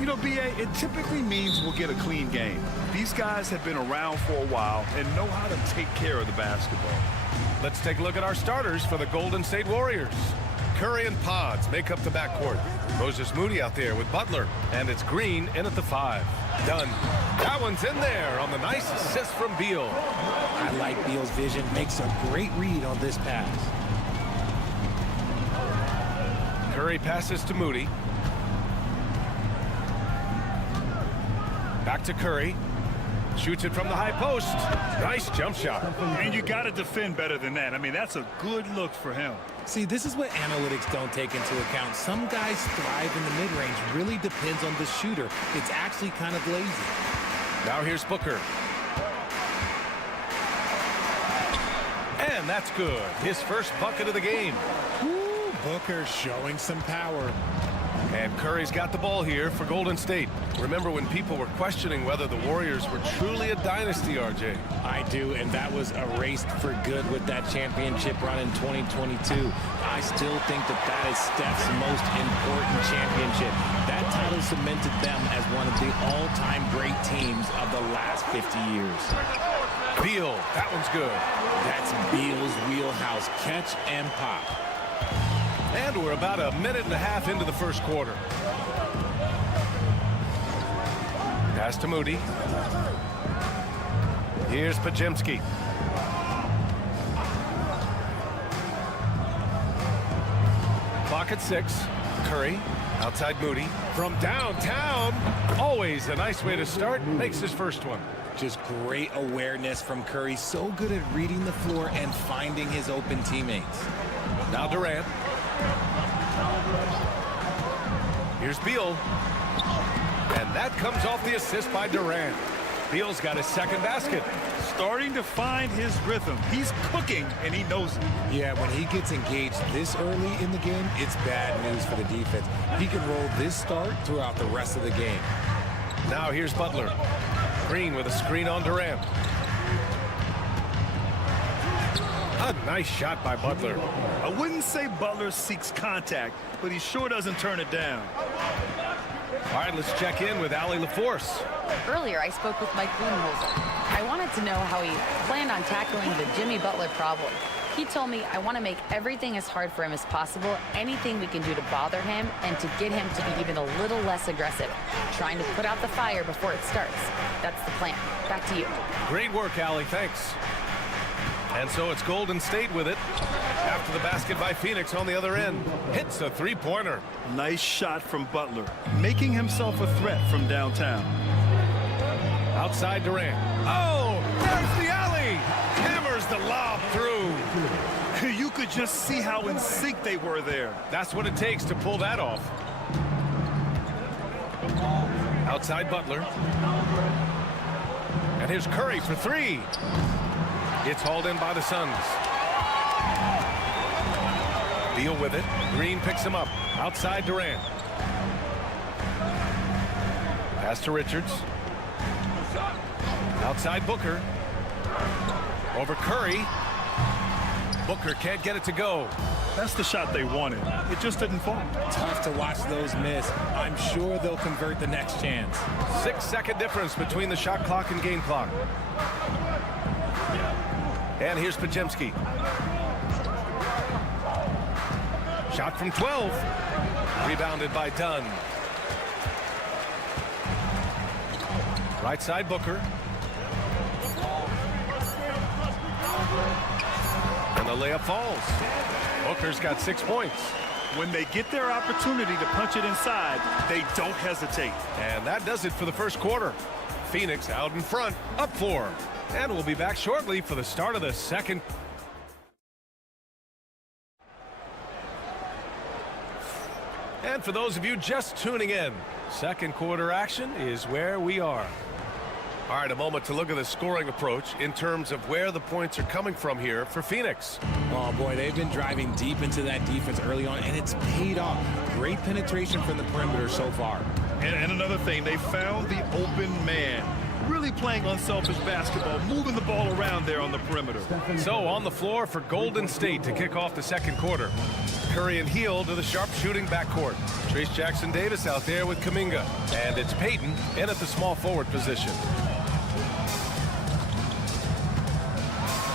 You know, BA, it typically means we'll get a clean game. These guys have been around for a while and know how to take care of the basketball. Let's take a look at our starters for the Golden State Warriors. Curry and Pods make up the backcourt. Moses Moody out there with Butler, and it's Green in at the 5. Done. That one's in there on the nice assist from Beal. I like Beal's vision. Makes a great read on this pass. Curry passes to Moody. Back to Curry. Shoots it from the high post. Nice jump shot. And you got to defend better than that. I mean, that's a good look for him. See, this is what analytics don't take into account. Some guys thrive in the mid-range. Really depends on the shooter. It's actually kind of lazy. Now here's Booker. And that's good. His first bucket of the game. Woo, Booker showing some power. And Curry's got the ball here for Golden State. Remember when people were questioning whether the Warriors were truly a dynasty, RJ? I do, and that was erased for good with that championship run in 2022. I still think that that is Steph's most important championship. That title cemented them as one of the all-time great teams of the last 50 years. Beal, that one's good. That's Beal's wheelhouse, catch and pop. And we're about a minute and a half into the first quarter. Pass to Moody. Here's Pajemski. Clock at 6. Curry outside Moody. From downtown. Always a nice way to start. Makes his first one. Just great awareness from Curry. So good at reading the floor and finding his open teammates. Now Durant. Here's Beal. And that comes off the assist by Durant. Beal's got his second basket. Starting to find his rhythm. He's cooking, and he knows it. Yeah, when he gets engaged this early in the game, it's bad news for the defense. He can roll this start throughout the rest of the game. Now here's Butler. Green with a screen on Durant. A nice shot by Butler. I wouldn't say Butler seeks contact, but he sure doesn't turn it down. All right, let's check in with Allie LaForce. Earlier, I spoke with Mike Budenholzer. I wanted to know how he planned on tackling the Jimmy Butler problem. He told me I want to make everything as hard for him as possible, anything we can do to bother him and to get him to be even a little less aggressive, trying to put out the fire before it starts. That's the plan. Back to you. Great work, Allie. Thanks. And so it's Golden State with it. After the basket by Phoenix on the other end. Hits a three-pointer. Nice shot from Butler, making himself a threat from downtown. Outside Durant. Oh, there's the alley. Hammers the lob through. You could just see how in sync they were there. That's what it takes to pull that off. Outside Butler. And here's Curry for 3. It's hauled in by the Suns. Beal with it. Green picks him up. Outside Durant. Pass to Richards. Outside Booker. Over Curry. Booker can't get it to go. That's the shot they wanted. It just didn't fall. Tough to watch those miss. I'm sure they'll convert the next chance. 6-second difference between the shot clock and game clock. And here's Pajemski. Shot from 12. Rebounded by Dunn. Right side, Booker. And the layup falls. Booker's got 6 points. When they get their opportunity to punch it inside, they don't hesitate. And that does it for the first quarter. Phoenix out in front, up 4. And we'll be back shortly for the start of the second. And for those of you just tuning in, second quarter action is where we are. All right, a moment to look at the scoring approach in terms of where the points are coming from here for Phoenix. Oh, boy, they've been driving deep into that defense early on, and it's paid off. Great penetration from the perimeter so far. And another thing, they found the open man. Really playing unselfish basketball, moving the ball around there on the perimeter. So on the floor for Golden State to kick off the second quarter. Curry and Hield to the sharp-shooting backcourt. Trace Jackson-Davis out there with Kuminga. And it's Payton in at the small forward position.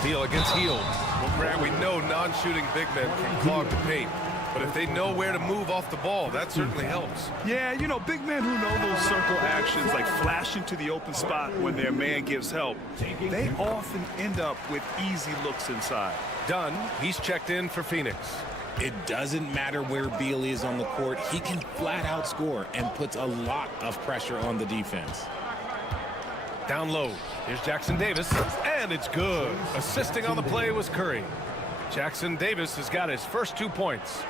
Beal against Hield. Well, Grant, we know non-shooting big men can clog the paint. But if they know where to move off the ball, that certainly helps. Yeah, you know, big men who know those circle actions, like flashing to the open spot when their man gives help, they often end up with easy looks inside. Dunn, he's checked in for Phoenix. It doesn't matter where Beal is on the court. He can flat out score and puts a lot of pressure on the defense. Down low. Here's Jackson-Davis, and it's good. Assisting on the play was Curry. Jackson-Davis has got his first 2 points.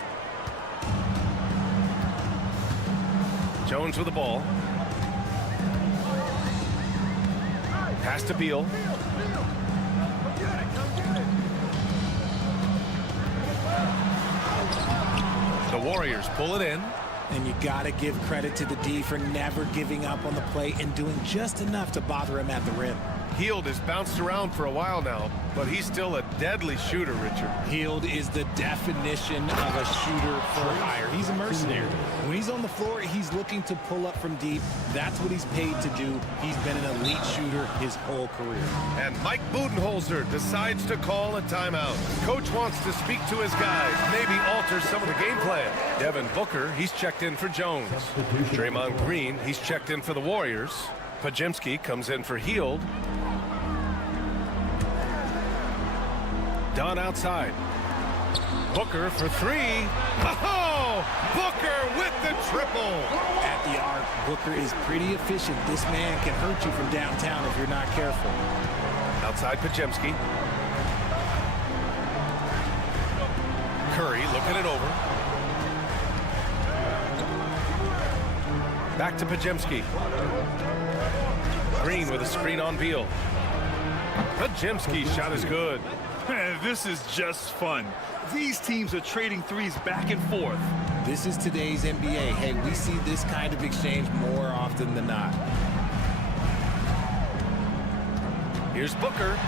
Jones with the ball. Pass to Beal. The Warriors pull it in. And you got to give credit to the D for never giving up on the play and doing just enough to bother him at the rim. Hield has bounced around for a while now, but he's still a deadly shooter, Richard. Hield is the definition of a shooter for hire. He's a mercenary. When he's on the floor, he's looking to pull up from deep. That's what he's paid to do. He's been an elite shooter his whole career. And Mike Budenholzer decides to call a timeout. Coach wants to speak to his guys, maybe alter some of the game plan. Devin Booker, he's checked in for Jones. Draymond Green, he's checked in for the Warriors. Pajemski comes in for Hield. Dunn outside. Booker for 3. Oh! Booker with the triple. At the arc, Booker is pretty efficient. This man can hurt you from downtown if you're not careful. Outside Pajemski. Curry looking it over. Back to Pajemski. Green with a screen on Beal. Pajemski's shot is good. This is just fun. These teams are trading threes back and forth. This is today's NBA. Hey, we see this kind of exchange more often than not. Here's Booker.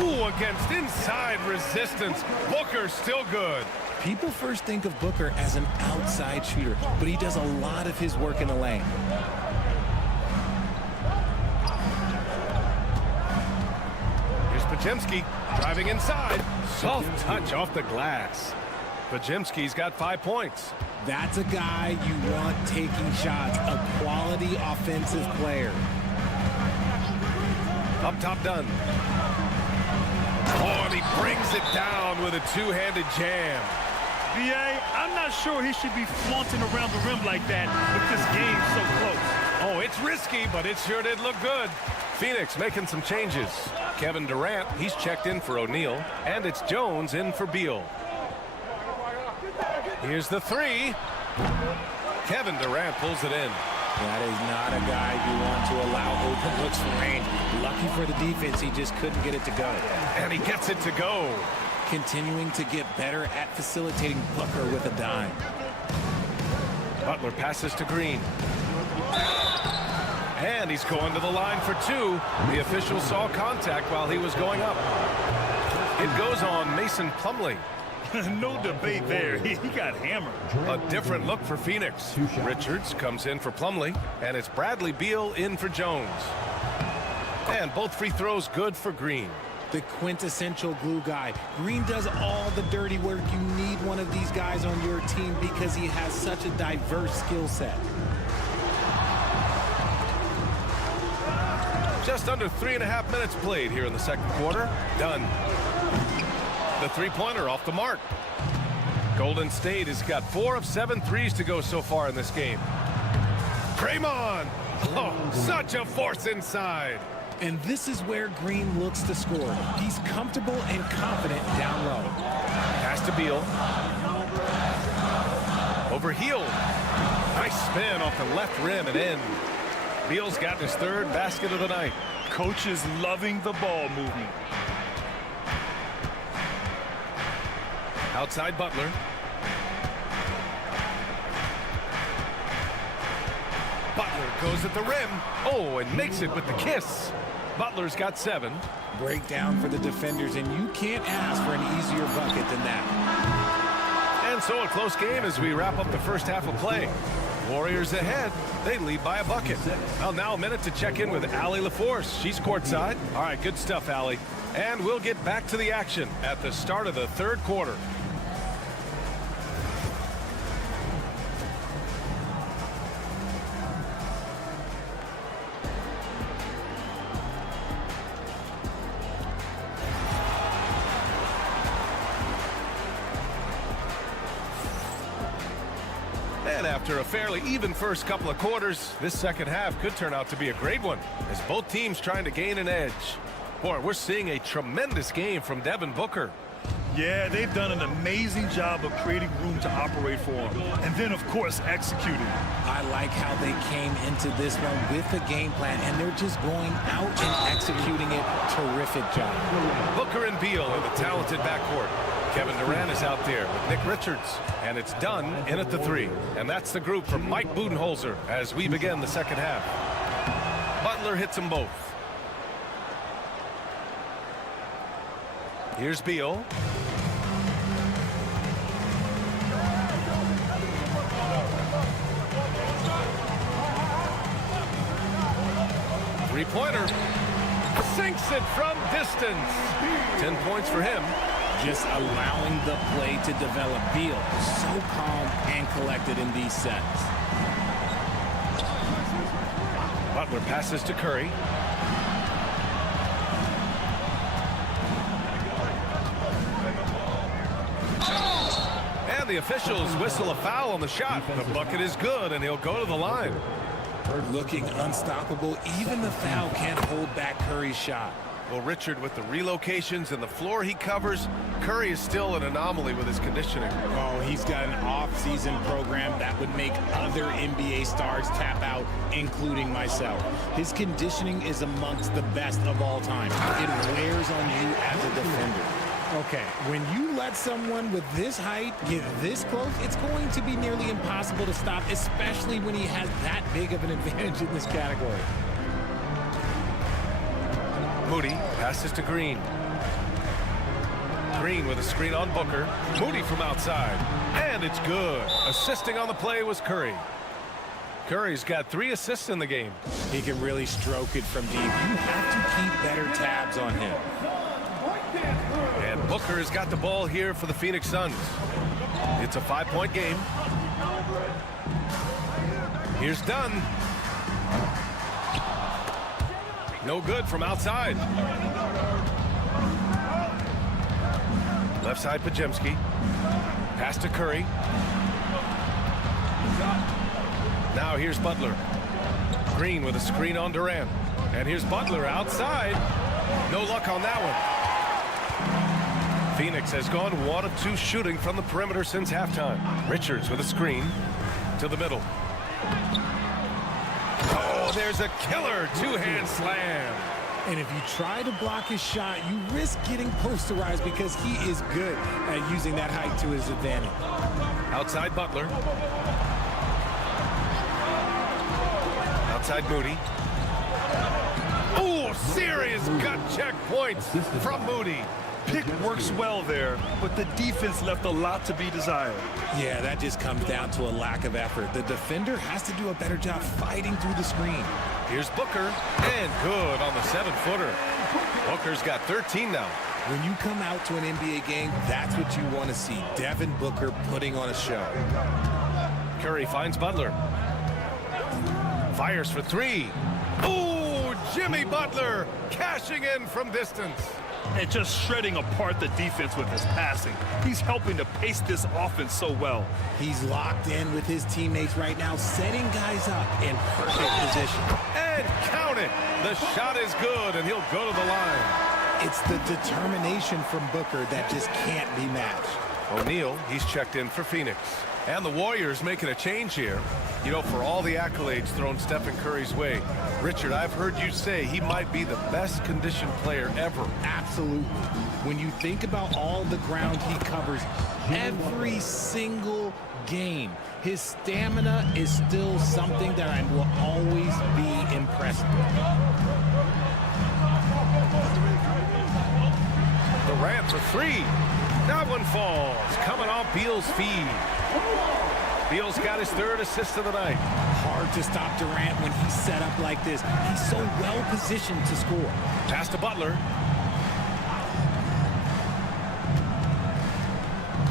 Ooh, against inside resistance. Booker still good. People first think of Booker as an outside shooter, but he does a lot of his work in the lane. Here's Pajemski driving inside. Soft touch off the glass. Pajemski's got 5 points. That's a guy you want taking shots, a quality offensive player. Up top, Dunn. Oh, and he brings it down with a two-handed jam. B.A., I'm not sure he should be flaunting around the rim like that with this game so close. Oh, it's risky, but it sure did look good. Phoenix making some changes. Kevin Durant, he's checked in for O'Neal, and it's Jones in for Beal. Here's the 3. Kevin Durant pulls it in. That is not a guy you want to allow open looks from range. Lucky for the defense, he just couldn't get it to go. And he gets it to go. Continuing to get better at facilitating Booker with a dime. Butler passes to Green. And he's going to the line for 2. The official saw contact while he was going up. It goes on Mason Plumlee. No debate there. He got hammered. A different look for Phoenix. Richards comes in for Plumlee, and it's Bradley Beal in for Jones. And both free throws good for Green. the quintessential glue guy. Green does all the dirty work. You need one of these guys on your team because he has such a diverse skill set. Just under 3.5 minutes played here in the second quarter. Done. The three-pointer off the mark. Golden State has got 4 of 7 threes to go so far in this game. Draymond! Oh, such a force inside. And this is where Green looks to score. He's comfortable and confident down low. Pass to Beal. Over heel. Nice spin off the left rim and in. Beal's got his 3rd basket of the night. Coach is loving the ball movement. Outside Butler. Butler goes at the rim. Oh, and makes it with the kiss. Butler's got 7. Breakdown for the defenders, and you can't ask for an easier bucket than that. And so a close game as we wrap up the first half of play. Warriors ahead. They lead by a bucket. Well, now a minute to check in with Allie LaForce. She's courtside. All right, good stuff, Allie. And we'll get back to the action at the start of the third quarter. And after a fairly even first couple of quarters, this second half could turn out to be a great one as both teams trying to gain an edge. Boy, we're seeing a tremendous game from Devin Booker. Yeah, they've done an amazing job of creating room to operate for him. And then, of course, executing. I like how they came into this one with a game plan, and they're just going out and executing it. Terrific job. Booker and Beal in the talented backcourt. Kevin Durant is out there with Nick Richards, and it's done in at the 3. And that's the group from Mike Budenholzer as we begin the second half. Butler hits them both. Here's Beal. Three-pointer. Sinks it from distance. 10 points for him. Just allowing the play to develop. Beal, so calm and collected in these sets. Butler passes to Curry. And the officials whistle a foul on the shot. The bucket is good, and he'll go to the line. Looking unstoppable. Even the foul can't hold back Curry's shot. Well, Richard, with the relocations and the floor he covers, Curry is still an anomaly with his conditioning. Oh, he's got an off-season program that would make other NBA stars tap out, including myself. His conditioning is amongst the best of all time. It wears on you as a defender. Okay, when you let someone with this height get this close, it's going to be nearly impossible to stop, especially when he has that big of an advantage in this category. Moody passes to Green. Green with a screen on Booker. Moody from outside. And it's good. Assisting on the play was Curry. Curry's got 3 assists in the game. He can really stroke it from deep. You have to keep better tabs on him. And Booker has got the ball here for the Phoenix Suns. It's a 5-point game. Here's Dunn. No good from outside. Left side, Pajemski. Pass to Curry. Now here's Butler. Green with a screen on Durant. And here's Butler outside. No luck on that one. Phoenix has gone 1 of 2 shooting from the perimeter since halftime. Richards with a screen to the middle. Oh, there's a killer 2-hand slam. And if you try to block his shot, you risk getting posterized because he is good at using that height to his advantage. Outside Butler. Outside Moody. Oh, serious gut check points from Moody. Pick works well there, but the defense left a lot to be desired. Yeah, that just comes down to a lack of effort. The defender has to do a better job fighting through the screen. Here's Booker, and good on the 7-footer. Booker's got 13 now. When you come out to an NBA game, that's what you want to see. Devin Booker putting on a show. Curry finds Butler. Fires for three. Ooh, Jimmy Butler cashing in from distance. And just shredding apart the defense with his passing. He's helping to pace this offense so well. He's locked in with his teammates right now, setting guys up in perfect position. And count it. The shot is good, and he'll go to the line. It's the determination from Booker that just can't be matched. O'Neal, he's checked in for Phoenix. And the Warriors making a change here. You know, for all the accolades thrown Stephen Curry's way, Richard, I've heard you say he might be the best conditioned player ever. Absolutely. When you think about all the ground he covers every single game, his stamina is still something that I will always be impressed with. Durant for three. That one falls. Coming off Beal's feed. Beal's got his 3rd assist of the night. Hard to stop Durant when he's set up like this. He's so well positioned to score. Pass to Butler.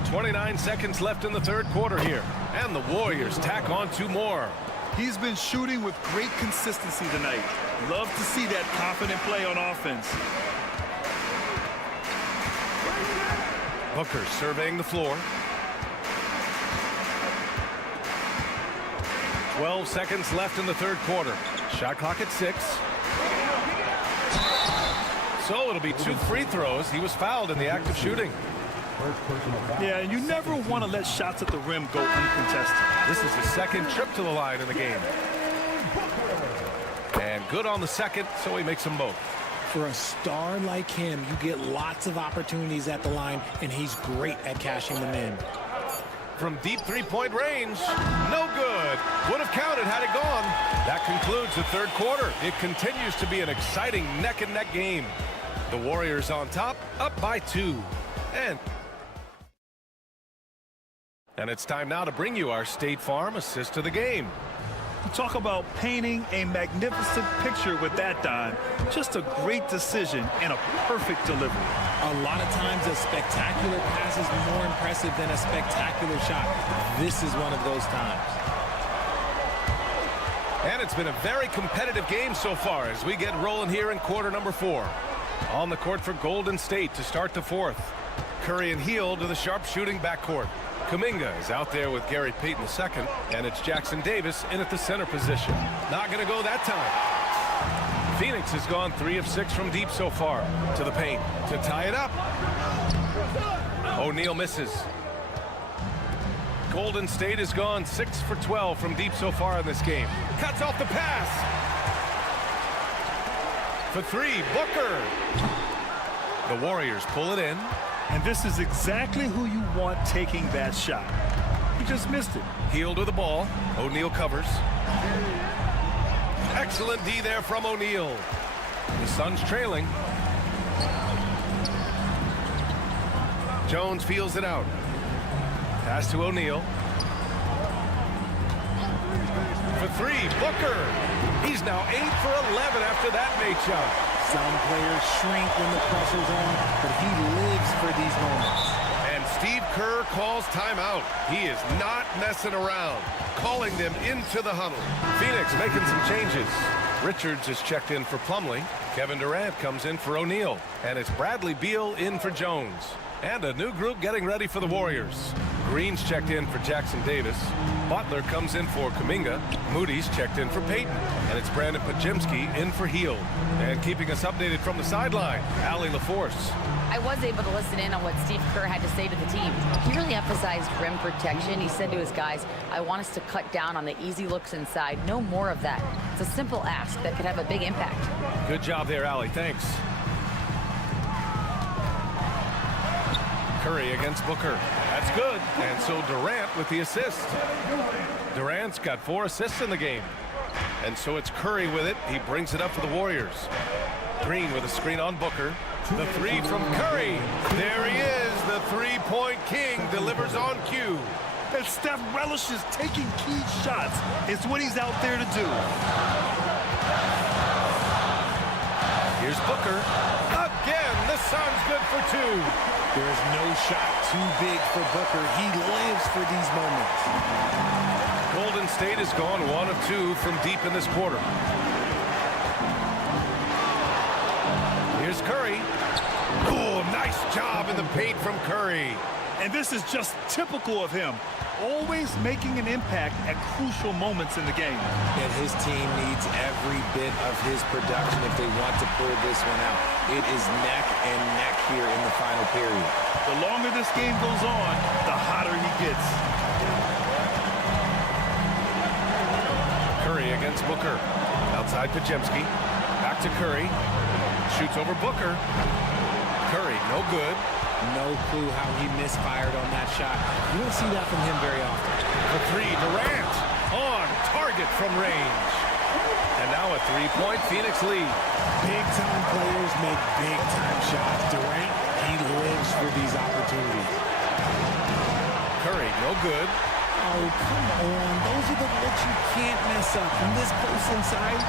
29 seconds left in the 3rd quarter here. And the Warriors tack on 2 more. He's been shooting with great consistency tonight. Love to see that confident play on offense. Booker surveying the floor. 12 seconds left in the 3rd quarter. Shot clock at 6. So it'll be 2 free throws. He was fouled in the act of shooting. Yeah, and you never want to let shots at the rim go uncontested. This is his 2nd trip to the line in the game. And good on the 2nd, so he makes them both. For a star like him, you get lots of opportunities at the line, and he's great at cashing them in. From deep 3-point range, no good. Would have counted had it gone. That concludes the 3rd quarter. It continues to be an exciting neck-and-neck game. The Warriors on top, up by 2. And it's time now to bring you our State Farm assist of the game. Talk about painting a magnificent picture with that dime. Just a great decision and a perfect delivery. A lot of times a spectacular pass is more impressive than a spectacular shot. This is one of those times. And it's been a very competitive game so far as we get rolling here in quarter number 4. On the court for Golden State to start the 4th. Curry and Hield to the sharp-shooting backcourt. Kuminga is out there with Gary Payton II, and it's Jackson Davis in at the center position. Not going to go that time. Phoenix has gone 3 of 6 from deep so far. To the paint to tie it up. O'Neal misses. Golden State has gone 6 for 12 from deep so far in this game. Cuts off the pass. For 3, Booker. The Warriors pull it in. And this is exactly who you want taking that shot. He just missed it. Hield with the ball. O'Neal covers. Excellent D there from O'Neal. The Suns trailing. Jones feels it out. Pass to O'Neal. For 3, Booker. He's now 8 for 11 after that made shot. Some players shrink when the pressure's on, but he lives for these moments. And Steve Kerr calls timeout. He is not messing around, calling them into the huddle. Phoenix making some changes. Richards is checked in for Plumlee. Kevin Durant comes in for O'Neal. And it's Bradley Beal in for Jones. And a new group getting ready for the Warriors. Green's checked in for Jackson Davis. Butler comes in for Kuminga. Moody's checked in for Payton. And it's Brandon Pajemski in for Hield. And keeping us updated from the sideline, Allie LaForce. I was able to listen in on what Steve Kerr had to say to the team. He really emphasized rim protection. He said to his guys, I want us to cut down on the easy looks inside. No more of that. It's a simple ask that could have a big impact. Good job there, Allie. Thanks. Curry against Booker. That's good. And so Durant with the assist. Durant's got 4 assists in the game. And so it's Curry with it. He brings it up for the Warriors. Green with a screen on Booker. The 3 from Curry. There he is. The 3-point king delivers on cue. And Steph relishes taking key shots. It's what he's out there to do. Here's Booker. Again, the Suns good for two. There's no shot too big for Booker. He lives for these moments. Golden State has gone 1 of 2 from deep in this quarter. Here's Curry. Oh, nice job in the paint from Curry. And this is just typical of him. Always making an impact at crucial moments in the game. And his team needs every bit of his production if they want to pull this one out. It is neck and neck here in the final period. The longer this game goes on, the hotter he gets. Curry against Booker. Outside Pajemski. Back to Curry. Shoots over Booker. Curry, no good. No clue how he misfired on that shot. You don't see that from him very often. For three, Durant on target from range. And now a three-point Phoenix lead. Big-time players make big-time shots. Durant, he lives for these opportunities. Curry, no good. Oh, come on. Those are the looks you can't mess up. From this close inside,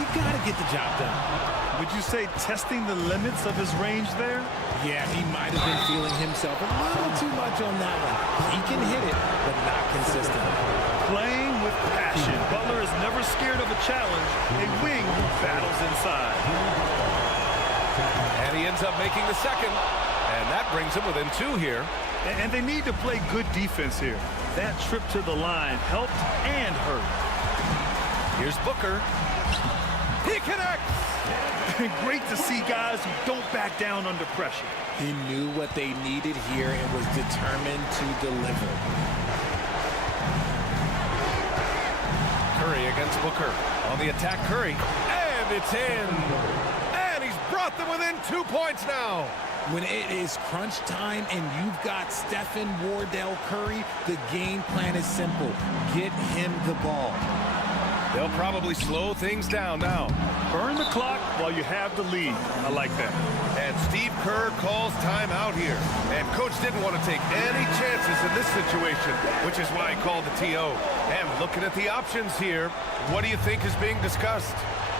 you got to get the job done. Would you say testing the limits of his range there? Yeah, he might have been feeling himself a little too much on that one. He can hit it, but not consistently. Playing with passion. Butler is never scared of a challenge. A wing who battles inside. And he ends up making the second. And that brings him within 2 here. And they need to play good defense here. That trip to the line helped and hurt. Here's Booker. He connects. Great to see guys who don't back down under pressure. He knew what they needed here and was determined to deliver. Curry against Booker. On the attack, Curry. And it's in. And he's brought them within 2 points now. When it is crunch time and you've got Stephen Wardell Curry, the game plan is simple. Get him the ball. They'll probably slow things down now. Burn the clock while you have the lead. I like that. And Steve Kerr calls timeout here. And coach didn't want to take any chances in this situation, which is why he called the TO. And looking at the options here, what do you think is being discussed?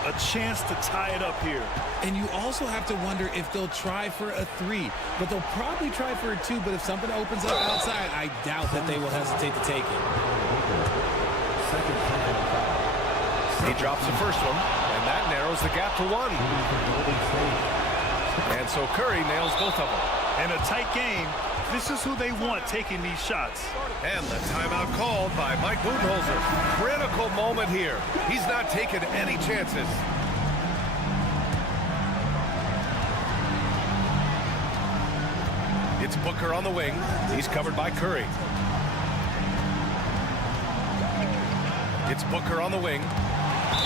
A chance to tie it up here. And you also have to wonder if they'll try for a 3. But they'll probably try for a 2. But if something opens up outside, I doubt that they will hesitate to take it. He drops the first one, and that narrows the gap to 1. And so Curry nails both of them. In a tight game, this is who they want taking these shots. And the timeout called by Mike Budenholzer. Critical moment here. He's not taking any chances. It's Booker on the wing. He's covered by Curry. It's Booker on the wing.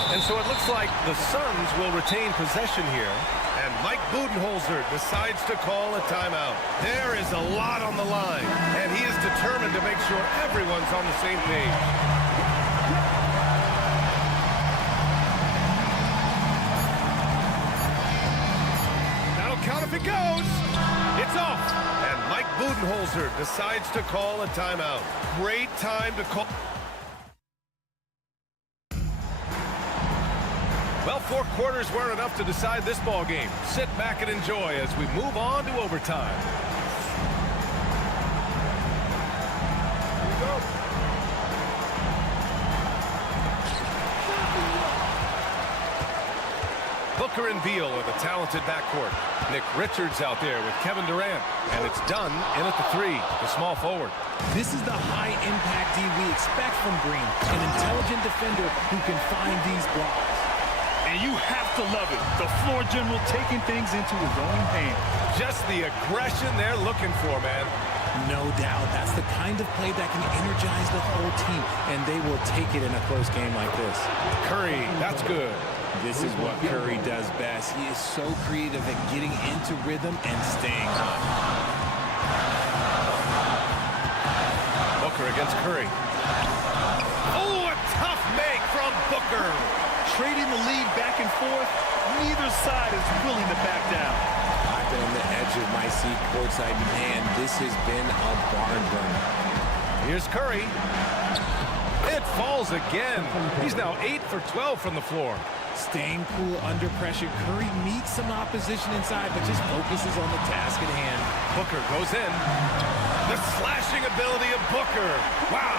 And so it looks like the Suns will retain possession here. And Mike Budenholzer decides to call a timeout. There is a lot on the line. And he is determined to make sure everyone's on the same page. That'll count if it goes. It's off. And Mike Budenholzer decides to call a timeout. Great time to call. Well, 4 quarters weren't enough to decide this ball game. Sit back and enjoy as we move on to overtime. Booker and Beal are the talented backcourt. Nick Richards out there with Kevin Durant. And it's done in at the 3, the small forward. This is the high-impact D we expect from Green, an intelligent defender who can find these blocks. And you have to love it. The floor general taking things into his own hands. Just the aggression they're looking for, man. No doubt. That's the kind of play that can energize the whole team, and they will take it in a close game like this. Curry, that's good. This is what Curry does best. He is so creative at getting into rhythm and staying hot. Booker against Curry. Oh, a tough make from Booker. Trading the lead back and forth, neither side is willing to back down. I've been on the edge of my seat courtside. Man, this has been a barn burner. Here's Curry. It falls again. He's now 8 for 12 from the floor. Staying cool under pressure. Curry meets some opposition inside, but just focuses on the task at hand. Booker goes in. The slashing ability of Booker. Wow.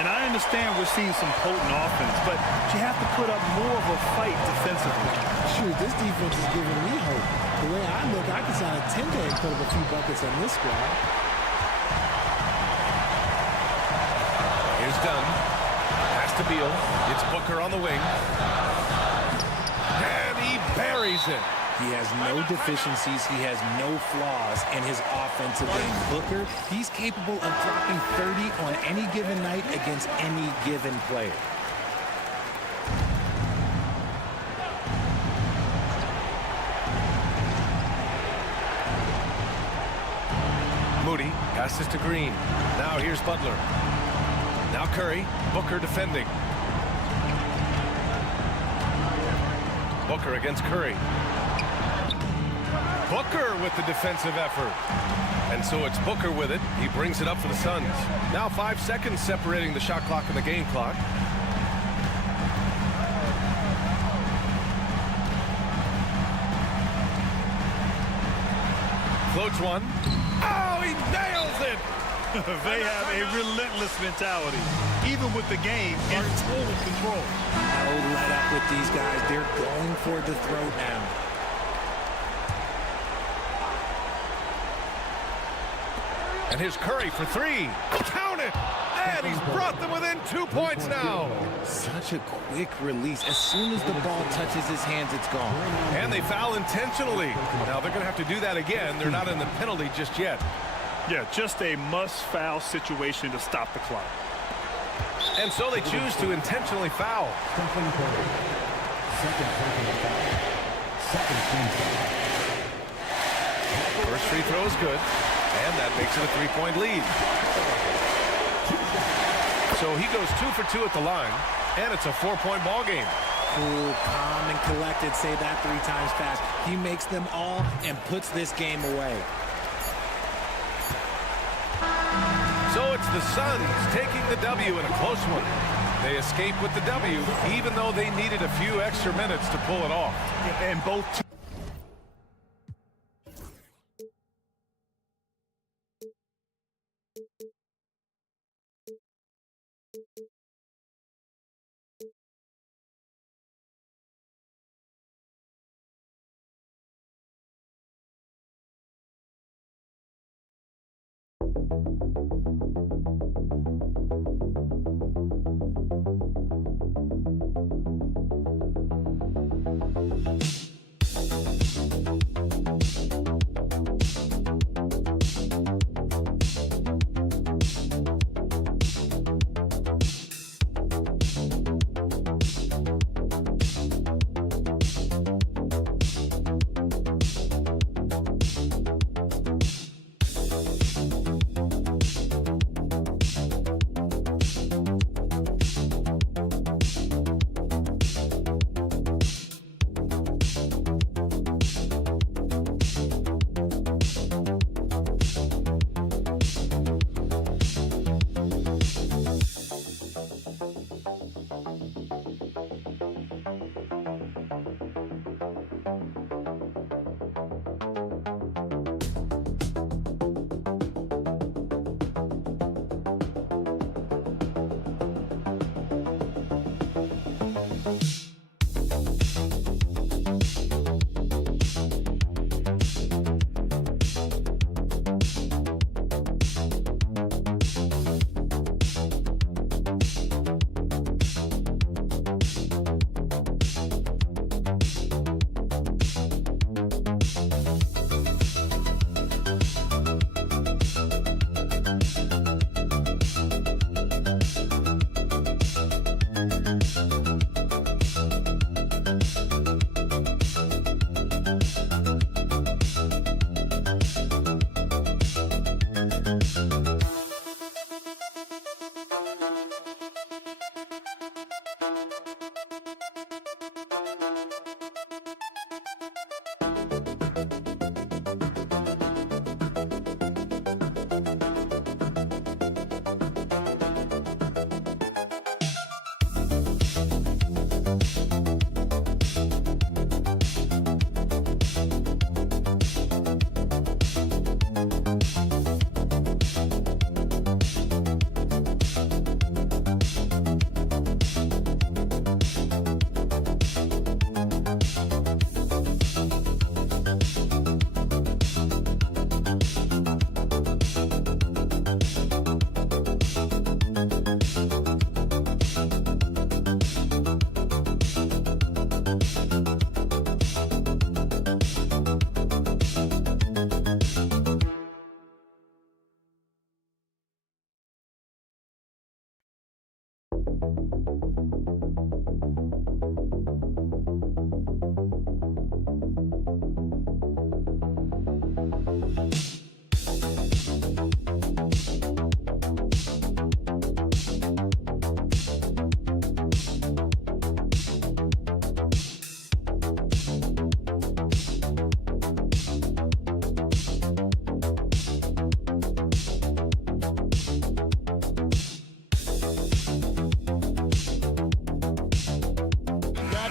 And I understand we're seeing some potent offense, but you have to put up more of a fight defensively. Shoot, this defense is giving me hope. The way I look, I can sign a 10-day and put up a few buckets on this squad. Here's Dunn. Pass to Beal. It's Booker on the wing. And he buries it. He has no deficiencies. He has no flaws in his offensive game. Booker, he's capable of dropping 30 on any given night against any given player. Moody passes to Green. Now here's Butler. Now Curry. Booker defending. Booker against Curry. Booker with the defensive effort. And so it's Booker with it. He brings it up for the Suns. Now 5 seconds separating the shot clock and the game clock. Floats one. Oh, he nails it! They have a relentless mentality, even with the game in total control. No let up with these guys. They're going for the throat now. And here's Curry for three. Count it! And he's brought them within 2 points now. Such a quick release. As soon as the ball touches his hands, it's gone. And they foul intentionally. Now they're going to have to do that again. They're not in the penalty just yet. Yeah, just a must-foul situation to stop the clock. And so they choose to intentionally foul. First free throw is good. And that makes it a three-point lead. So he goes 2 for 2 at the line, and it's a 4-point ball game. Cool, calm, and collected. Say that 3 times fast. He makes them all and puts this game away. So it's the Suns taking the W in a close one. They escape with the W, even though they needed a few extra minutes to pull it off. And both teams.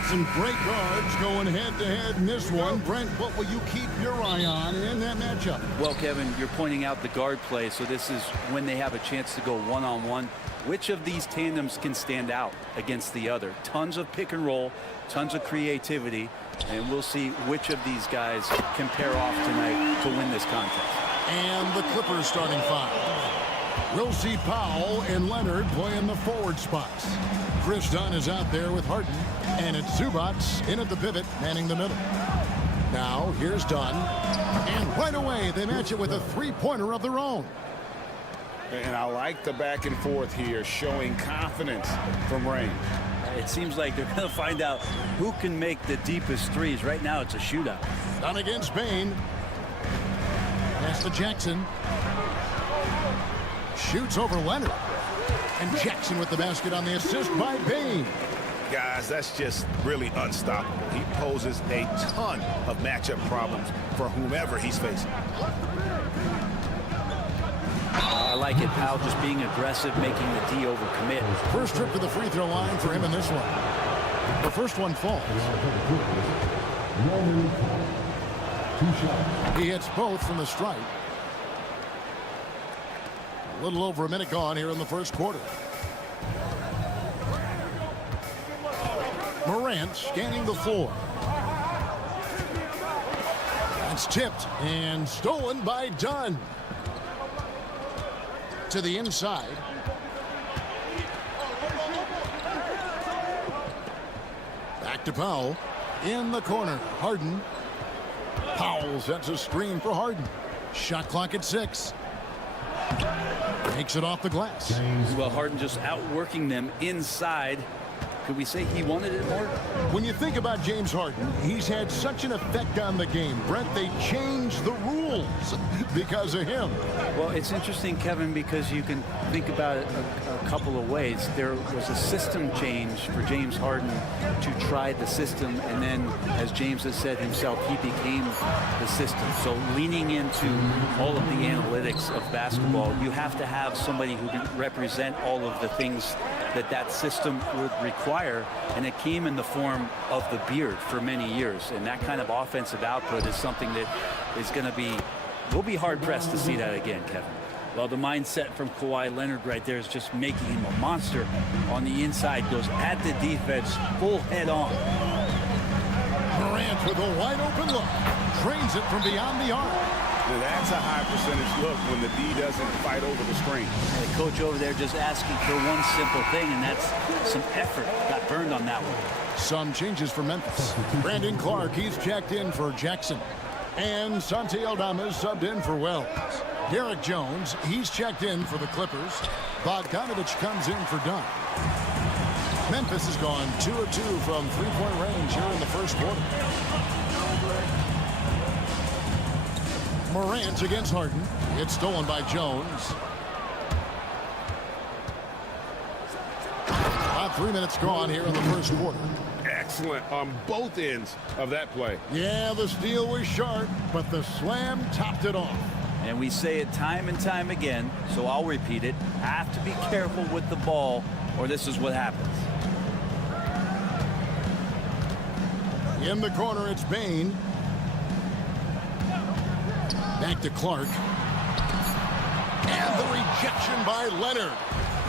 Some great guards going head-to-head in this one. Brent, what will you keep your eye on in that matchup? Well, Kevin, you're pointing out the guard play, so this is when they have a chance to go one-on-one. Which of these tandems can stand out against the other? Tons of pick and roll, tons of creativity, and we'll see which of these guys can pair off tonight to win this contest. And the Clippers starting five. We'll see Powell and Leonard play in the forward spots. Chris Dunn is out there with Harden, and it's Zubats in at the pivot, manning the middle. Now, here's Dunn, and right away, they match it with a three-pointer of their own. And I like the back and forth here, showing confidence from range. It seems like they're going to find out who can make the deepest threes. Right now, it's a shootout. Dunn against Bain. Pass to Jackson. Shoots over Leonard. And Jackson with the basket on the assist by Bain. Guys, that's just really unstoppable. He poses a ton of matchup problems for whomever he's facing. I like it, Powell just being aggressive, making the D overcommit. First trip to the free throw line for him in this one. The first one falls. He hits both from the stripe. A little over a minute gone here in the first quarter. Morant scanning the floor. It's tipped and stolen by Dunn. To the inside. Back to Powell. In the corner. Harden. Powell sets a screen for Harden. Shot clock at 6. Takes it off the glass. Well, Harden just outworking them inside. Could we say he wanted it more? When you think about James Harden, he's had such an effect on the game. Brent, they changed the rules because of him. Well, it's interesting, Kevin, because you can think about it a couple of ways. There was a system change for James Harden to try the system, and then, as James has said himself, he became the system. So leaning into all of the analytics of basketball, you have to have somebody who can represent all of the things that system would require, and it came in the form of the beard for many years. And that kind of offensive output is something that is going to be, we'll be hard-pressed to see that again, Kevin. Well, the mindset from Kawhi Leonard right there is just making him a monster on the inside, goes at the defense, full head on. Morant with a wide-open look, trains it from beyond the arc. That's a high percentage look when the D doesn't fight over the screen. The coach over there just asking for one simple thing, and that's some effort. Got burned on that one. Some changes for Memphis. Brandon Clark, he's checked in for Jackson. And Santi Aldama subbed in for Wells. Derek Jones, he's checked in for the Clippers. Bogdanovich comes in for Dunn. Memphis has gone 2 of 2 from three-point range here in the first quarter. Morant against Harden. It's stolen by Jones. About 3 minutes gone here in the first quarter. Excellent on both ends of that play. Yeah, the steal was sharp, but the slam topped it off. And we say it time and time again, so I'll repeat it. Have to be careful with the ball, or this is what happens. In the corner, it's Bain. Back to Clark. And the rejection by Leonard.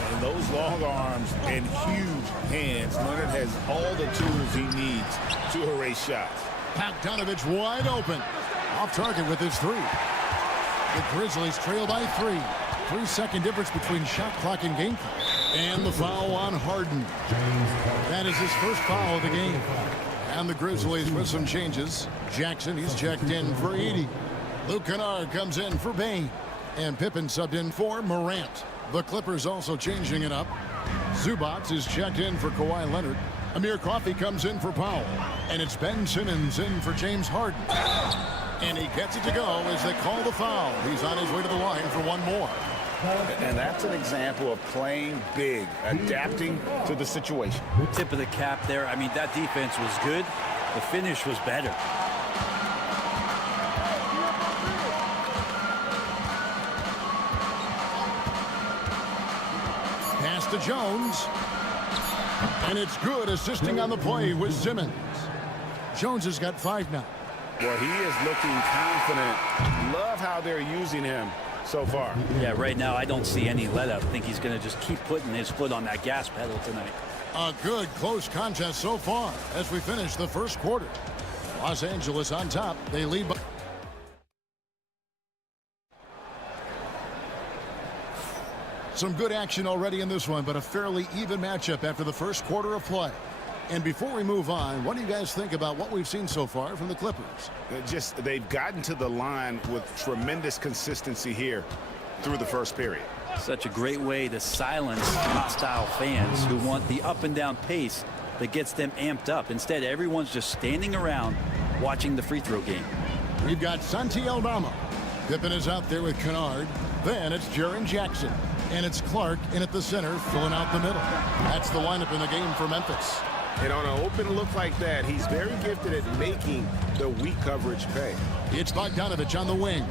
And those long arms and huge hands, Leonard has all the tools he needs to erase shots. Bogdanovich wide open. Off target with his three. The Grizzlies trail by 3. 3-second difference between shot clock and game clock. And the foul on Harden. That is his first foul of the game. And the Grizzlies with some changes. Jackson, he's checked in for Edey. Luke Kennard comes in for Bain. And Pippen subbed in for Morant. The Clippers also changing it up. Zubats is checked in for Kawhi Leonard. Amir Coffey comes in for Powell. And it's Ben Simmons in for James Harden. And he gets it to go as they call the foul. He's on his way to the line for one more. And that's an example of playing big, adapting to the situation. Tip of the cap there. I mean, that defense was good. The finish was better. Pass to Jones. And it's good, assisting on the play with Simmons. Jones has got 5 now. Well, he is looking confident. Love how they're using him so far. Yeah, right now I don't see any let up. I think he's going to just keep putting his foot on that gas pedal tonight. A good close contest so far as we finish the first quarter. Los Angeles on top. They lead by... Some good action already in this one, but a fairly even matchup after the first quarter of play. And before we move on, what do you guys think about what we've seen so far from the Clippers? They've gotten to the line with tremendous consistency here through the first period. Such a great way to silence hostile fans who want the up and down pace that gets them amped up. Instead, everyone's just standing around watching the free throw game. We've got Santi Aldama. Pippen is out there with Kennard. Then it's Jaren Jackson. And it's Clark in at the center, filling out the middle. That's the lineup in the game for Memphis. And on an open look like that, he's very gifted at making the weak coverage pay. It's Bogdanovich on the wing.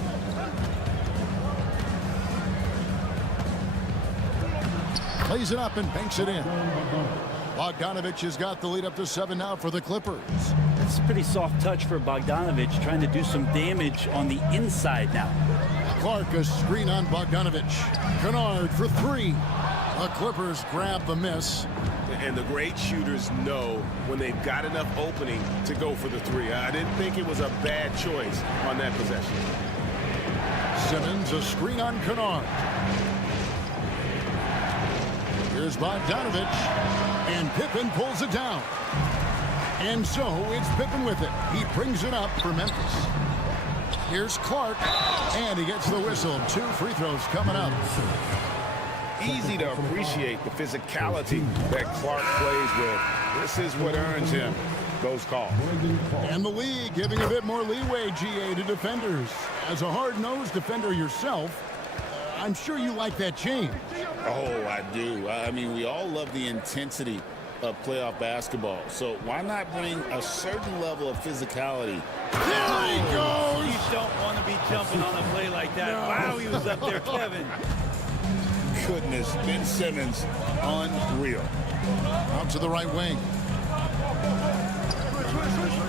Plays it up and banks it in. Bogdanovich has got the lead up to 7 now for the Clippers. It's a pretty soft touch for Bogdanovich, trying to do some damage on the inside now. Clark, a screen on Bogdanovich. Kennard for 3. The Clippers grab the miss. And the great shooters know when they've got enough opening to go for the 3. I didn't think it was a bad choice on that possession. Simmons, a screen on Kennard. Here's Bogdanovich. And Pippen pulls it down. And so it's Pippen with it. He brings it up for Memphis. Here's Clark. And he gets the whistle. 2 free throws coming up. Easy to appreciate the physicality that Clark plays with. This is what earns him those calls. And the league giving a bit more leeway, GA, to defenders. As a hard-nosed defender yourself, I'm sure you like that change. Oh, I do. I mean, we all love the intensity of playoff basketball. So why not bring a certain level of physicality? There he goes! You don't want to be jumping on a play like that. No. Wow, he was up there, Kevin. Goodness, Ben Simmons, unreal. Out to the right wing.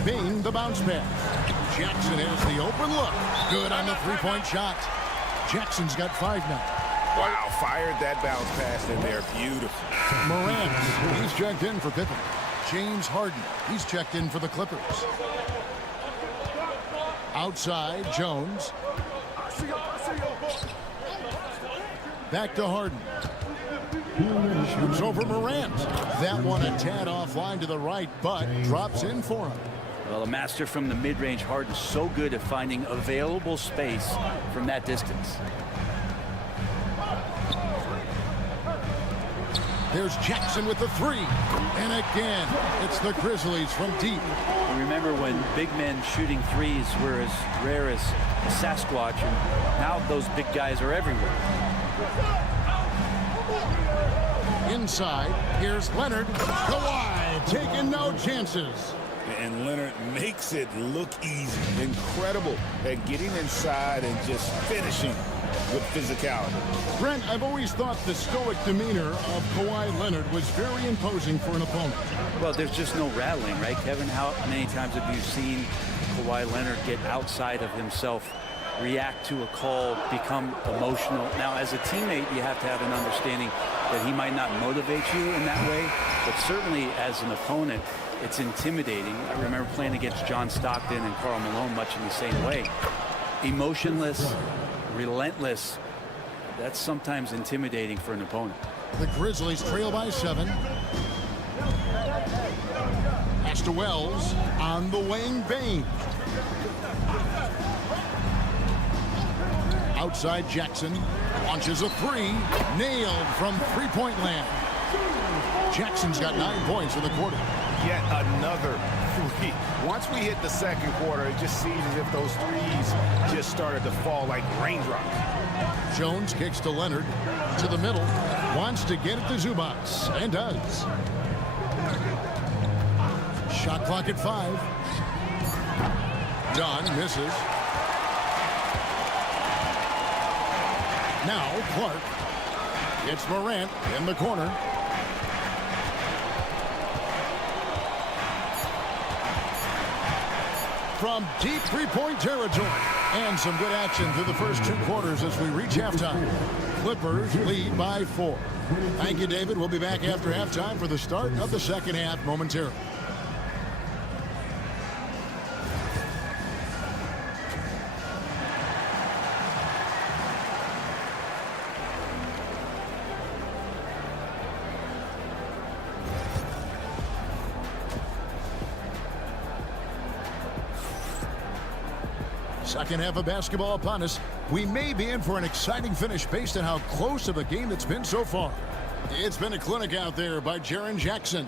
Bean, the bounce pass. Jackson has the open look. Good on the three-point shot. Jackson's got 5 now. Wow, fired that bounce pass in there. Beautiful. Morant, he's checked in for Pippen. James Harden, he's checked in for the Clippers. Outside, Jones. Back to Harden. Shoots over Morant. That one a tad offline to the right, but drops in for him. Well, a master from the mid-range. Harden's so good at finding available space from that distance. There's Jackson with the 3. And again, it's the Grizzlies from deep. Remember when big men shooting threes were as rare as a Sasquatch, and now those big guys are everywhere. Inside, here's Leonard. Kawhi taking no chances. And Leonard makes it look easy. Incredible at getting inside and just finishing with physicality. Brent, I've always thought the stoic demeanor of Kawhi Leonard was very imposing for an opponent. Well, there's just no rattling, right, Kevin? How many times have you seen Kawhi Leonard get outside of himself, react to a call, become emotional? Now, as a teammate, you have to have an understanding that he might not motivate you in that way, but certainly as an opponent, it's intimidating. I remember playing against John Stockton and Karl Malone much in the same way. Emotionless, relentless. That's sometimes intimidating for an opponent. The Grizzlies trail by 7. Pass to Wells on the wing. Bain. Outside Jackson launches a 3, nailed from three-point land. Jackson's got 9 points in the quarter. Yet another three. Once we hit the second quarter, it just seems as if those threes just started to fall like raindrops. Jones kicks to Leonard, to the middle, wants to get it to Zubats, and does. Shot clock at 5. Dunn misses. Now Clark. It's Morant in the corner. From deep three-point territory. And some good action through the first 2 quarters as we reach halftime. Clippers lead by 4. Thank you, David. We'll be back after halftime for the start of the second half momentarily. Second half of basketball upon us. We may be in for an exciting finish based on how close of a game it's been so far. It's been a clinic out there by Jaren Jackson.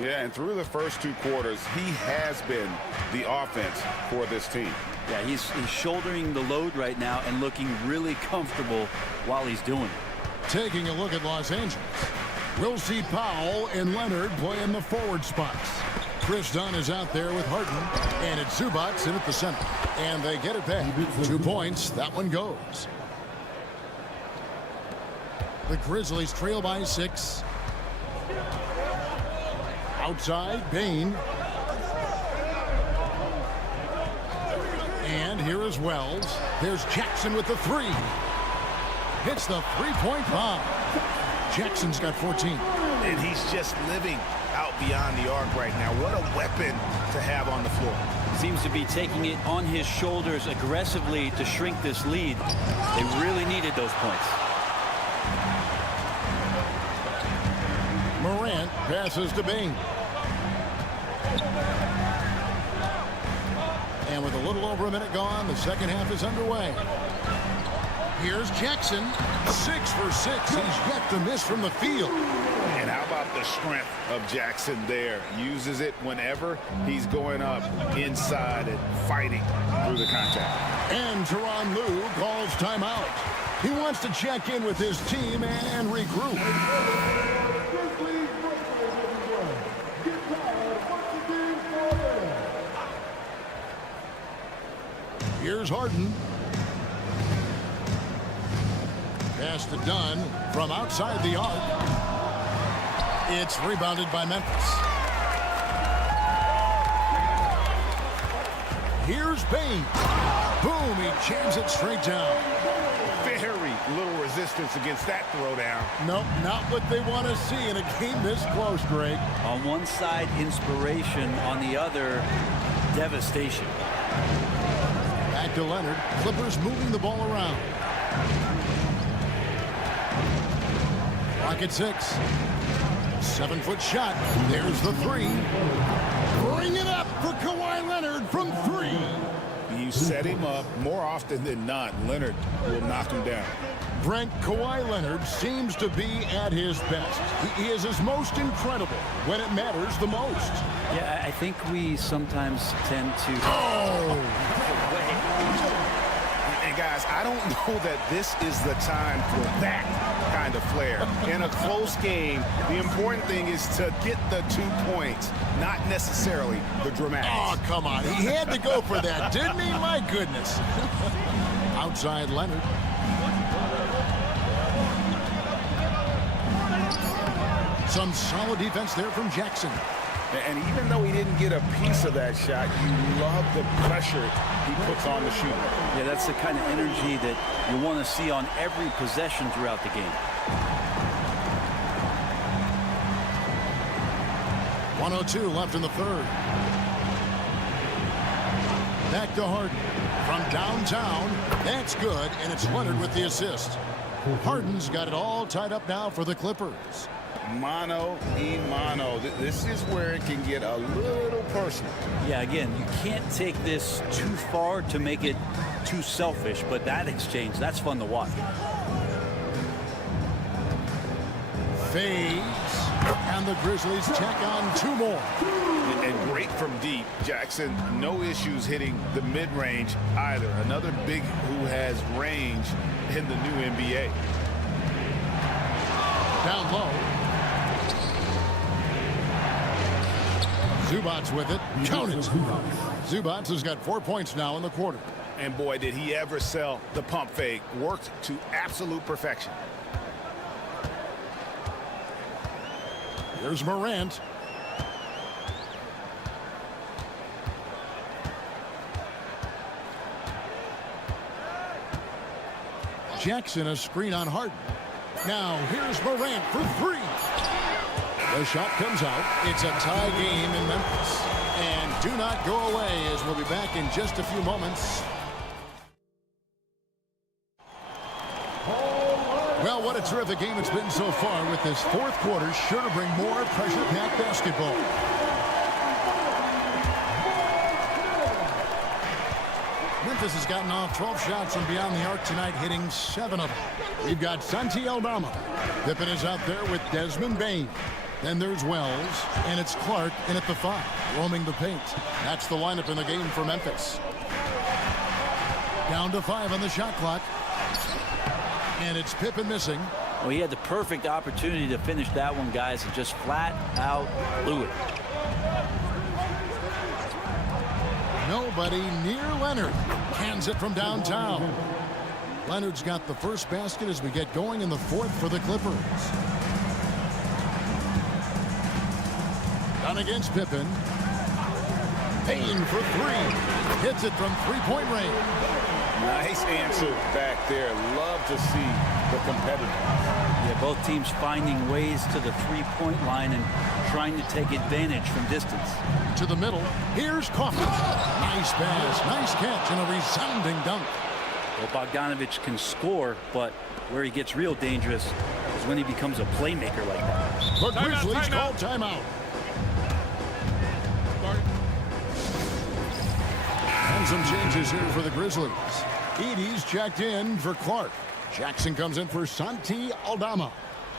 Yeah, and through the first 2 quarters, he has been the offense for this team. Yeah, he's shouldering the load right now and looking really comfortable while he's doing it. Taking a look at Los Angeles. We'll see Powell and Leonard play in the forward spots. Chris Dunn is out there with Harden, and it's Zubats in at the center. And they get it back. 2 points. That one goes. The Grizzlies trail by 6. Outside, Bain. And here is Wells. There's Jackson with the 3. Hits the three-point bomb. Jackson's got 14. And he's just living out beyond the arc right now. What a weapon to have on the floor. Seems to be taking it on his shoulders aggressively to shrink this lead. They really needed those points. Morant passes to Bain. And with a little over a minute gone, the second half is underway. Here's Jackson. 6 for 6. He's yet to miss from the field. And how about the strength of Jackson there? Uses it whenever he's going up inside and fighting through the contact. And Tyronn Lue calls timeout. He wants to check in with his team and regroup. Here's Harden. Pass to Dunn from outside the arc. It's rebounded by Memphis. Here's Bain. Boom, he jams it straight down. Very little resistance against that throwdown. Nope, not what they want to see in a game this close, Greg. On one side, inspiration. On the other, devastation. Back to Leonard. Clippers moving the ball around. Clock at 6. 7-foot shot. There's the 3. Bring it up for Kawhi Leonard from 3. You set him up more often than not. Leonard will knock him down. Brent, Kawhi Leonard seems to be at his best. He is his most incredible when it matters the most. Yeah, I think we sometimes tend to... And guys, I don't know that this is the time for that kind of flair. In a close game, the important thing is to get the 2 points, not necessarily the dramatics. Oh, come on. He had to go for that, didn't he? My goodness. Outside Leonard. Some solid defense there from Jackson. And even though he didn't get a piece of that shot, you love the pressure he puts on the shooter. Yeah, that's the kind of energy that you want to see on every possession throughout the game. 1:02 left in the third. Back to Harden. From downtown, that's good, and it's Leonard with the assist. Harden's got it all tied up now for the Clippers. Mano y mano. This is where it can get a little personal. Yeah, again, you can't take this too far to make it too selfish, but that exchange, that's fun to watch. Fades. And the Grizzlies check on 2 more. And great from deep. Jackson, no issues hitting the mid-range either. Another big who has range in the new NBA. Down low. Zubac's with it. Count it. Zubac has got 4 points now in the quarter. And boy, did he ever sell the pump fake. Worked to absolute perfection. Here's Morant. Jackson, a screen on Harden. Now here's Morant for 3. The shot comes out. It's a tie game in Memphis. And do not go away, as we'll be back in just a few moments. Well, what a terrific game it's been so far, with this 4th quarter sure to bring more pressure-packed basketball. Memphis has gotten off 12 shots from beyond the arc tonight, hitting 7 of them. We've got Santi Aldama. Pippen is out there with Desmond Bane. Then there's Wells, and it's Clark in at the 5, roaming the paint. That's the lineup in the game for Memphis. Down to 5 on the shot clock. And it's Pippen missing. Well, he had the perfect opportunity to finish that one, guys, and just flat out blew it. Nobody near Leonard. Hands it from downtown. Leonard's got the first basket as we get going in the 4th for the Clippers. Done against Pippen. Payne for 3. Hits it from 3-point range. Nice answer back there. Love to see the competitors. Yeah, both teams finding ways to the 3-point line and trying to take advantage from distance. To the middle. Here's Coffey. Nice pass. Nice catch and a resounding dunk. Well, Bogdanovich can score, but where he gets real dangerous is when he becomes a playmaker like that. The Grizzlies call timeout. And some changes here for the Grizzlies. Edey's checked in for Clark. Jackson comes in for Santi Aldama.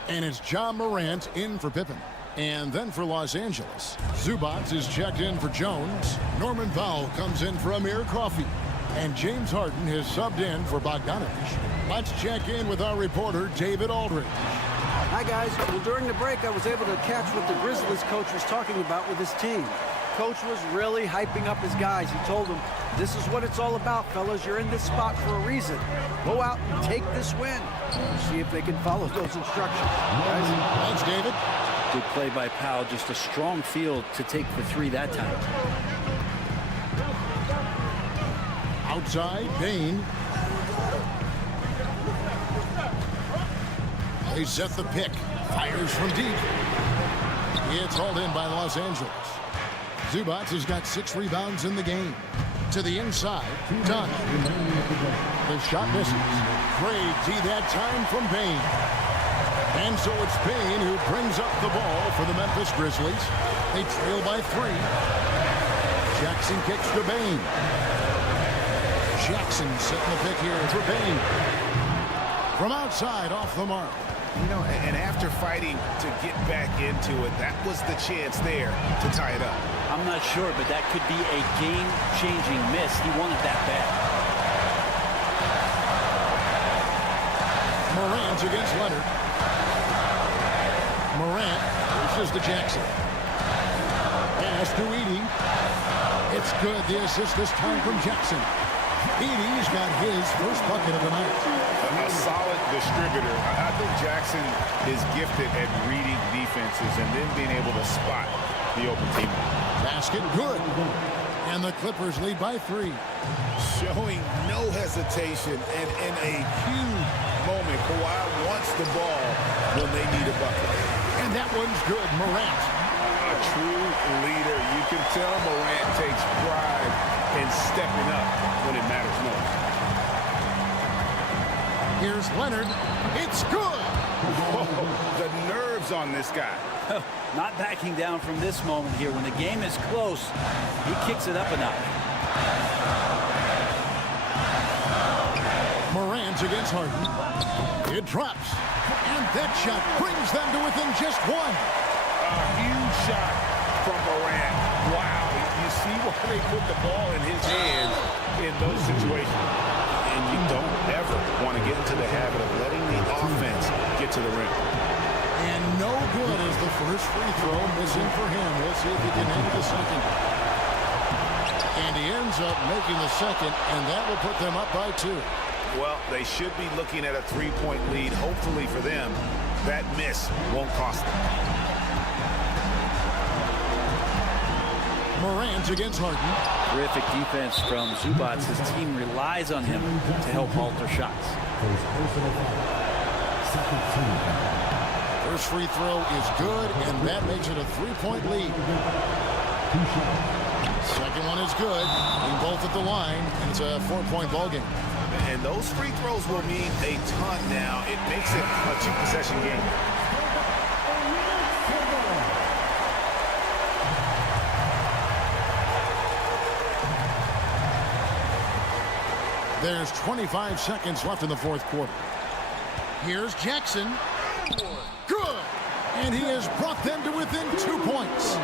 And it's John Morant in for Pippen. And then for Los Angeles, Zubac is checked in for Jones. Norman Powell comes in for Amir Coffey. And James Harden has subbed in for Bogdanovich. Let's check in with our reporter, David Aldridge. Hi, guys. Well, during the break, I was able to catch what the Grizzlies coach was talking about with his team. Coach was really hyping up his guys. He told them, this is what it's all about, fellas. You're in this spot for a reason. Go out and take this win. See if they can follow those instructions. Thanks, David. Good play by Powell. Just a strong field to take the 3 that time. Outside, Bane. They set the pick. Fires from deep. It's hauled in by Los Angeles. Zubac has got 6 rebounds in the game. To the inside, done. The shot misses. Great D that time from Bane. And so it's Bane who brings up the ball for the Memphis Grizzlies. They trail by 3. Jackson kicks to Bane. Jackson setting the pick here for Bane. From outside, off the mark. You know, and after fighting to get back into it, that was the chance there to tie it up. I'm not sure, but that could be a game-changing miss. He wanted that bad. Morant against Leonard. Morant pushes to Jackson. Pass to Edey. It's good. The assist this time from Jackson. Edey's got his first bucket of the night. A solid distributor. I think Jackson is gifted at reading defenses and then being able to spot the open team. Basket good. And the Clippers lead by 3. Showing no hesitation, and in a huge moment, Kawhi wants the ball when they need a bucket. And that one's good. Morant. A true leader. You can tell Morant takes pride in stepping up when it matters most. Here's Leonard. It's good. Whoa, the nerves on this guy. Not backing down from this moment here. When the game is close, he kicks it up a notch. Morant against Harden. It drops. And that shot brings them to within just 1. huge shot from Morant. Wow, you see why they put the ball in his hands in those situations. And you don't ever want to get into the habit of letting the offense get to the rim. And no good is the first free throw, missing for him. We'll see if he can hit the second. And he ends up making the second, and that will put them up by 2. Well, they should be looking at a 3-point lead. Hopefully for them, that miss won't cost them. Morant against Harden. Terrific defense from Zubac. His team relies on him to help alter shots. First free throw is good, and that makes it a 3-point lead. Second one is good. Being both at the line, and it's a 4-point ball game. And those free throws will mean a ton now. It makes it a 2-possession game. There's 25 seconds left in the fourth quarter. Here's Jackson. Good. And he has brought them to within 2 points.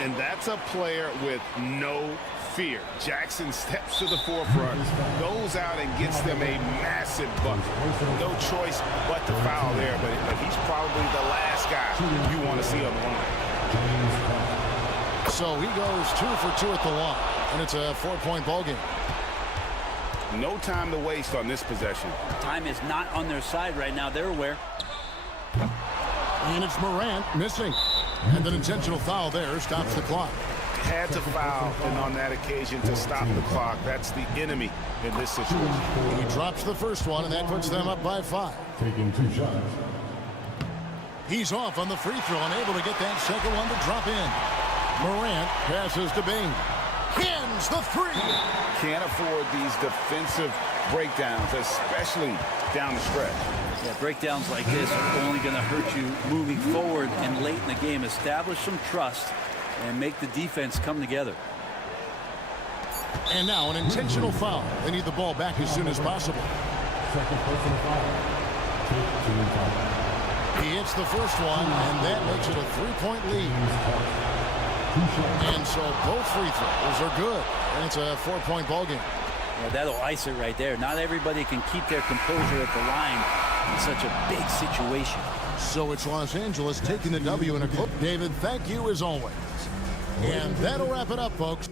And that's a player with no fear. Jackson steps to the forefront, goes out and gets them a massive bucket. No choice but to foul there, but he's probably the last guy you want to see on the line. So he goes 2 for 2 at the line, and it's a 4-point ball game. No time to waste on this possession. Time is not on their side right now. They're aware. And it's Morant missing. And an intentional foul there stops the clock. Had to foul, and on that occasion to stop the clock. That's the enemy in this situation. He drops the first one, and that puts them up by 5. Taking 2 shots. He's off on the free throw, unable to get that second one to drop in. Morant passes to Bing. Hins the 3. Can't afford these defensive breakdowns, especially down the stretch. Yeah, breakdowns like this are only going to hurt you moving forward and late in the game. Establish some trust and make the defense come together. And now an intentional foul. They need the ball back as soon as possible. Second personal foul. Team foul. He hits the first one, and that makes it a 3-point lead. And so both free throws are good. And it's a 4-point ball game. Yeah, that'll ice it right there. Not everybody can keep their composure at the line in such a big situation. So it's Los Angeles taking the W in a close. David, thank you as always. And that'll wrap it up, folks.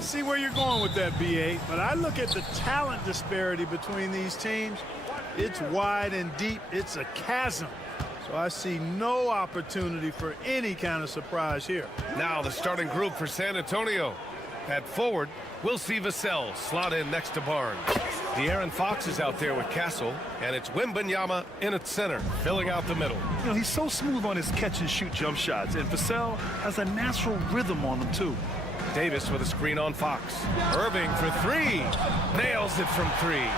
I see where you're going with that, B8, but I look at the talent disparity between these teams. It's wide and deep. It's a chasm. So I see no opportunity for any kind of surprise here. Now the starting group for San Antonio. At forward, we'll see Vassell slot in next to Barnes. De'Aaron Fox is out there with Castle, and it's Wembanyama in at center, filling out the middle. You know, he's so smooth on his catch-and-shoot jump shots, and Vassell has a natural rhythm on them, too. Davis with a screen on Fox. Irving for three. Nails it from three.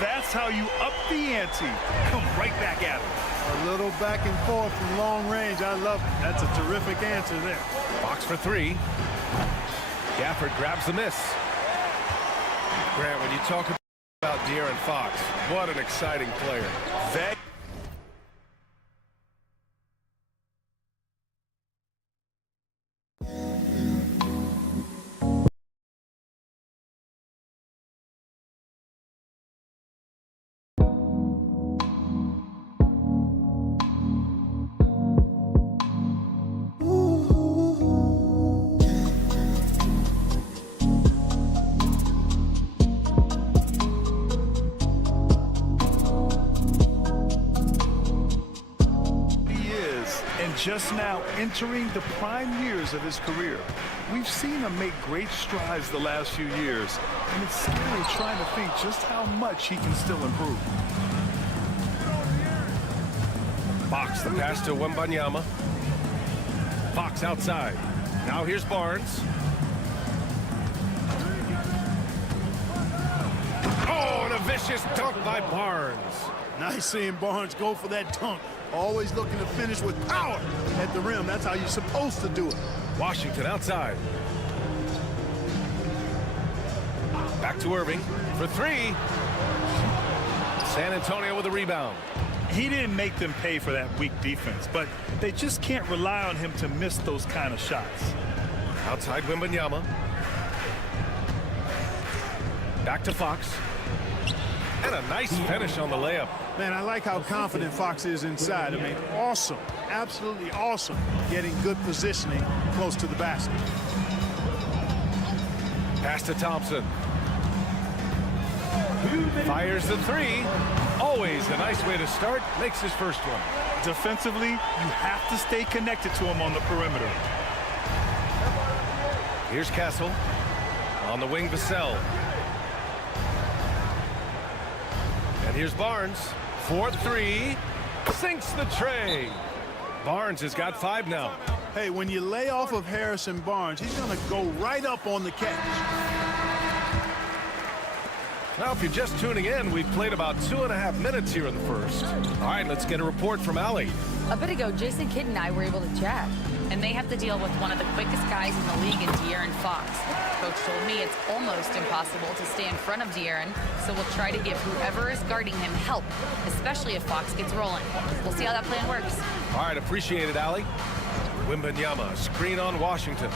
That's how you up the ante. Come right back at him. A little back and forth from long range. I love it. That's a terrific answer there. Fox for three. Gafford grabs the miss. Grant, when you talk about De'Aaron Fox, what an exciting player. Just now entering the prime years of his career. We've seen him make great strides the last few years, and it's scary trying to think just how much he can still improve. Fox, the pass to Wembanyama. Fox outside. Now here's Barnes. Oh, and a vicious dunk by Barnes. Nice seeing Barnes go for that dunk. Always looking to finish with power at the rim. That's how you're supposed to do it. Washington outside. Back to Irving for three. San Antonio with a rebound. He didn't make them pay for that weak defense, but they just can't rely on him to miss those kind of shots. Outside Wembanyama. Back to Fox. And a nice finish on the layup. Man, I like how confident Fox is inside. I mean, awesome. Absolutely awesome. Getting good positioning close to the basket. Pass to Thompson. Fires the three. Always a nice way to start. Makes his first one. Defensively, you have to stay connected to him on the perimeter. Here's Castle. On the wing, Vassell. And here's Barnes. 4-3. Sinks the tray. Barnes has got 5 now. Hey, when you lay off of Harrison Barnes, he's going to go right up on the catch. Now, if you're just tuning in, we've played about 2.5 minutes here in the first. All right, let's get a report from Allie. A bit ago, Jason Kidd and I were able to chat, and they have to deal with one of the quickest guys in the league in De'Aaron Fox. Coach told me it's almost impossible to stay in front of De'Aaron, so we'll try to give whoever is guarding him help, especially if Fox gets rolling. We'll see how that plan works. All right, appreciate it, Allie. Wembanyama, screen on Washington.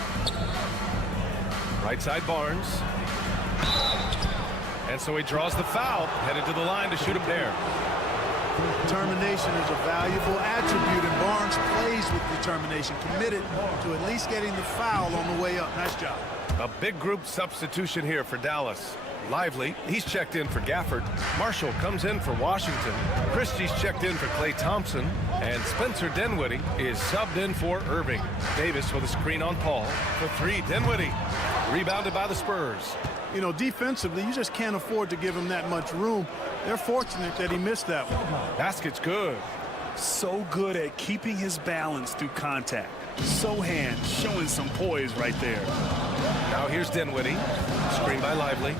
Right side Barnes. And so he draws the foul, headed to the line to shoot a pair. Determination is a valuable attribute, and Barnes plays with determination, committed to at least getting the foul on the way up. Nice job. A big group substitution here for Dallas. Lively, he's checked in for Gafford. Marshall comes in for Washington. Christie's checked in for Klay Thompson. And Spencer Dinwiddie is subbed in for Irving. Davis with a screen on Paul. For 3, Dinwiddie. Rebounded by the Spurs. You know, defensively, you just can't afford to give him that much room. They're fortunate that he missed that one. Basket's good. So good at keeping his balance through contact. Sohan showing some poise right there. Now here's Dinwiddie. Screen by Lively.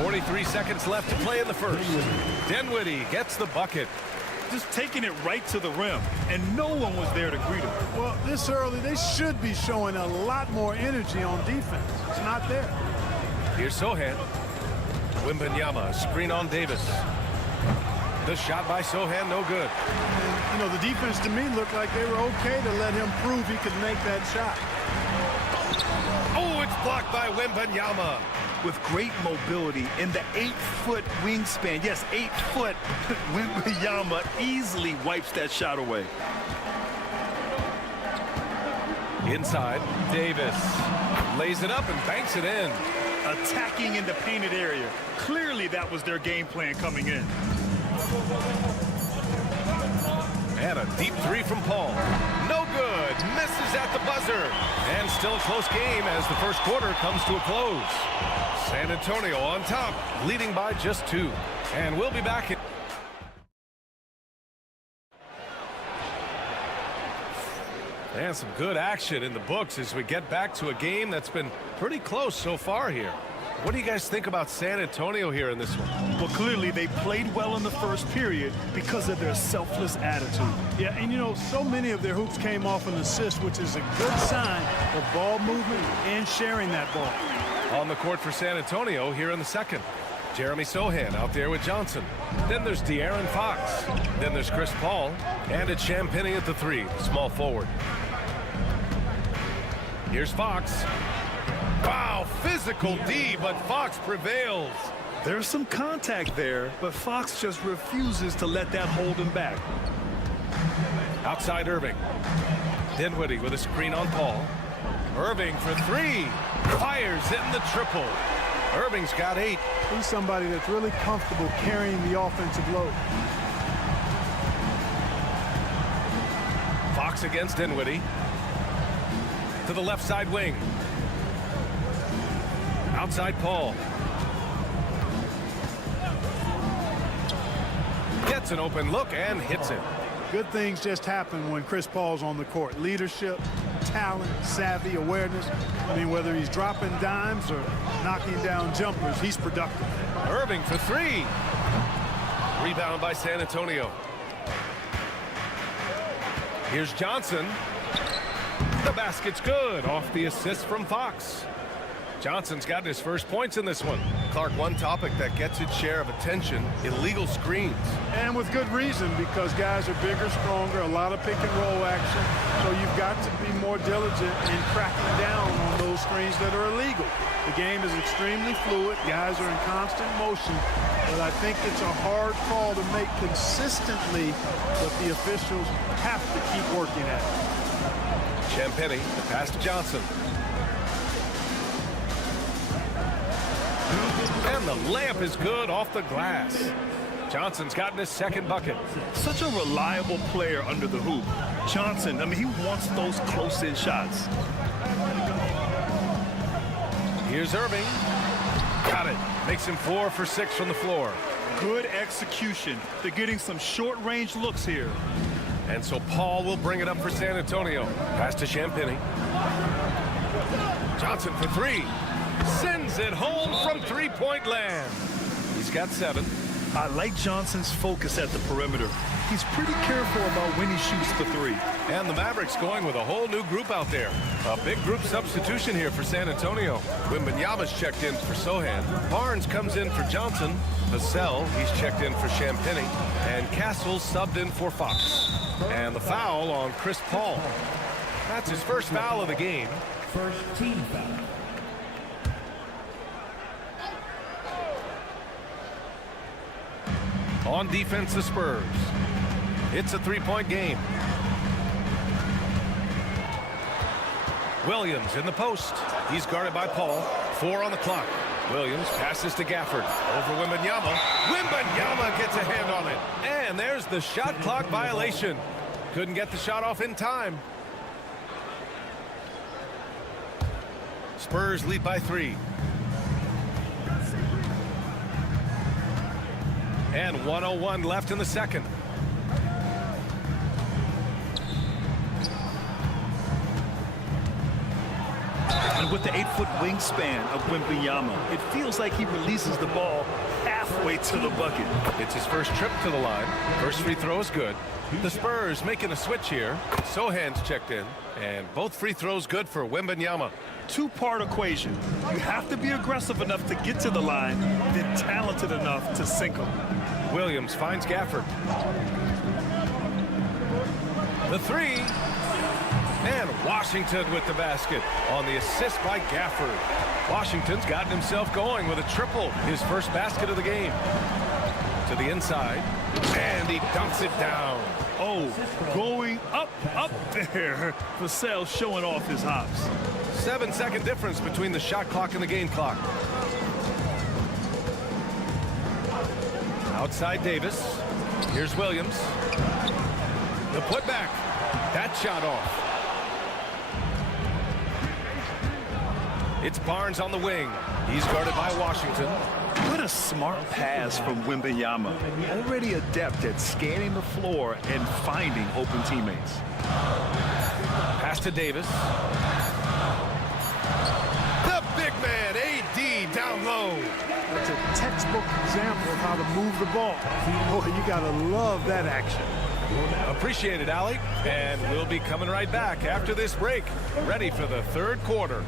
43 seconds left to play in the first. Dinwiddie gets the bucket. Just taking it right to the rim, and no one was there to greet him. Well, this early, they should be showing a lot more energy on defense. It's not there. Here's Sohan. Wembanyama, screen on Davis. The shot by Sohan, no good. And, you know, the defense to me looked like they were okay to let him prove he could make that shot. Oh, it's blocked by Wembanyama. With great mobility in the 8-foot wingspan. Yes, 8 foot. Wembanyama easily wipes that shot away. Inside, Davis lays it up and banks it in. Attacking in the painted area. Clearly that was their game plan coming in. And a deep three from Paul. No good. Misses at the buzzer. And still a close game as the first quarter comes to a close. San Antonio on top, leading by just 2. And we'll be back. And some good action in the books as we get back to a game that's been pretty close so far here. What do you guys think about San Antonio here in this one? Well, clearly they played well in the first period because of their selfless attitude. Yeah, and you know, so many of their hoops came off an assist, which is a good sign of ball movement and sharing that ball. On the court for San Antonio here in the second. Jeremy Sohan out there with Johnson. Then there's De'Aaron Fox. Then there's Chris Paul. And it's Champagnie at the 3, the small forward. Here's Fox. Wow, physical D, but Fox prevails. There's some contact there, but Fox just refuses to let that hold him back. Outside Irving. Dinwiddie with a screen on Paul. Irving for 3. Fires in the triple. Irving's got 8. He's somebody that's really comfortable carrying the offensive load. Fox against Dinwiddie. To the left side wing. Outside Paul. Gets an open look and hits it. Good things just happen when Chris Paul's on the court. Leadership, talent, savvy, awareness. I mean, whether he's dropping dimes or knocking down jumpers, he's productive. Irving for 3. Rebound by San Antonio. Here's Johnson. The basket's good off the assist from Fox. Johnson's gotten his first points in this one. Clark, one topic that gets its share of attention, illegal screens. And with good reason, because guys are bigger, stronger, a lot of pick and roll action. So you've got to be more diligent in cracking down on those screens that are illegal. The game is extremely fluid. Guys are in constant motion. But I think it's a hard call to make consistently, but the officials have to keep working at it. Champagnie, the pass to Johnson. And the layup is good off the glass. Johnson's gotten his second bucket. Such a reliable player under the hoop. Johnson, I mean, he wants those close-in shots. Here's Irving. Got it. Makes him 4 for 6 from the floor. Good execution. They're getting some short-range looks here. And so Paul will bring it up for San Antonio. Pass to Champagnie. Johnson for 3. Sends it home from three-point land. He's got 7. I like Johnson's focus at the perimeter. He's pretty careful about when he shoots the 3. And the Mavericks going with a whole new group out there. A big group substitution here for San Antonio. Wembanyama's checked in for Sohan. Barnes comes in for Johnson. Vassell, he's checked in for Champagnie. And Castle subbed in for Fox. And the foul on Chris Paul. That's his first foul of the game. First team foul. On defense, the Spurs. It's a 3-point game. Williams in the post. He's guarded by Paul. 4 on the clock. Williams passes to Gafford. Over Wembanyama. Wembanyama gets a hand on it. And there's the shot clock violation. Couldn't get the shot off in time. Spurs lead by 3. And 1:01 left in the second. And with the 8-foot wingspan of Wembanyama, it feels like he releases the ball halfway to the bucket. It's his first trip to the line. First free throw is good. The Spurs making a switch here. Sohan's checked in. And both free throws good for Wembanyama. Two-part equation. You have to be aggressive enough to get to the line, then talented enough to sink them. Williams finds Gafford. The 3. And Washington with the basket on the assist by Gafford. Washington's gotten himself going with a triple. His first basket of the game. To the inside. And he dunks it down. Oh, going up there. Vassell showing off his hops. 7-second difference between the shot clock and the game clock. Outside Davis. Here's Williams. The putback. That shot off. It's Barnes on the wing. He's guarded by Washington. What a smart pass from Wembanyama. Already adept at scanning the floor and finding open teammates. Pass to Davis. The big man, AD, down low. That's a textbook example of how to move the ball. Boy, you got to love that action. Appreciate it, Allie. And we'll be coming right back after this break. Ready for the third quarter.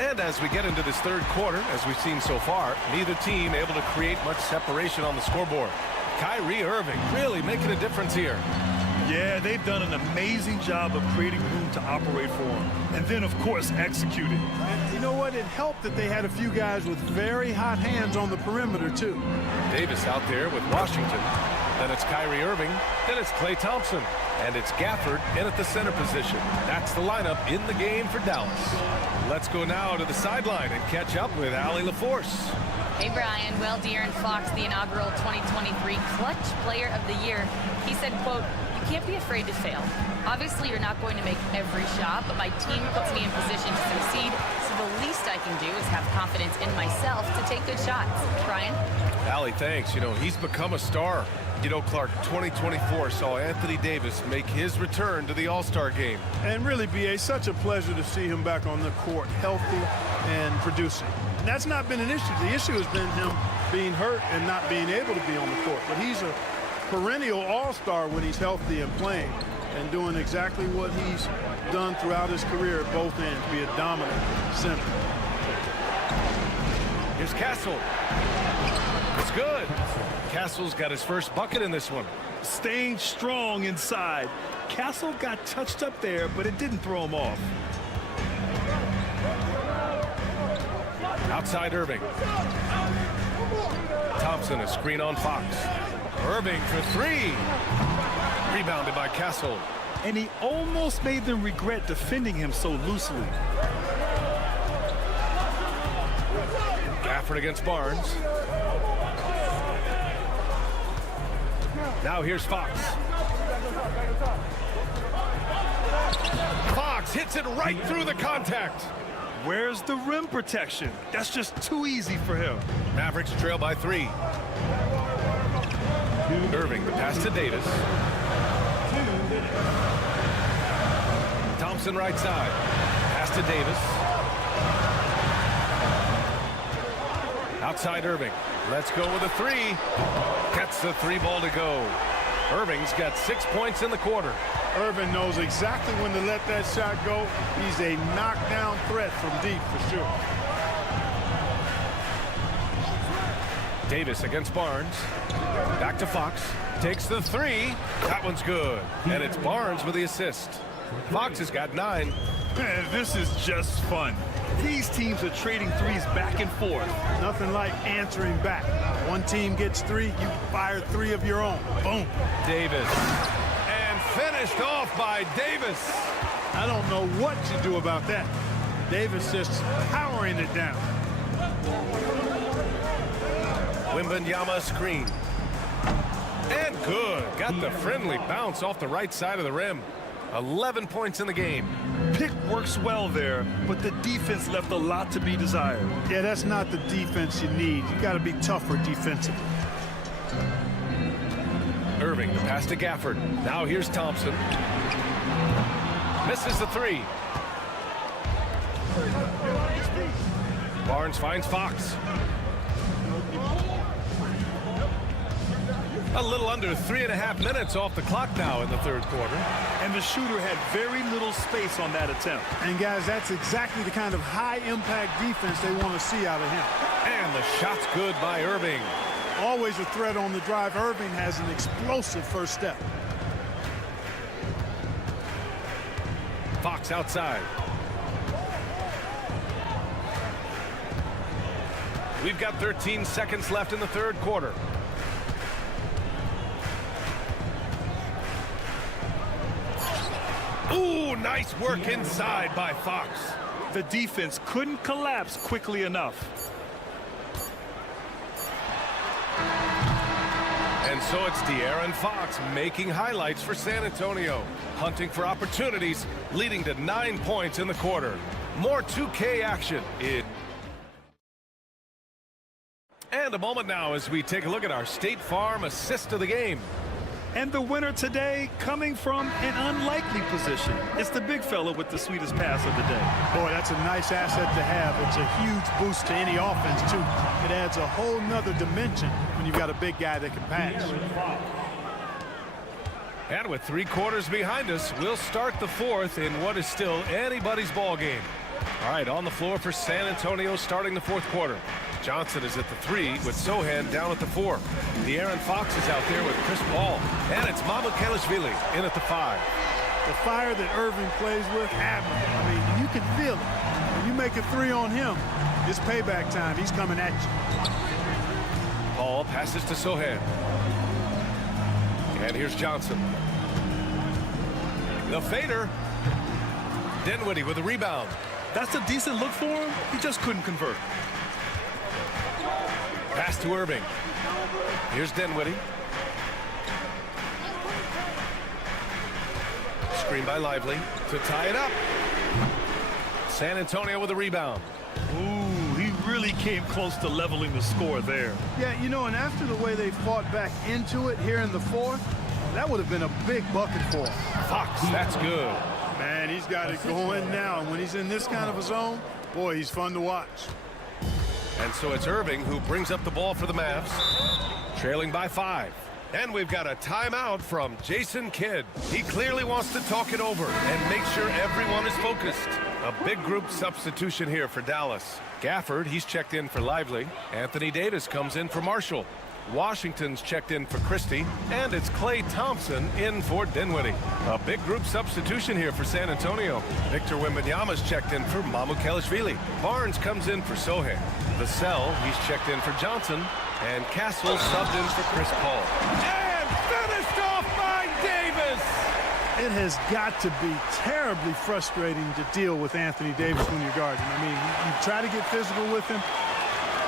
And as we get into this third quarter, as we've seen so far, neither team able to create much separation on the scoreboard. Kyrie Irving really making a difference here. Yeah, they've done an amazing job of creating room to operate for him. And then, of course, executing. And you know what? It helped that they had a few guys with very hot hands on the perimeter, too. Davis out there with Washington. Then it's Kyrie Irving. Then it's Klay Thompson. And it's Gafford in at the center position. That's the lineup in the game for Dallas. Let's go now to the sideline and catch up with Allie LaForce. Hey, Brian. Well, De'Aaron Fox, the inaugural 2023 Clutch Player of the Year, he said, quote, "You can't be afraid to fail. Obviously, you're not going to make every shot, but my team puts me in position to succeed, so the least I can do is have confidence in myself to take good shots." Brian? Allie, thanks. You know, he's become a star. You know, Clark, 2024 saw Anthony Davis make his return to the All-Star game. And really, B.A., such a pleasure to see him back on the court, healthy and producing. And that's not been an issue. The issue has been him being hurt and not being able to be on the court. But he's a perennial all-star when he's healthy and playing and doing exactly what he's done throughout his career at both ends, be a dominant center. Here's Castle. It's good. Castle's got his first bucket in this one. Staying strong inside. Castle got touched up there, but it didn't throw him off. Outside Irving. Thompson, a screen on Fox. Irving for three. Rebounded by Castle. And he almost made them regret defending him so loosely. Gafford against Barnes. Now here's Fox. Fox hits it right through the contact. Where's the rim protection? That's just too easy for him. Mavericks trail by 3. Irving, the pass to Davis. Thompson right side. Pass to Davis. Outside Irving. Let's go with a 3. Gets the 3 ball to go. Irving's got 6 points in the quarter. Irving knows exactly when to let that shot go. He's a knockdown threat from deep for sure. Davis against Barnes. Back to Fox. Takes the 3. That one's good. And it's Barnes with the assist. Fox has got 9. Man, this is just fun. These teams are trading threes back and forth. Nothing like answering back. One team gets 3, you fire 3 of your own. Boom. Davis. And finished off by Davis. I don't know what to do about that. Davis just powering it down. Wembanyama screen. And good. Got the friendly bounce off the right side of the rim. 11 points in the game. Pick works well there, but the defense left a lot to be desired. Yeah, that's not the defense you need. You got to be tougher defensively. Irving, the pass to Gafford. Now here's Thompson. Misses the 3. Barnes finds Fox. A little under 3.5 minutes off the clock now in the third quarter. And the shooter had very little space on that attempt. And guys, that's exactly the kind of high-impact defense they want to see out of him. And the shot's good by Irving. Always a threat on the drive. Irving has an explosive first step. Fox outside. We've got 13 seconds left in the third quarter. Ooh, nice work inside by Fox. The defense couldn't collapse quickly enough. And so it's De'Aaron Fox making highlights for San Antonio, hunting for opportunities, leading to 9 points in the quarter. More 2K action. And a moment now as we take a look at our State Farm assist of the game. And the winner today coming from an unlikely position. It's the big fella with the sweetest pass of the day. Boy, that's a nice asset to have. It's a huge boost to any offense, too. It adds a whole nother dimension when you've got a big guy that can pass. And with 3 quarters behind us, we'll start the 4th in what is still anybody's ball game. All right, on the floor for San Antonio starting the 4th quarter. Johnson is at the 3 with Sohan down at the 4. De'Aaron Fox is out there with Chris Paul. And it's Mamukelashvili in at the 5. The fire that Irving plays with, admirable. I mean, you can feel it. When you make a 3 on him, it's payback time. He's coming at you. Paul passes to Sohan. And here's Johnson. The fader. Dinwiddie with a rebound. That's a decent look for him. He just couldn't convert. Pass to Irving. Here's Dinwiddie. Screen by Lively to tie it up. San Antonio with a rebound. Ooh, he really came close to leveling the score there. Yeah, you know, and after the way they fought back into it here in the 4th, that would have been a big bucket for him. Fox, that's good. Man, he's got it going now. And when he's in this kind of a zone, boy, he's fun to watch. And so it's Irving who brings up the ball for the Mavs, trailing by 5. And we've got a timeout from Jason Kidd. He clearly wants to talk it over and make sure everyone is focused. A big group substitution here for Dallas. Gafford, he's checked in for Lively. Anthony Davis comes in for Marshall. Washington's checked in for Christie, and it's Klay Thompson in for Dinwiddie. A big group substitution here for San Antonio. Victor Wembanyama's checked in for Mamukelashvili. Barnes comes in for Sohan. Vassell, he's checked in for Johnson, and Castle subbed in for Chris Paul. And finished off by Davis! It has got to be terribly frustrating to deal with Anthony Davis when you're guarding. I mean, you try to get physical with him.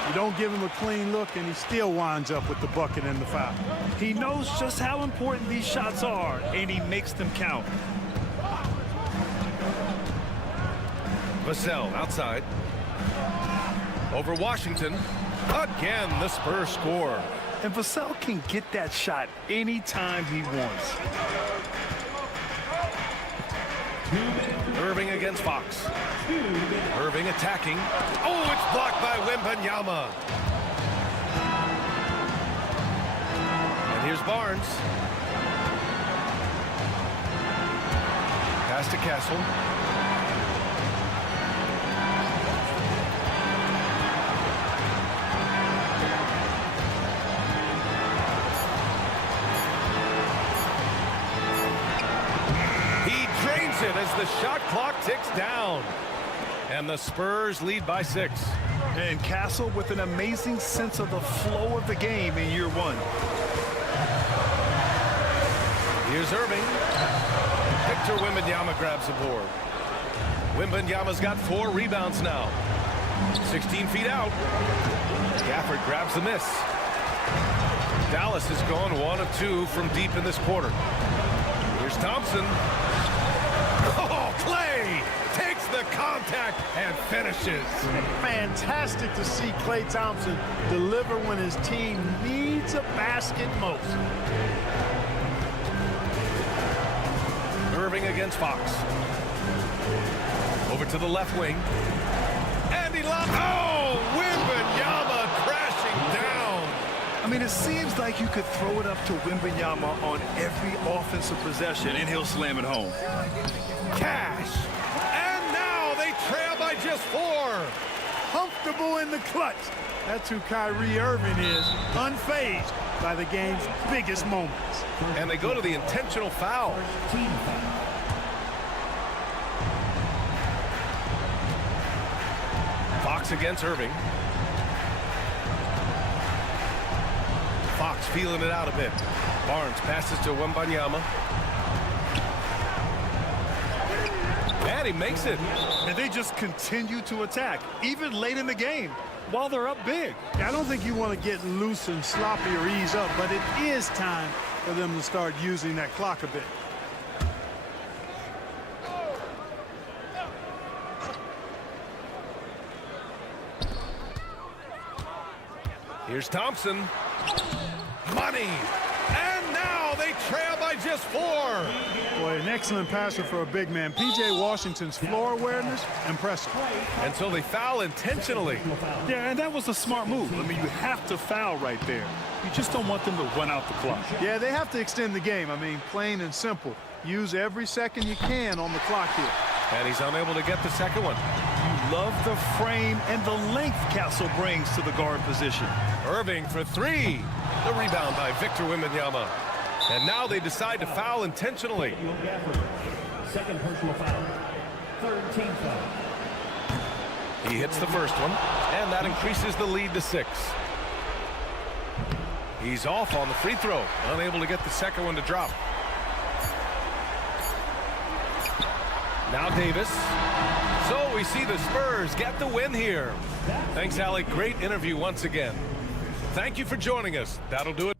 You don't give him a clean look, and he still winds up with the bucket and the foul. He knows just how important these shots are, and he makes them count. Vassell outside. Over Washington. Again, the Spurs score. And Vassell can get that shot anytime he wants. Irving against Fox. Irving attacking. Oh, it's blocked by Wembanyama. And here's Barnes. Pass to Castle. It as the shot clock ticks down. And the Spurs lead by 6. And Castle with an amazing sense of the flow of the game in year 1. Here's Irving. Victor Wembanyama grabs the board. Wembanyama's got 4 rebounds now. 16 feet out. Gafford grabs the miss. Dallas has gone 1 of 2 from deep in this quarter. Here's Thompson. Oh, Klay takes the contact and finishes. Fantastic to see Klay Thompson deliver when his team needs a basket most. Irving against Fox. Over to the left wing. And he lost. Oh, Wembanyama crashing down. I mean, it seems like you could throw it up to Wembanyama on every offensive possession, and he'll slam it home. Cash. And now they trail by just 4. Comfortable in the clutch. That's who Kyrie Irving is, unfazed by the game's biggest moments. And they go to the intentional foul. Team foul. Fox against Irving. Fox feeling it out a bit. Barnes passes to Wembanyama. And he makes it. And they just continue to attack, even late in the game, while they're up big. I don't think you want to get loose and sloppy or ease up, but it is time for them to start using that clock a bit. Here's Thompson. Money. And now they trail by just 4. Boy, an excellent passer for a big man. P.J. Washington's floor awareness, impressive. Until they foul intentionally. Yeah, and that was a smart move. I mean, you have to foul right there. You just don't want them to run out the clock. Yeah, they have to extend the game. I mean, plain and simple. Use every second you can on the clock here. And he's unable to get the second one. You love the frame and the length Castle brings to the guard position. Irving for 3. The rebound by Victor Wembanyama. And now they decide to foul intentionally. Second personal foul. Third team foul. He hits the first one, and that increases the lead to 6. He's off on the free throw, unable to get the second one to drop. Now Davis. So we see the Spurs get the win here. Thanks, Alec. Great interview once again. Thank you for joining us. That'll do it.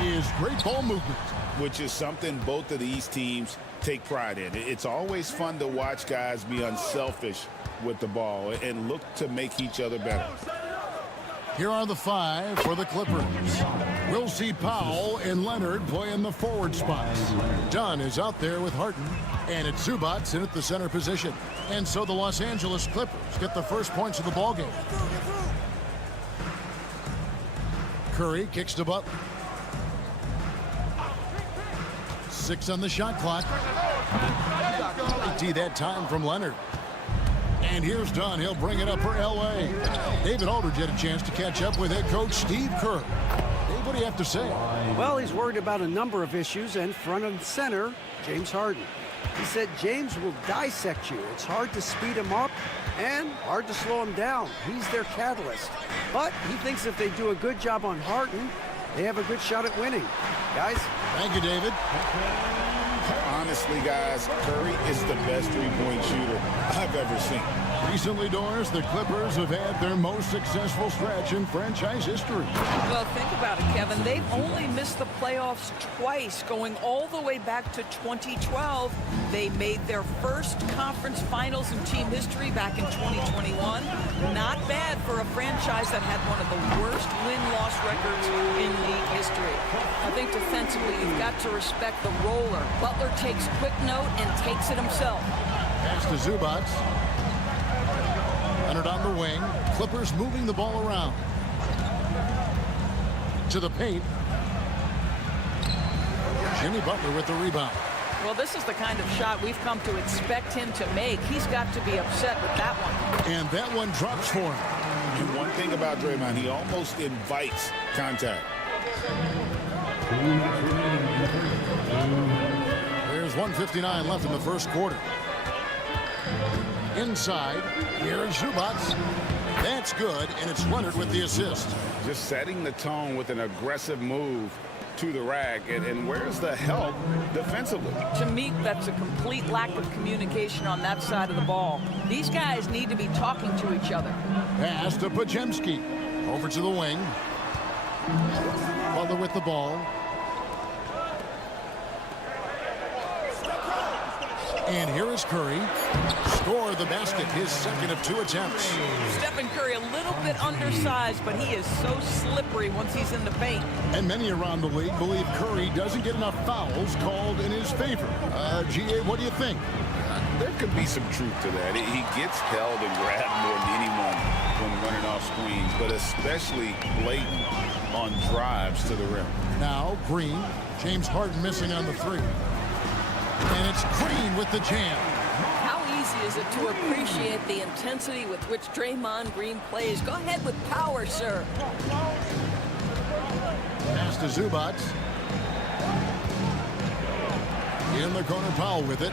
Is great ball movement, which is something both of these teams take pride in. It's always fun to watch guys be unselfish with the ball and look to make each other better. Here are the 5 for the Clippers. We'll see Powell and Leonard play in the forward spots. Dunn is out there with Harden, and it's Zubats in at the center position. And so the Los Angeles Clippers get the first points of the ballgame. Curry kicks to Butler. 6 on the shot clock. Tee that time from Leonard. And here's Dunn. He'll bring it up for L.A. David Aldridge had a chance to catch up with head coach Steve Kerr. Dave, what do you have to say? Well, he's worried about a number of issues, and front and center, James Harden. He said James will dissect you. It's hard to speed him up and hard to slow him down. He's their catalyst. But he thinks if they do a good job on Harden, they have a good shot at winning. Guys? Thank you, David. Honestly, guys, Curry is the best three-point shooter I've ever seen. Recently, Doris, the Clippers have had their most successful stretch in franchise history. Well, think about it, Kevin. They've only missed the playoffs twice, going all the way back to 2012. They made their first conference finals in team history back in 2021. Not bad for a franchise that had one of the worst win-loss records in league history. I think defensively, you've got to respect the roller. Butler takes quick note and takes it himself. Pass to Zubats. Leonard on the wing. Clippers moving the ball around. To the paint. Jimmy Butler with the rebound. Well, this is the kind of shot we've come to expect him to make. He's got to be upset with that one. And that one drops for him. And one thing about Draymond, he almost invites contact. There's 1:59 left in the first quarter. Inside, here's Zubats. That's good, and it's Leonard with the assist. Just setting the tone with an aggressive move to the rack. And where's the help defensively? To me, that's a complete lack of communication on that side of the ball. These guys need to be talking to each other. Pass to Pajemski. Over to the wing. Butler with the ball. And here is Curry. Score the basket, his second of 2 attempts. Stephen Curry a little bit undersized, but he is so slippery once he's in the paint. And many around the league believe Curry doesn't get enough fouls called in his favor. GA, what do you think? There could be some truth to that. He gets held and grabbed more than anyone when running off screens, but especially blatant on drives to the rim. Now Green. James Harden missing on the 3. And it's Green with the jam. How easy is it to appreciate the intensity with which Draymond Green plays? Go ahead with power, sir. Pass to Zubac. In the corner, Powell with it.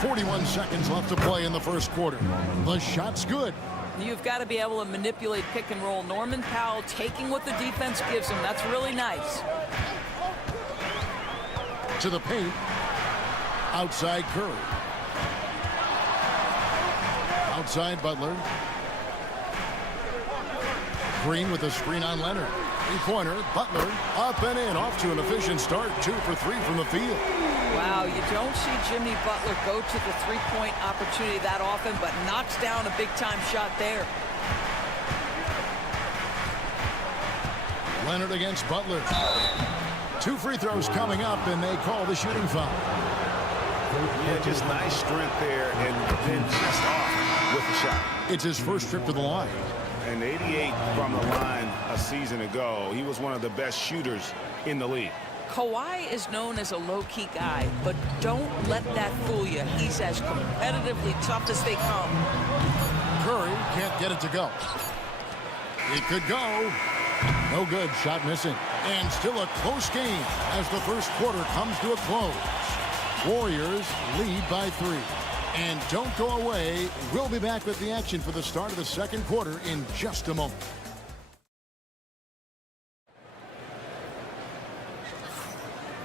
41 seconds left to play in the first quarter. The shot's good. You've got to be able to manipulate pick and roll. Norman Powell taking what the defense gives him. That's really nice. To the paint. Outside Curry. Outside Butler. Green with a screen on Leonard. 3-pointer. Butler up and in. Off to an efficient start. 2 for 3 from the field. Wow, you don't see Jimmy Butler go to the three-point opportunity that often, but knocks down a big-time shot there. Leonard against Butler. 2 free throws coming up, and they call the shooting foul. Yeah, just nice strength there, and then just off with the shot. It's his first trip to the line. And 88 from the line a season ago. He was one of the best shooters in the league. Kawhi is known as a low-key guy, but don't let that fool you. He's as competitively tough as they come. Curry can't get it to go. It could go. No good. Shot missing. And still a close game as the first quarter comes to a close. Warriors lead by 3. And don't go away. We'll be back with the action for the start of the second quarter in just a moment.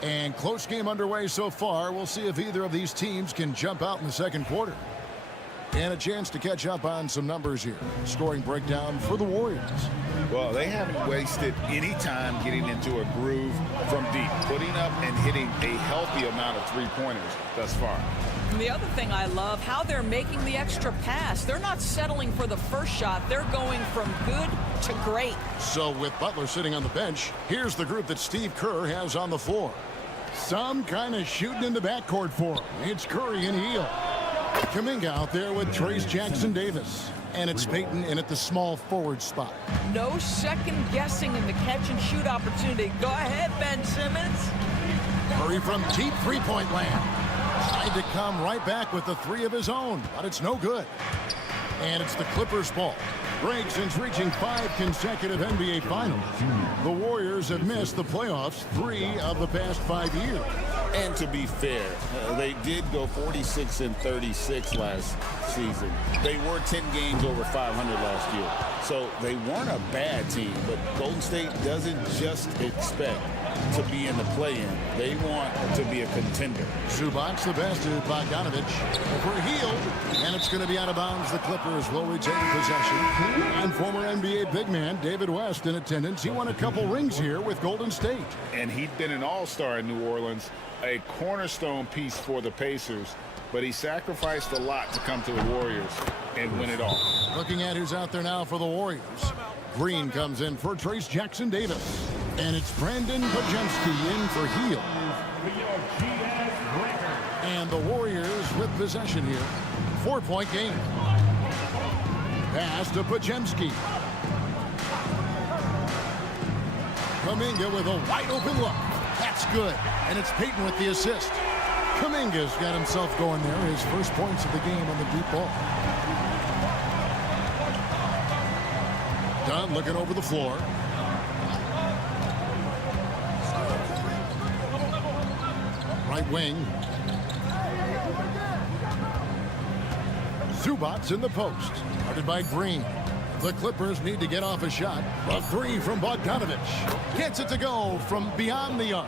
And close game underway so far. We'll see if either of these teams can jump out in the second quarter. And a chance to catch up on some numbers here. Scoring breakdown for the Warriors. Well, they haven't wasted any time getting into a groove from deep, putting up and hitting a healthy amount of three-pointers thus far. And the other thing I love, how they're making the extra pass. They're not settling for the first shot. They're going from good to great. So with Butler sitting on the bench, here's the group that Steve Kerr has on the floor. Some kind of shooting in the backcourt for him. It's Curry and Hield. Kuminga out there with Trace Jackson-Davis. And it's Payton in at the small forward spot. No second guessing in the catch and shoot opportunity. Go ahead, Ben Simmons. Curry from deep three-point land. Tried to come right back with the 3 of his own, but it's no good. And it's the Clippers' ball. Break since reaching 5 consecutive NBA Finals. The Warriors have missed the playoffs 3 of the past 5 years. And to be fair, they did go 46-36 last season. They were 10 games over 500 last year. So they weren't a bad team, but Golden State doesn't just expect to be in the play-in. They want to be a contender. Zubac the best to Bogdanovich. Over Hield. And it's going to be out of bounds. The Clippers will retain possession. And former NBA big man David West in attendance. He won a couple rings here with Golden State. And he'd been an all-star in New Orleans, a cornerstone piece for the Pacers. But he sacrificed a lot to come to the Warriors and win it all. Looking at who's out there now for the Warriors. Green comes in for Trace Jackson-Davis. And it's Brandon Pajemski in for Hield. And the Warriors with possession here. 4-point game. Pass to Pajemski. Kuminga with a wide open look. That's good. And it's Payton with the assist. Kuminga's got himself going there. His first points of the game on the deep ball. Dunn looking over the floor. Right wing. Zubac in the post. Guarded by Green. The Clippers need to get off a shot. A 3 from Bogdanovich. Gets it to go from beyond the arc.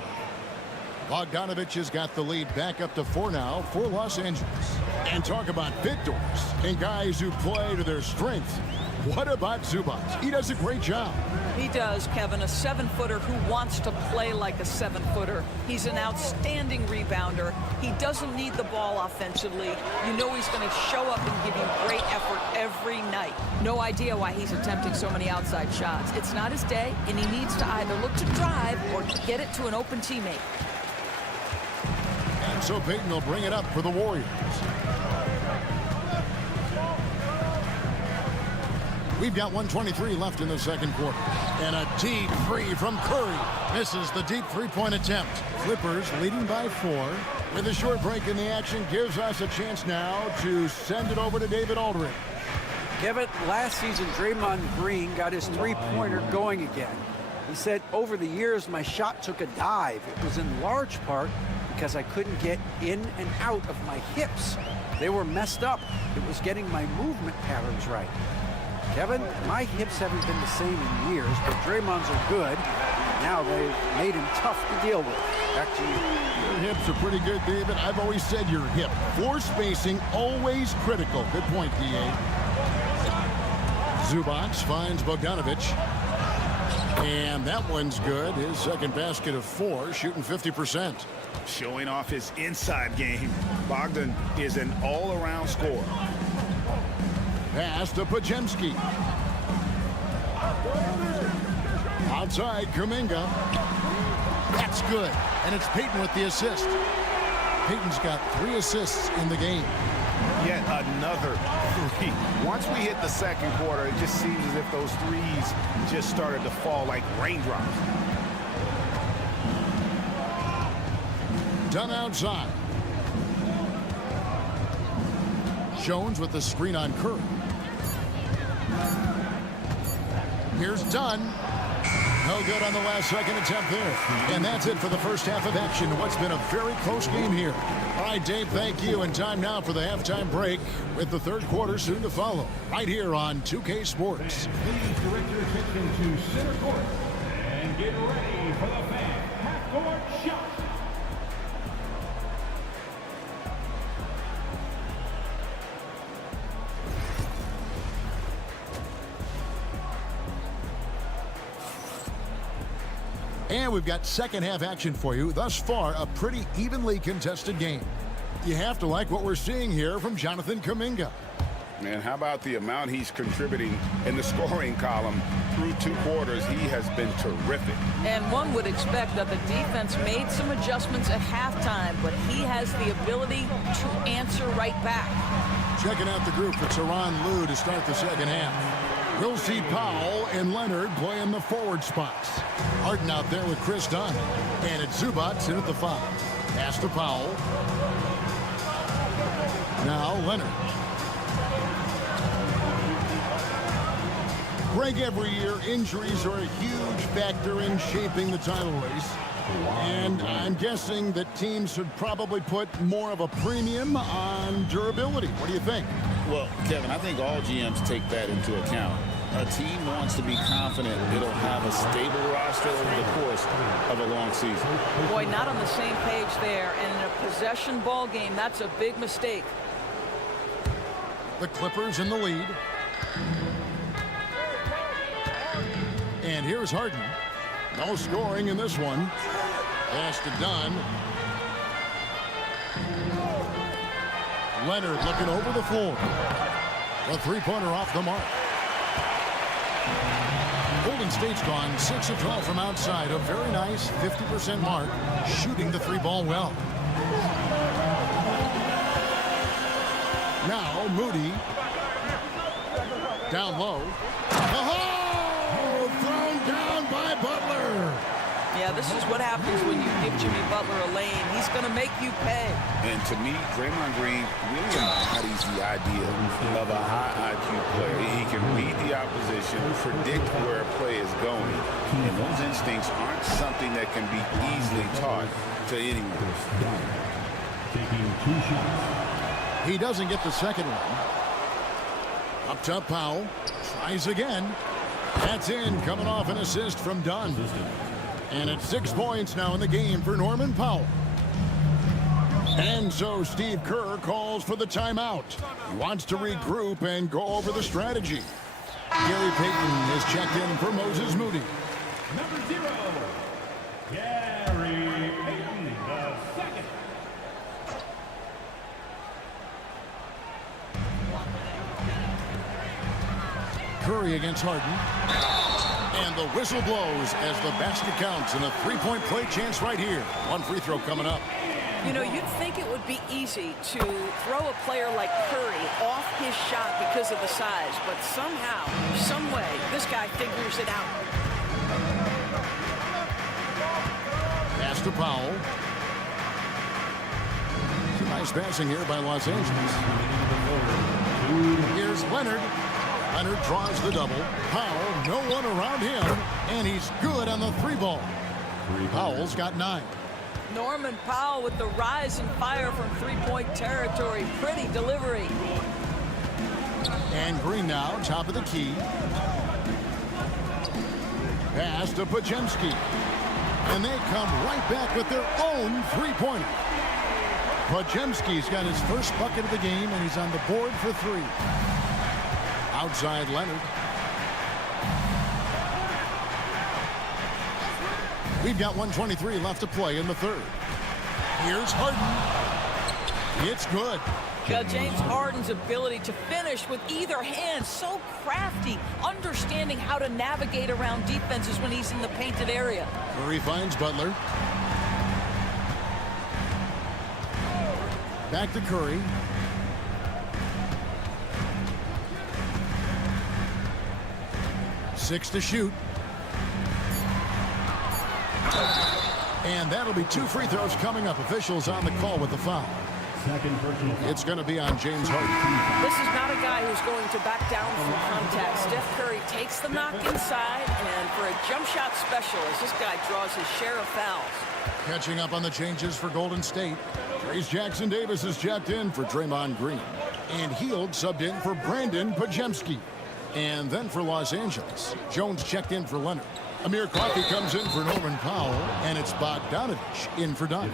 Bogdanovich has got the lead back up to 4 now for Los Angeles. And talk about victors and guys who play to their strength. What about Zubac? He does a great job. He does, Kevin, a 7-footer who wants to play like a 7-footer. He's an outstanding rebounder. He doesn't need the ball offensively. You know he's going to show up and give you great effort every night. No idea why he's attempting so many outside shots. It's not his day, and he needs to either look to drive or get it to an open teammate. And so Payton will bring it up for the Warriors. We've got 1:23 left in the second quarter. And a deep three from Curry. Misses the deep three-point attempt. Clippers leading by 4. With a short break in the action, gives us a chance now to send it over to David Aldridge. Kevin, last season, Draymond Green got his three-pointer going again. He said, over the years, my shot took a dive. It was in large part because I couldn't get in and out of my hips. They were messed up. It was getting my movement patterns right. Kevin, my hips haven't been the same in years, but Draymond's are good. Now they've made him tough to deal with. Back to you. Your hips are pretty good, David. I've always said your hip. Floor spacing, always critical. Good point, D.A. Zubac finds Bogdanovic. And that one's good. His second basket of 4, shooting 50%. Showing off his inside game. Bogdan is an all-around scorer. Pass to Podziemski. Outside, Kuminga. That's good. And it's Payton with the assist. Payton's got 3 assists in the game. Yet another 3. Once we hit the second quarter, it just seems as if those threes just started to fall like raindrops. Done outside. Jones with the screen on Curry. Here's Dunn. No good on the last second attempt there. And that's it for the first half of action. What's been a very close game here. All right, Dave, thank you. And time now for the halftime break with the third quarter soon to follow. Right here on 2K Sports. Please direct your attention to center court and get ready for the half-court shot. And we've got second half action for you. Thus far, a pretty evenly contested game. You have to like what we're seeing here from Jonathan Kuminga. Man, how about the amount he's contributing in the scoring column through 2 quarters? He has been terrific. And one would expect that the defense made some adjustments at halftime, but he has the ability to answer right back. Checking out the group for Tyronn Lue to start the second half. We'll see Powell and Leonard playing the forward spots. Harden out there with Chris Dunn. And it's Zubac in at the 5. Pass to Powell. Now Leonard. Greg, every year injuries are a huge factor in shaping the title race. And I'm guessing that teams should probably put more of a premium on durability. What do you think? Well, Kevin, I think all GMs take that into account. A team wants to be confident it'll have a stable roster over the course of a long season. Boy, not on the same page there. And in a possession ball game, that's a big mistake. The Clippers in the lead. And here's Harden. No scoring in this one. Pass to Dunn. Leonard looking over the floor. The three-pointer off the mark. Golden State's gone 6 of 12 from outside. A very nice 50% mark. Shooting the 3-ball well. Now Moody. Down low. Oh! Thrown down by Butler. Yeah, this is what happens when you give Jimmy Butler a lane. He's going to make you pay. And to me, Draymond Green really embodies the idea of a high IQ player. He can read the opposition, predict where a play is going, and those instincts aren't something that can be easily taught to anyone. Taking 2 shots. He doesn't get the second one. Up top, Powell tries again. That's in, coming off an assist from Dunn. And it's 6 points now in the game for Norman Powell. And so Steve Kerr calls for the timeout. He wants to regroup and go over the strategy. Gary Payton is checked in for Moses Moody. Number 0, Gary Payton, the second. Curry against Harden. And the whistle blows as the basket counts and a three-point play chance right here. One free throw coming up. You know, you'd think it would be easy to throw a player like Curry off his shot because of the size, but somehow, some way, this guy figures it out. Pass to Powell. Nice passing here by Los Angeles. Here's Leonard. Leonard draws the double. Powell, no one around him, and he's good on the three ball. Powell's got 9. Norman Powell with the rise and fire from three-point territory. Pretty delivery. And Green now, top of the key. Pass to Podziemski. And they come right back with their own three-pointer. Podziemski's got his first bucket of the game, and he's on the board for 3. Outside Leonard. We've got 1:23 left to play in the third. Here's Harden. It's good. Yeah, James Harden's ability to finish with either hand, so crafty, understanding how to navigate around defenses when he's in the painted area. Curry finds Butler. Back to Curry. Six to shoot. And that'll be 2 free throws coming up. Officials on the call with the foul. It's going to be on James Harden. This is not a guy who's going to back down from contact. Steph Curry takes the knock inside, and for a jump shot specialist, this guy draws his share of fouls. Catching up on the changes for Golden State. Trace Jackson Davis is checked in for Draymond Green. And Hield subbed in for Brandon Podziemski. And then for Los Angeles, Jones checked in for Leonard. Amir Coffey comes in for Norman Powell, and it's Bogdanovich in for Dunn.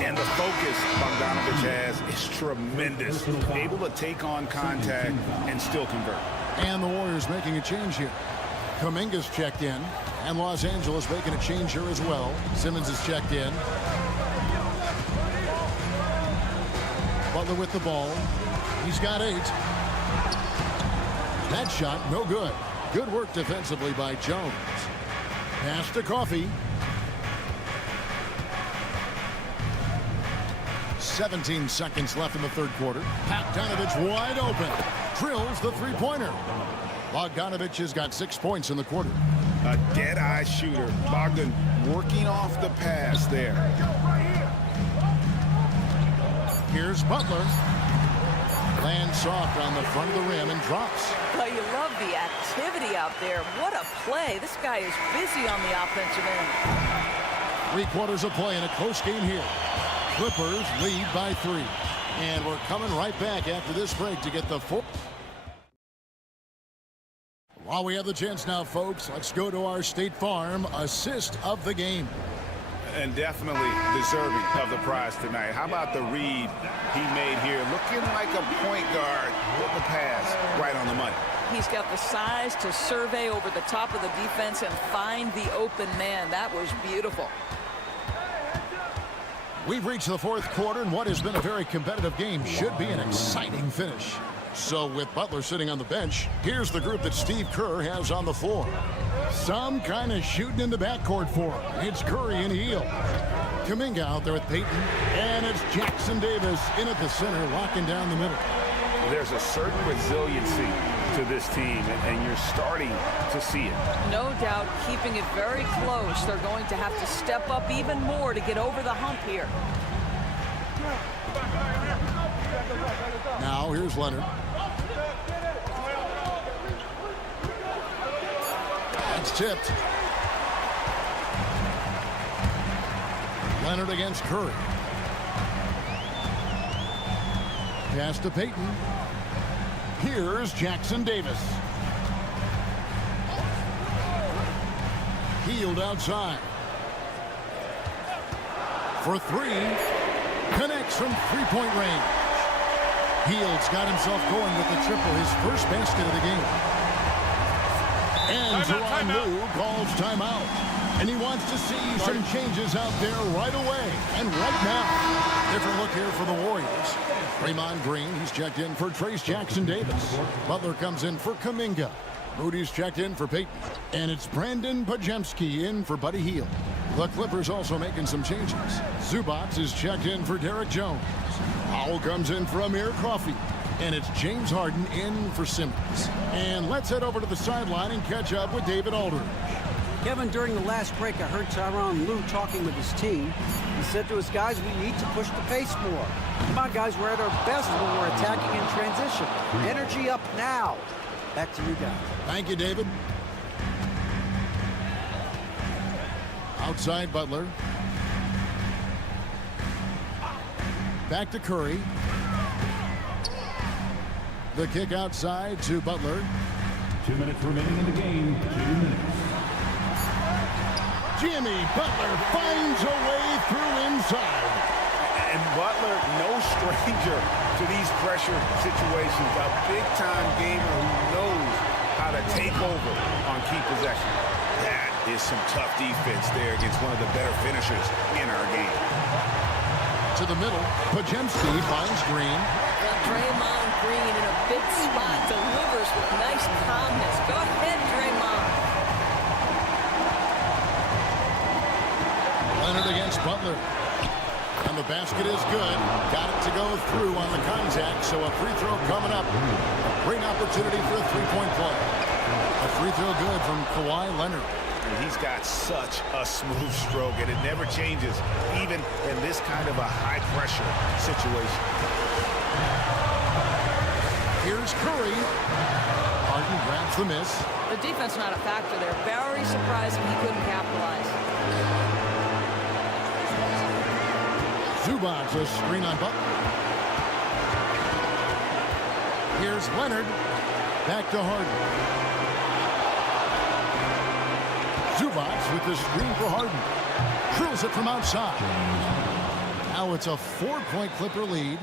And the focus Bogdanovich has is tremendous. Able to take on contact and still convert. And the Warriors making a change here. Kuminga's checked in, and Los Angeles making a change here as well. Simmons is checked in. Butler with the ball. He's got 8. That shot, no good. Good work defensively by Jones. Pass to Coffey. 17 seconds left in the third quarter. Bogdanovich wide open. Drills the three-pointer. Bogdanovich has got 6 points in the quarter. A dead-eye shooter. Bogdan working off the pass there. Here's Butler. Lands soft on the front of the rim and drops. Well, you love the activity out there. What a play. This guy is busy on the offensive end. 3 quarters of play in a close game here. Clippers lead by 3. And we're coming right back after this break to get the 4. While we have the chance now, folks, let's go to our State Farm assist of the game. And definitely deserving of the prize tonight. How about the read he made here? Looking like a point guard with the pass right on the money. He's got the size to survey over the top of the defense and find the open man. That was beautiful. We've reached the fourth quarter, and what has been a very competitive game should be an exciting finish. So with Butler sitting on the bench, here's the group that Steve Kerr has on the floor. Some kind of shooting in the backcourt for him. It's Curry and Hield. Kuminga out there with Payton. And it's Jackson Davis in at the center, locking down the middle. There's a certain resiliency to this team, and you're starting to see it. No doubt, keeping it very close. They're going to have to step up even more to get over the hump here. Now here's Leonard. That's tipped. Leonard against Curry. Pass to Payton. Here's Jackson Davis. Hield outside. For 3. Connects from three-point range. Hield's got himself going with the triple, his first basket of the game. And Tyronn Lue calls timeout. And he wants to see some changes out there right away and right now. Different look here for the Warriors. Draymond Green, he's checked in for Trace Jackson-Davis. Butler comes in for Kuminga. Moody's checked in for Peyton. And it's Brandon Podziemski in for Buddy Hield. The Clippers also making some changes. Zubac is checked in for Derek Jones. Powell comes in for Amir Coffey. And it's James Harden in for Simmons. And let's head over to the sideline and catch up with David Aldridge. Kevin, during the last break, I heard Tyronn Lue talking with his team. He said to his guys, we need to push the pace more. Come on, guys, we're at our best when we're attacking in transition. Energy up now. Back to you guys. Thank you, David. Outside Butler. Back to Curry. The kick outside to Butler. 2 minutes remaining in the game. 2 minutes. Jimmy Butler finds a way through inside. And Butler, no stranger to these pressure situations. A big-time gamer who knows how to take over on key possession. That is some tough defense there against one of the better finishers in our game. To the middle, Podziemski finds Green. Well, Draymond Green in a big spot delivers with nice calmness. Go ahead, Draymond. Leonard against Butler. And the basket is good. Got it to go through on the contact, so a free throw coming up. A great opportunity for a three-point play. A free throw good from Kawhi Leonard. And he's got such a smooth stroke, and it never changes, even in this kind of a high-pressure situation. Here's Curry. Harden grabs the miss. The defense not a factor there. Very surprising he couldn't capitalize. Zubac, a screen on Butler. Here's Leonard. Back to Harden. Zubac with the screen for Harden. Drills it from outside. Now it's a 4-point Clipper lead.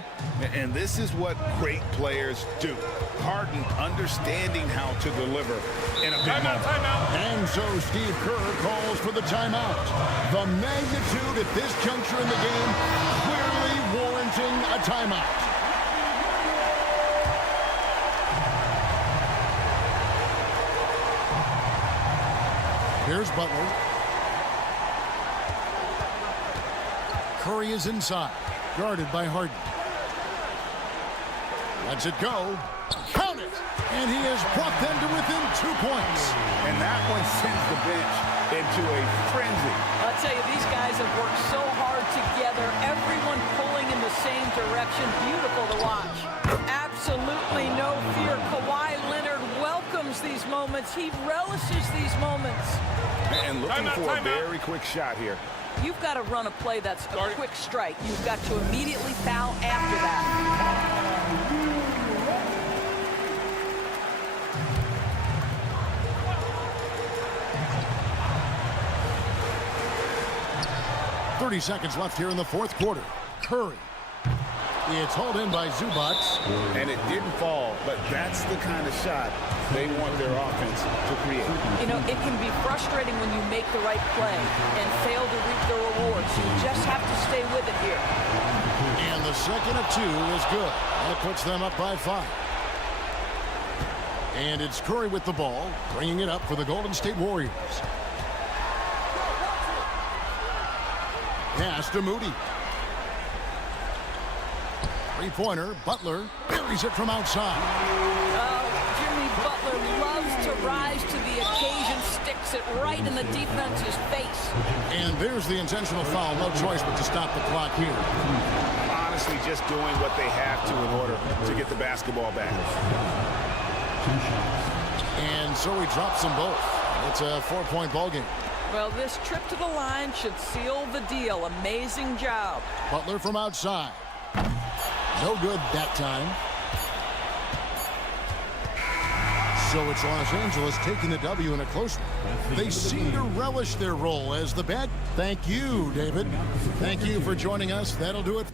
And this is what great players do. Harden understanding how to deliver in a big moment. And so Steve Kerr calls for the timeout. The magnitude at this juncture in the game clearly warranting a timeout. Here's Butler. Curry is inside, guarded by Harden. Lets it go. Count it! And he has brought them to within 2 points. And that one sends the bench into a frenzy. I'll tell you, these guys have worked so hard together. Everyone pulling in the same direction. Beautiful to watch. Absolutely no fear. Kawhi Leonard welcomes these moments. He relishes these moments. And looking for a very quick shot here. You've got to run a play that's a quick strike. You've got to immediately foul after that. 30 seconds left here in the fourth quarter. Curry. It's hauled in by Zubac. And it didn't fall, but that's the kind of shot they want their offense to create. You know, it can be frustrating when you make the right play and fail to reap the rewards. You just have to stay with it here. And the second of 2 is good. That puts them up by 5. And it's Curry with the ball, bringing it up for the Golden State Warriors. Pass to Moody. Three-pointer, Butler buries it from outside. Jimmy Butler loves to rise to the occasion, sticks it right in the defense's face. And there's the intentional foul. No choice but to stop the clock here. Honestly, just doing what they have to in order to get the basketball back. And so he drops them both. It's a 4-point ball game. Well, this trip to the line should seal the deal. Amazing job. Butler from outside. No good that time. So it's Los Angeles taking the W in a close one. They seem to relish their role as the bad. Thank you, David. Thank you for joining us. That'll do it.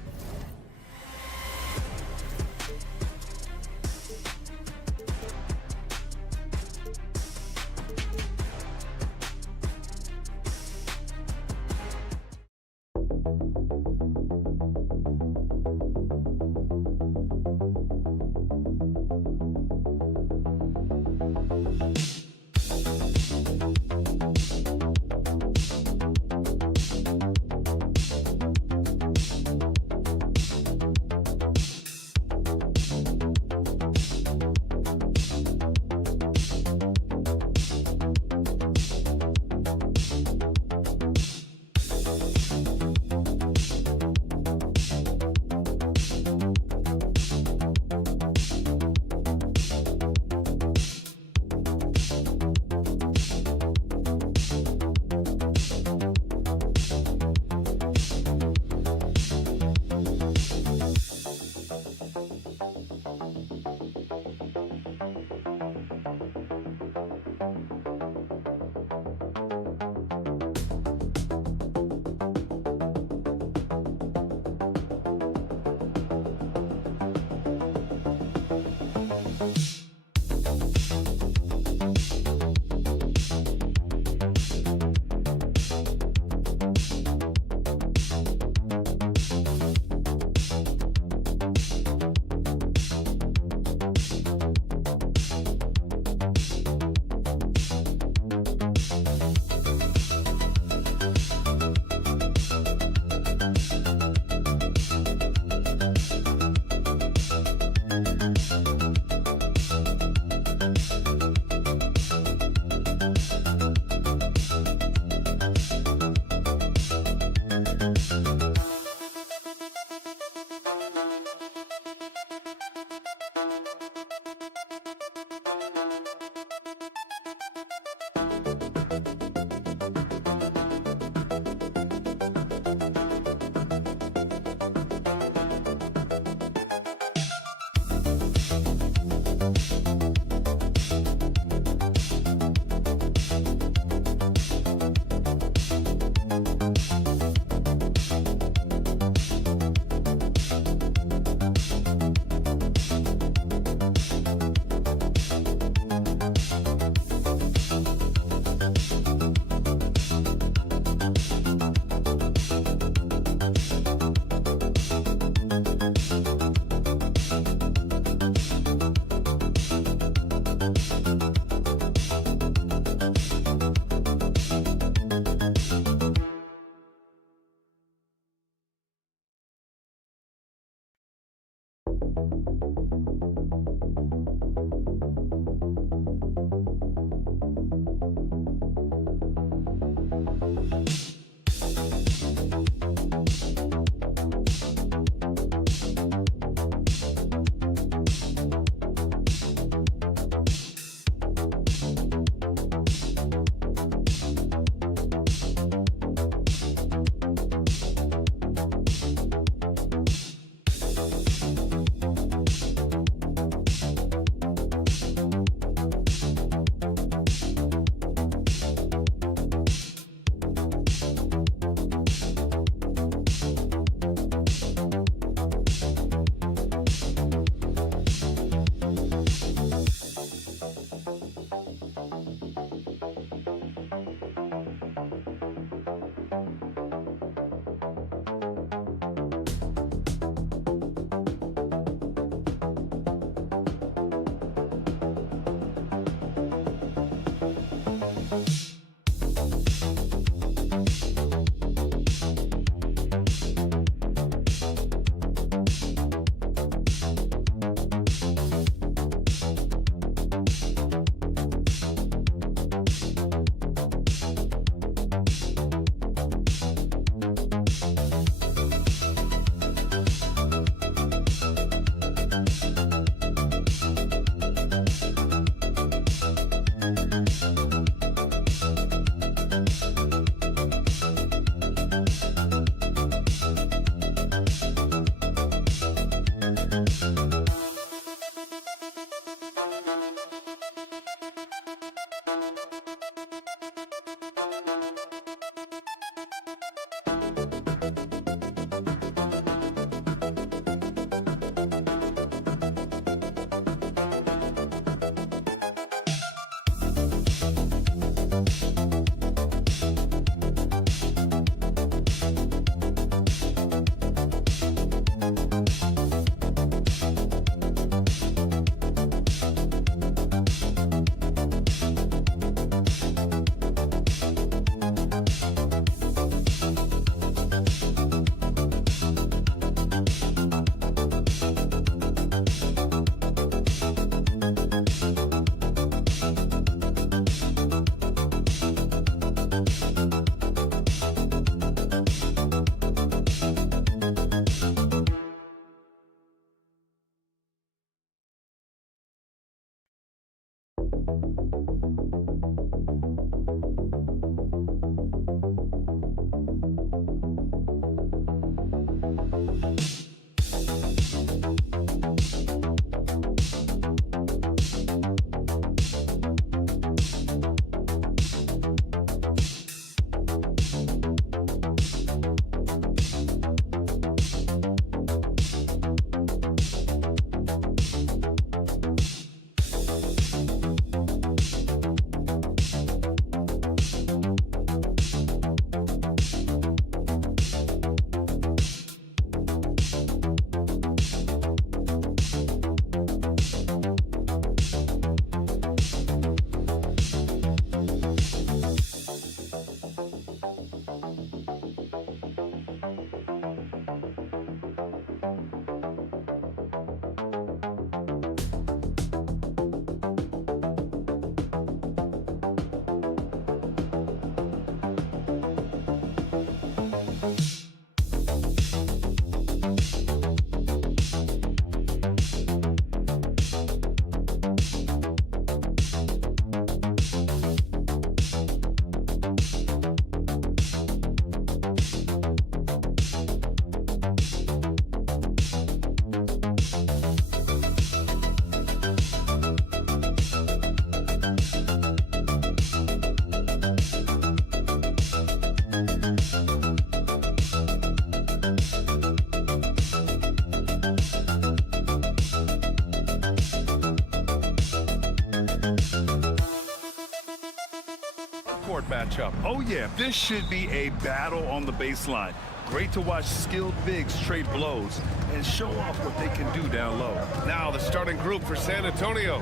Matchup. Oh yeah, this should be a battle on the baseline. Great to watch skilled bigs trade blows and show off what they can do down low. Now the starting group for San Antonio.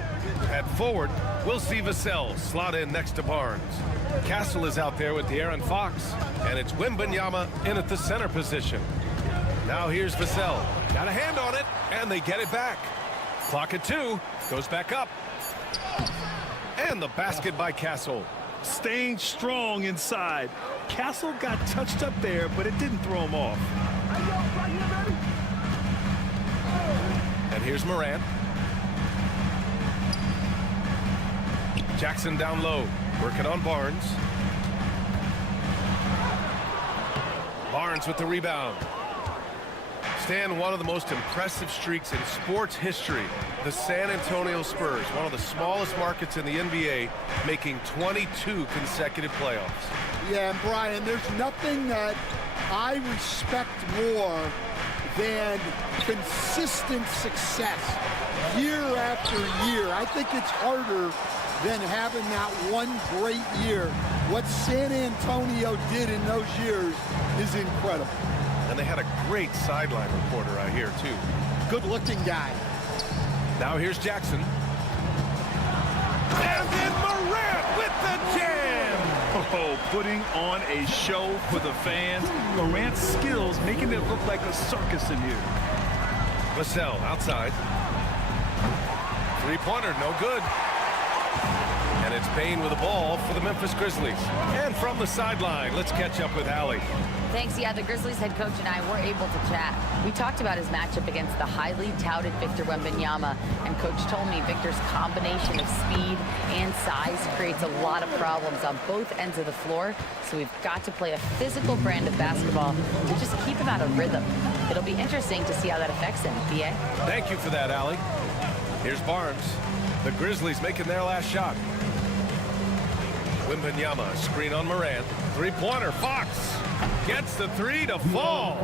At forward, we'll see Vassell slot in next to Barnes. Castle is out there with De'Aaron Fox, and it's Wembanyama in at the center position. Now here's Vassell. Got a hand on it, and they get it back. Clock at 2, goes back up. And the basket by Castle. Staying strong inside. Castle got touched up there, but it didn't throw him off. And here's Morant. Jackson down low, working on Barnes. Barnes with the rebound. Stan, one of the most impressive streaks in sports history. The San Antonio Spurs, one of the smallest markets in the NBA, making 22 consecutive playoffs. Yeah, and Brian, there's nothing that I respect more than consistent success year after year. I think it's harder than having that one great year. What San Antonio did in those years is incredible. And they had a great sideline reporter out here, too. Good-looking guy. Now here's Jackson. And then Morant with the jam! Oh, putting on a show for the fans. Morant's skills making it look like a circus in here. Vassell outside. Three-pointer, no good. And it's Bane with the ball for the Memphis Grizzlies. And from the sideline, let's catch up with Allie. Thanks. Yeah, the Grizzlies head coach and I were able to chat. We talked about his matchup against the highly touted Victor Wembanyama, and coach told me Victor's combination of speed and size creates a lot of problems on both ends of the floor, so we've got to play a physical brand of basketball to just keep him out of rhythm. It'll be interesting to see how that affects him. BA? Thank you for that, Allie. Here's Barnes. The Grizzlies making their last shot. Wembanyama, screen on Morant. Three-pointer, Fox gets the three to fall.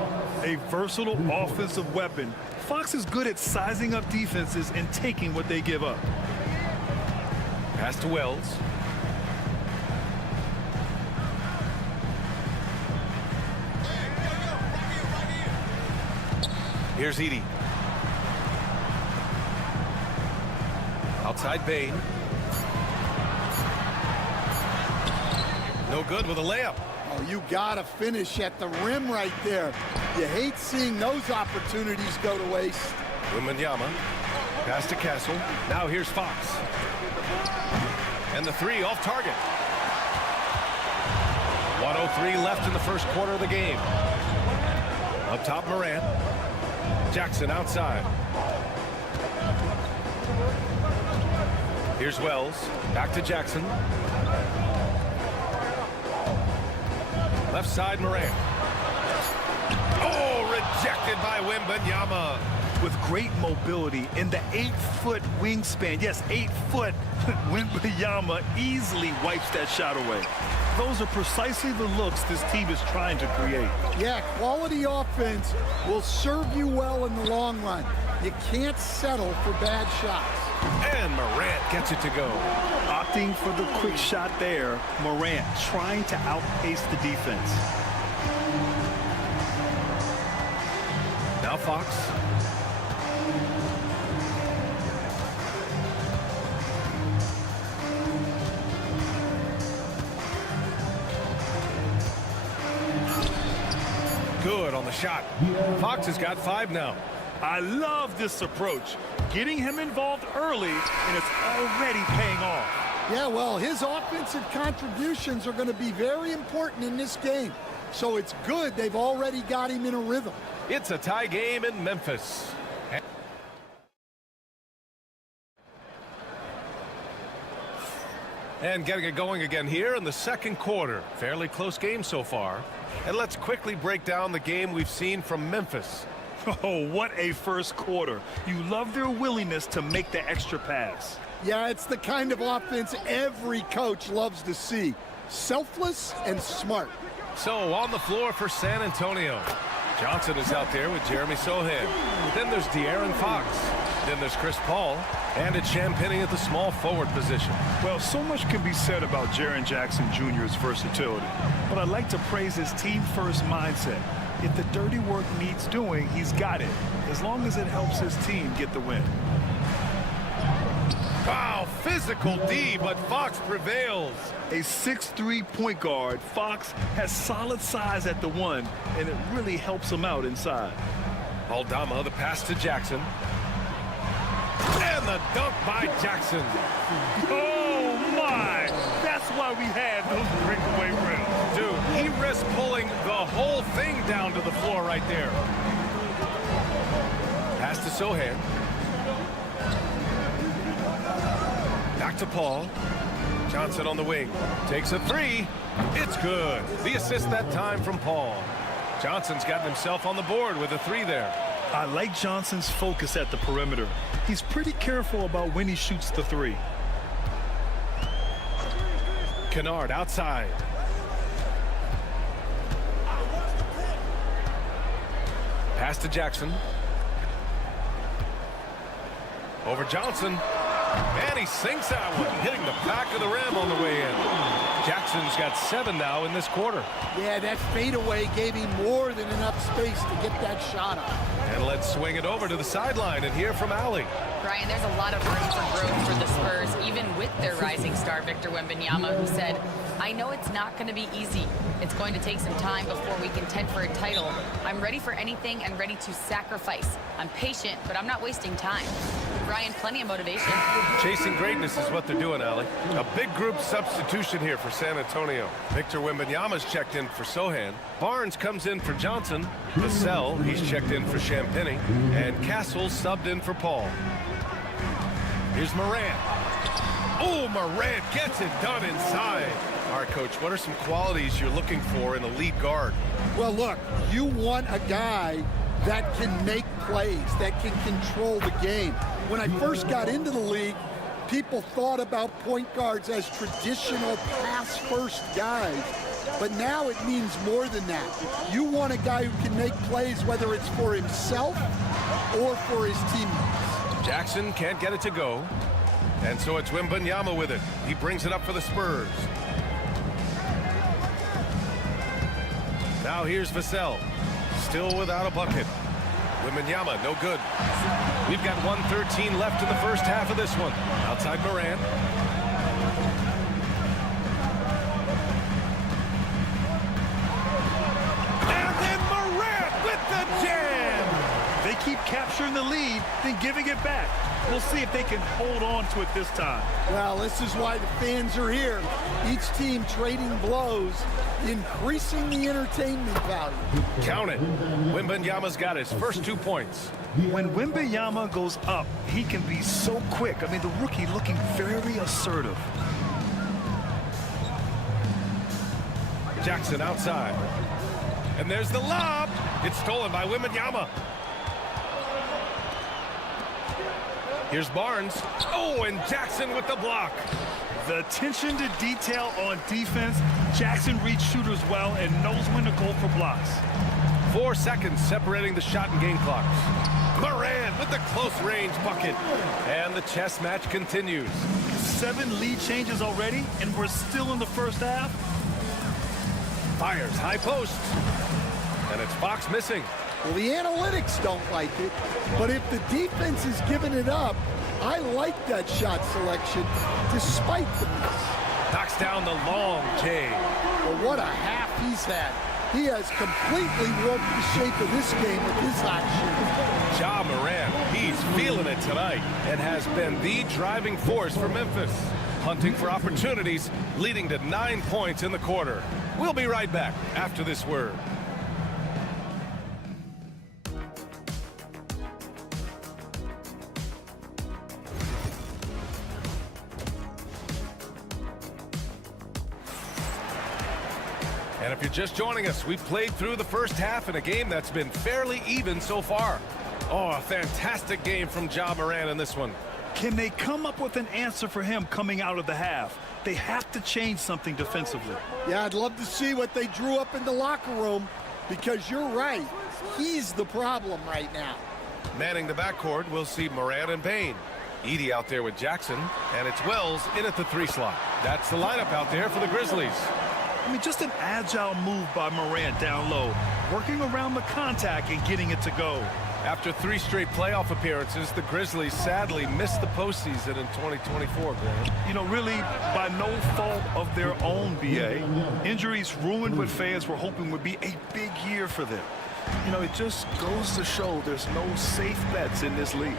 A versatile offensive weapon. Fox is good at sizing up defenses and taking what they give up. Pass to Wells. Here's Edey. Outside Bane. No good with a layup. Oh, you gotta finish at the rim right there. You hate seeing those opportunities go to waste. Wembanyama. Pass to Castle. Now here's Fox. And the three off target. 1:03 left in the first quarter of the game. Up top, Morant. Jackson outside. Here's Wells. Back to Jackson. Left side, Morant. Oh, rejected by Wembanyama. With great mobility in the 8-foot wingspan. Yes, 8 foot. Wembanyama easily wipes that shot away. Those are precisely the looks this team is trying to create. Yeah, quality offense will serve you well in the long run. You can't settle for bad shots. And Morant gets it to go. Opting for the quick shot there. Morant trying to outpace the defense. Now Fox. Good on the shot. Fox has got 5 now. I love this approach. Getting him involved early, and it's already paying off. Yeah, well, his offensive contributions are going to be very important in this game. So it's good they've already got him in a rhythm. It's a tie game in Memphis. And getting it going again here in the second quarter. Fairly close game so far. And let's quickly break down the game we've seen from Memphis. Oh, what a first quarter. You love their willingness to make the extra pass. Yeah, it's the kind of offense every coach loves to see. Selfless and smart. So on the floor for San Antonio. Johnson is out there with Jeremy Sohan. Then there's De'Aaron Fox. Then there's Chris Paul. And it's Champagnie at the small forward position. Well, so much can be said about Jaren Jackson Jr.'s versatility. But I'd like to praise his team-first mindset. If the dirty work needs doing, he's got it, as long as it helps his team get the win. Wow, physical D, but Fox prevails. A 6'3" point guard, Fox has solid size at the 1, and it really helps him out inside. Aldama, the pass to Jackson. And the dunk by Jackson. Oh, my! That's why we had those breakaway rims. Dude, he risked pulling the whole thing down to the floor right there. Pass to Sohan. Back to Paul. Johnson on the wing. Takes a 3. It's good. The assist that time from Paul. Johnson's gotten himself on the board with a 3 there. I like Johnson's focus at the perimeter. He's pretty careful about when he shoots the 3. Kennard outside. Pass to Jackson. Over Johnson. And he sinks that one, hitting the back of the rim on the way in. Jackson's got 7 now in this quarter. Yeah, that fadeaway gave him more than enough space to get that shot up. And let's swing it over to the sideline and hear from Allie. Brian, there's a lot of room for growth for the Spurs, even with their rising star, Victor Wembanyama, who said, I know it's not going to be easy. It's going to take some time before we contend for a title. I'm ready for anything and ready to sacrifice. I'm patient, but I'm not wasting time. Brian, plenty of motivation. Chasing greatness is what they're doing, Allie. A big group substitution here for San Antonio. Victor Wembanyama's checked in for Sohan. Barnes comes in for Johnson. Vassell, he's checked in for Champagnie. And Castle subbed in for Paul. Here's Morant. Oh, Morant gets it done inside. All right, Coach, what are some qualities you're looking for in a lead guard? Well, look, you want a guy that can make plays, that can control the game. When I first got into the league, people thought about point guards as traditional pass-first guys. But now it means more than that. You want a guy who can make plays, whether it's for himself or for his teammates. Jackson can't get it to go. And so it's Wembanyama with it. He brings it up for the Spurs. Now here's Vassell. Still without a bucket. Wembanyama, no good. We've got 1:13 left in the first half of this one. Outside Morant. And then Morant with the jam. They keep capturing the lead, then giving it back. We'll see if they can hold on to it this time. Well, this is why the fans are here. Each team trading blows, increasing the entertainment value. Count it. Wembanyama's got his first 2 points. When Wembanyama goes up, he can be so quick. I mean, the rookie looking very assertive. Jackson outside. And there's the lob. It's stolen by Wembanyama. Here's Barnes. Oh, and Jackson with the block. The attention to detail on defense. Jackson reads shooters well and knows when to go for blocks. 4 seconds separating the shot and game clocks. Morant with the close range bucket. And the chess match continues. 7 lead changes already, and we're still in the first half. Fires high post. And it's Fox missing. Well, the analytics don't like it, but if the defense is giving it up, I like that shot selection despite the miss. Knocks down the long J. Well, what a half he's had. He has completely warped the shape of this game with his hot shooting. Ja Morant, he's feeling it tonight and has been the driving force for Memphis. Hunting for opportunities, leading to 9 points in the quarter. We'll be right back after this word. And if you're just joining us, we've played through the first half in a game that's been fairly even so far. Oh, a fantastic game from Ja Morant in this one. Can they come up with an answer for him coming out of the half? They have to change something defensively. Yeah, I'd love to see what they drew up in the locker room, because you're right. He's the problem right now. Manning the backcourt, we'll see Morant and Payne. Edey out there with Jackson, and it's Wells in at the 3 slot. That's the lineup out there for the Grizzlies. I mean, just an agile move by Morant down low, working around the contact and getting it to go. After 3 straight playoff appearances, the Grizzlies sadly missed the postseason in 2024, Graham. You know, really by no fault of their own, B.A. Injuries ruined what fans were hoping would be a big year for them. You know, it just goes to show there's no safe bets in this league.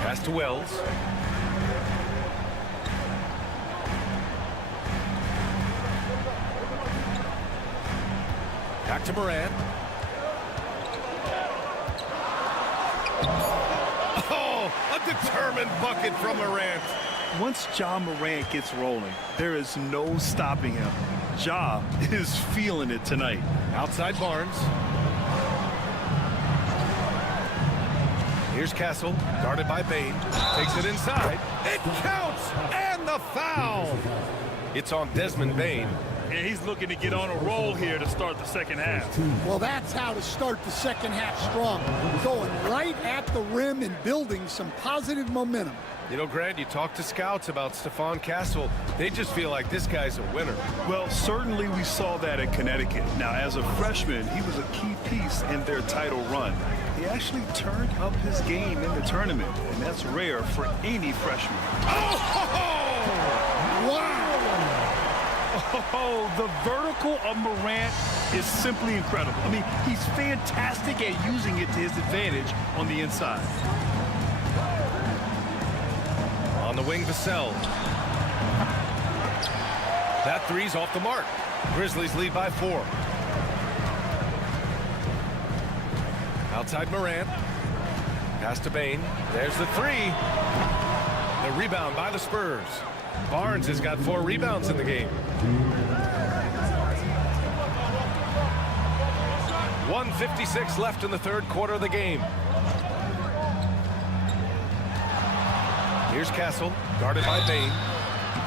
Pass to Wells. Back to Morant. Oh, a determined bucket from Morant. Once Ja Morant gets rolling, there is no stopping him. Ja is feeling it tonight. Outside Barnes. Here's Castle, guarded by Bain. Takes it inside. It counts! And the foul! It's on Desmond Bain. And he's looking to get on a roll here to start the second half. Well, that's how to start the second half strong. Going right at the rim and building some positive momentum. You know, Grant, you talk to scouts about Stephon Castle. They just feel like this guy's a winner. Well, certainly we saw that in Connecticut. Now, as a freshman, he was a key piece in their title run. He actually turned up his game in the tournament, and that's rare for any freshman. Oh! Wow! Oh, the vertical of Morant is simply incredible. I mean, he's fantastic at using it to his advantage on the inside. On the wing, Vassell. That three's off the mark. Grizzlies lead by 4. Outside Morant. Pass to Bain. There's the 3. The rebound by the Spurs. Barnes has got 4 rebounds in the game. 1:56 left in the third quarter of the game. Here's Castle, guarded by Bain.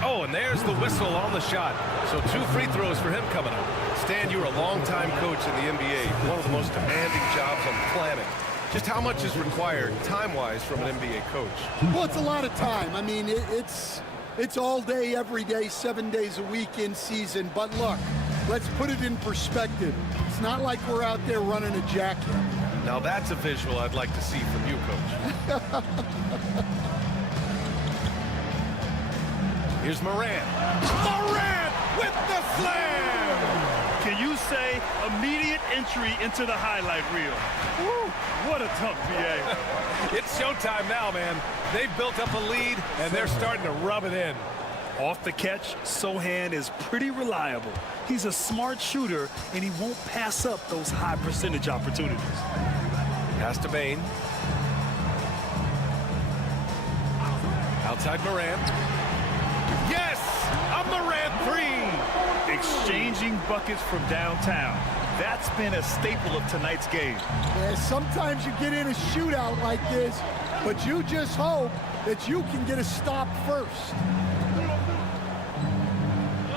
Oh, and there's the whistle on the shot. So 2 free throws for him coming up. Stan, you're a longtime coach in the NBA, one of the most demanding jobs on the planet. Just how much is required time-wise from an NBA coach? Well, it's a lot of time. I mean, it's all day, every day, 7 days a week in season. But look, let's put it in perspective. It's not like we're out there running a jacket. Now that's a visual I'd like to see from you, Coach. Here's Morant. Morant with the slam! Can you say immediate entry into the highlight reel? Woo, what a tough BA. It's showtime now, man. They've built up a lead, and they're starting to rub it in. Off the catch, Sohan is pretty reliable. He's a smart shooter, and he won't pass up those high percentage opportunities. Pass to Bain. Outside Morant. Yes! A Morant three! Exchanging buckets from downtown. That's been a staple of tonight's game. Yeah, sometimes you get in a shootout like this, but you just hope that you can get a stop first.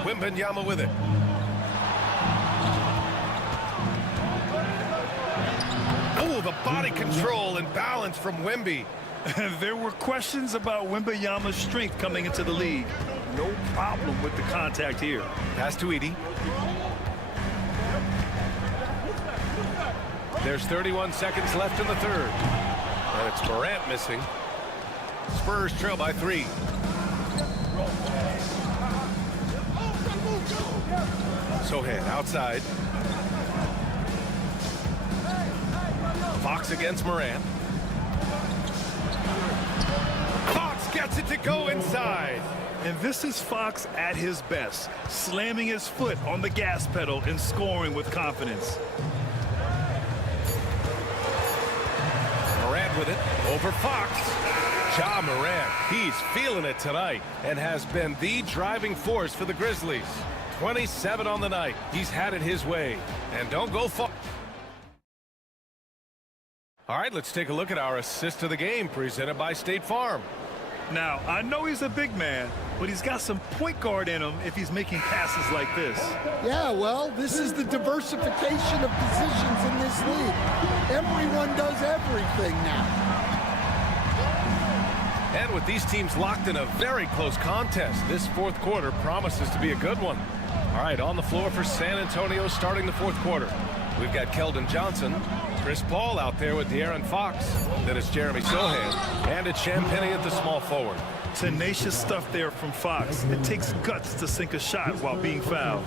Wembanyama with it. Oh, the body control and balance from Wemby. There were questions about Wembanyama's strength coming into the league. No problem with the contact here. Pass to Edey. There's 31 seconds left in the third. And it's Morant missing. Spurs trail by 3. Sohan outside. Fox against Morant. Fox gets it to go inside. And this is Fox at his best, slamming his foot on the gas pedal and scoring with confidence. Morant with it over Fox. Ja Morant, he's feeling it tonight and has been the driving force for the Grizzlies. 27 on the night. He's had it his way. And don't go far. All right, let's take a look at our assist of the game presented by State Farm. Now, I know he's a big man, but he's got some point guard in him if he's making passes like this. Yeah, well, this is the diversification of positions in this league. Everyone does everything now. And with these teams locked in a very close contest, this fourth quarter promises to be a good one. All right, on the floor for San Antonio starting the fourth quarter. We've got Keldon Johnson, Chris Paul out there with De'Aaron Fox. Then it's Jeremy Sohan, and it's Champagnie at the small forward. Tenacious stuff there from Fox. It takes guts to sink a shot while being fouled.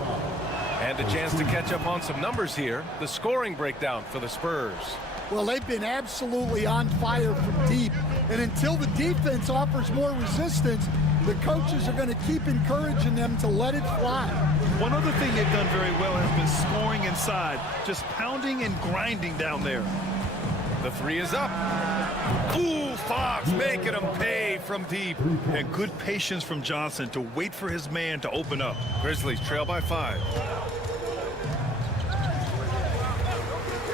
And a chance to catch up on some numbers here. The scoring breakdown for the Spurs. Well, they've been absolutely on fire from deep. And until the defense offers more resistance, the coaches are going to keep encouraging them to let it fly. One other thing they've done very well has been scoring inside, just pounding and grinding down there. The three is up. Ooh, Fox making him pay from deep. And good patience from Johnson to wait for his man to open up. Grizzlies trail by 5.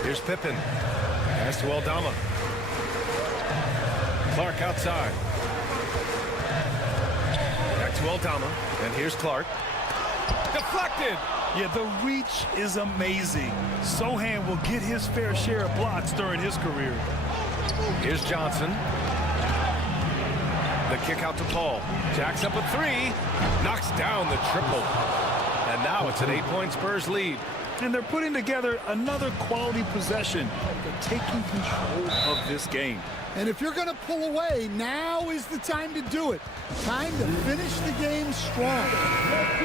Here's Pippen. Pass to Aldama. Clark outside. Back to Aldama. And here's Clark. Deflected. Yeah, the reach is amazing. Sohan will get his fair share of blocks during his career. Here's Johnson. The kick out to Paul. Jacks up a 3. Knocks down the triple. And now it's an 8-point Spurs lead. And they're putting together another quality possession. They're taking control of this game. And if you're going to pull away, now is the time to do it. Time to finish the game strong.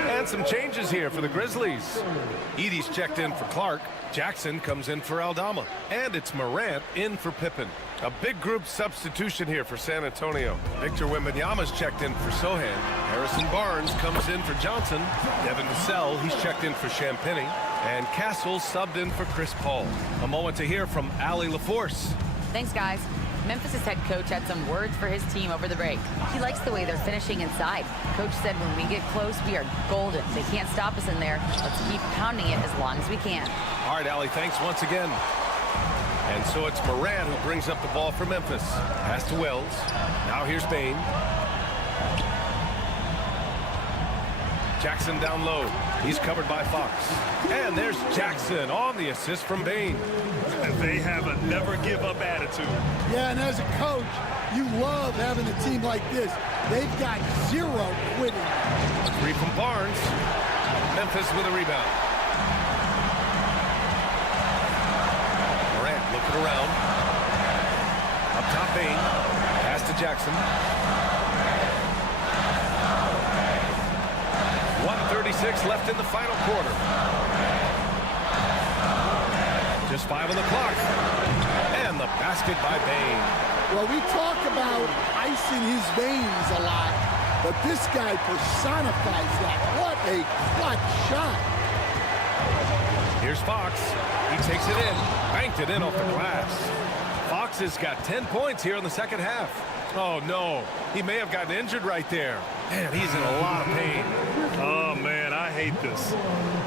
And some changes here for the Grizzlies. Edey's checked in for Clark. Jackson comes in for Aldama. And it's Morant in for Pippen. A big group substitution here for San Antonio. Victor Wembanyama's checked in for Sohan. Harrison Barnes comes in for Johnson. Devin Vassell, he's checked in for Champagnie. And Castle subbed in for Chris Paul. A moment to hear from Allie LaForce. Thanks, guys. Memphis' head coach had some words for his team over the break. He likes the way they're finishing inside. Coach said when we get close, we are golden. They can't stop us in there. Let's keep pounding it as long as we can. All right, Allie, thanks once again. And so it's Morant who brings up the ball for Memphis. Pass to Wells. Now here's Bain. Jackson down low. He's covered by Fox. And there's Jackson on the assist from Bain. They have a never-give-up attitude. Yeah, and as a coach, you love having a team like this. They've got zero quitting. A 3 from Barnes. Memphis with a rebound. Morant looking around. Up top, Bain. Pass to Jackson. 1:36 left in the final quarter. Just 5 on the clock. And the basket by Bane. Well, we talk about ice in his veins a lot, but this guy personifies that. What a clutch shot. Here's Fox. He takes it in. Banked it in off the glass. Fox has got 10 points here in the second half. Oh, no. He may have gotten injured right there. Man, he's in a lot of pain. Oh, man, I hate this.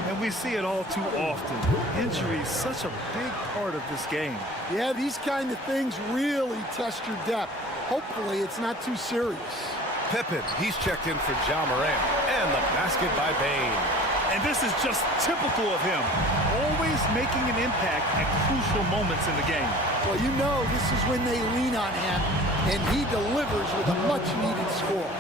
And we see it all too often. Injury is such a big part of this game. Yeah, these kind of things really test your depth. Hopefully, it's not too serious. Pippen, he's checked in for Ja Morant. And the basket by Bane. And this is just typical of him. Always making an impact at crucial moments in the game. Well, you know this is when they lean on him, and he delivers with a much-needed score.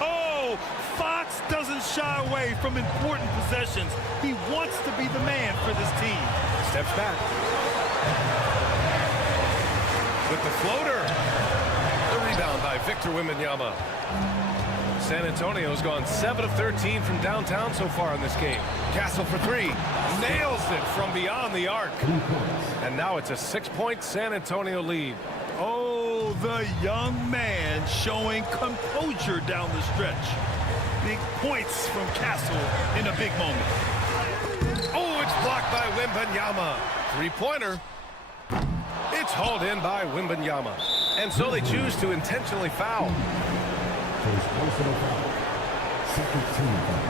Oh, Fox doesn't shy away from important possessions. He wants to be the man for this team. Steps back. With the floater. The rebound by Victor Wembanyama. San Antonio's gone 7 of 13 from downtown so far in this game. Castle for 3. Nails it from beyond the arc. And now it's a 6-point San Antonio lead. Oh, the young man showing composure down the stretch. Big points from Castle in a big moment. Oh, it's blocked by Wembanyama. 3-pointer. It's hauled in by Wembanyama. And so they choose to intentionally foul. First personal foul. Second team foul.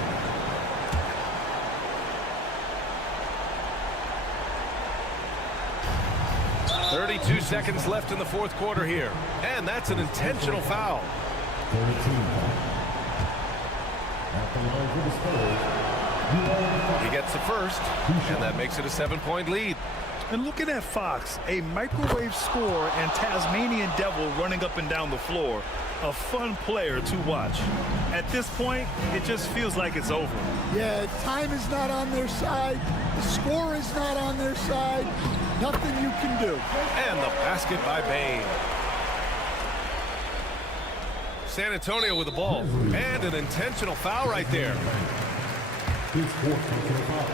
32 seconds left in the fourth quarter here. And that's an intentional foul. Third team foul. At the line for the Spurs. He gets the first, and that makes it a 7-point lead. And looking at Fox, a microwave scorer and Tasmanian devil running up and down the floor. A fun player to watch. At this point, it just feels like it's over. Yeah, time is not on their side. The score is not on their side. Nothing you can do. And the basket by Bane. San Antonio with the ball. And an intentional foul right there. His fourth personal foul.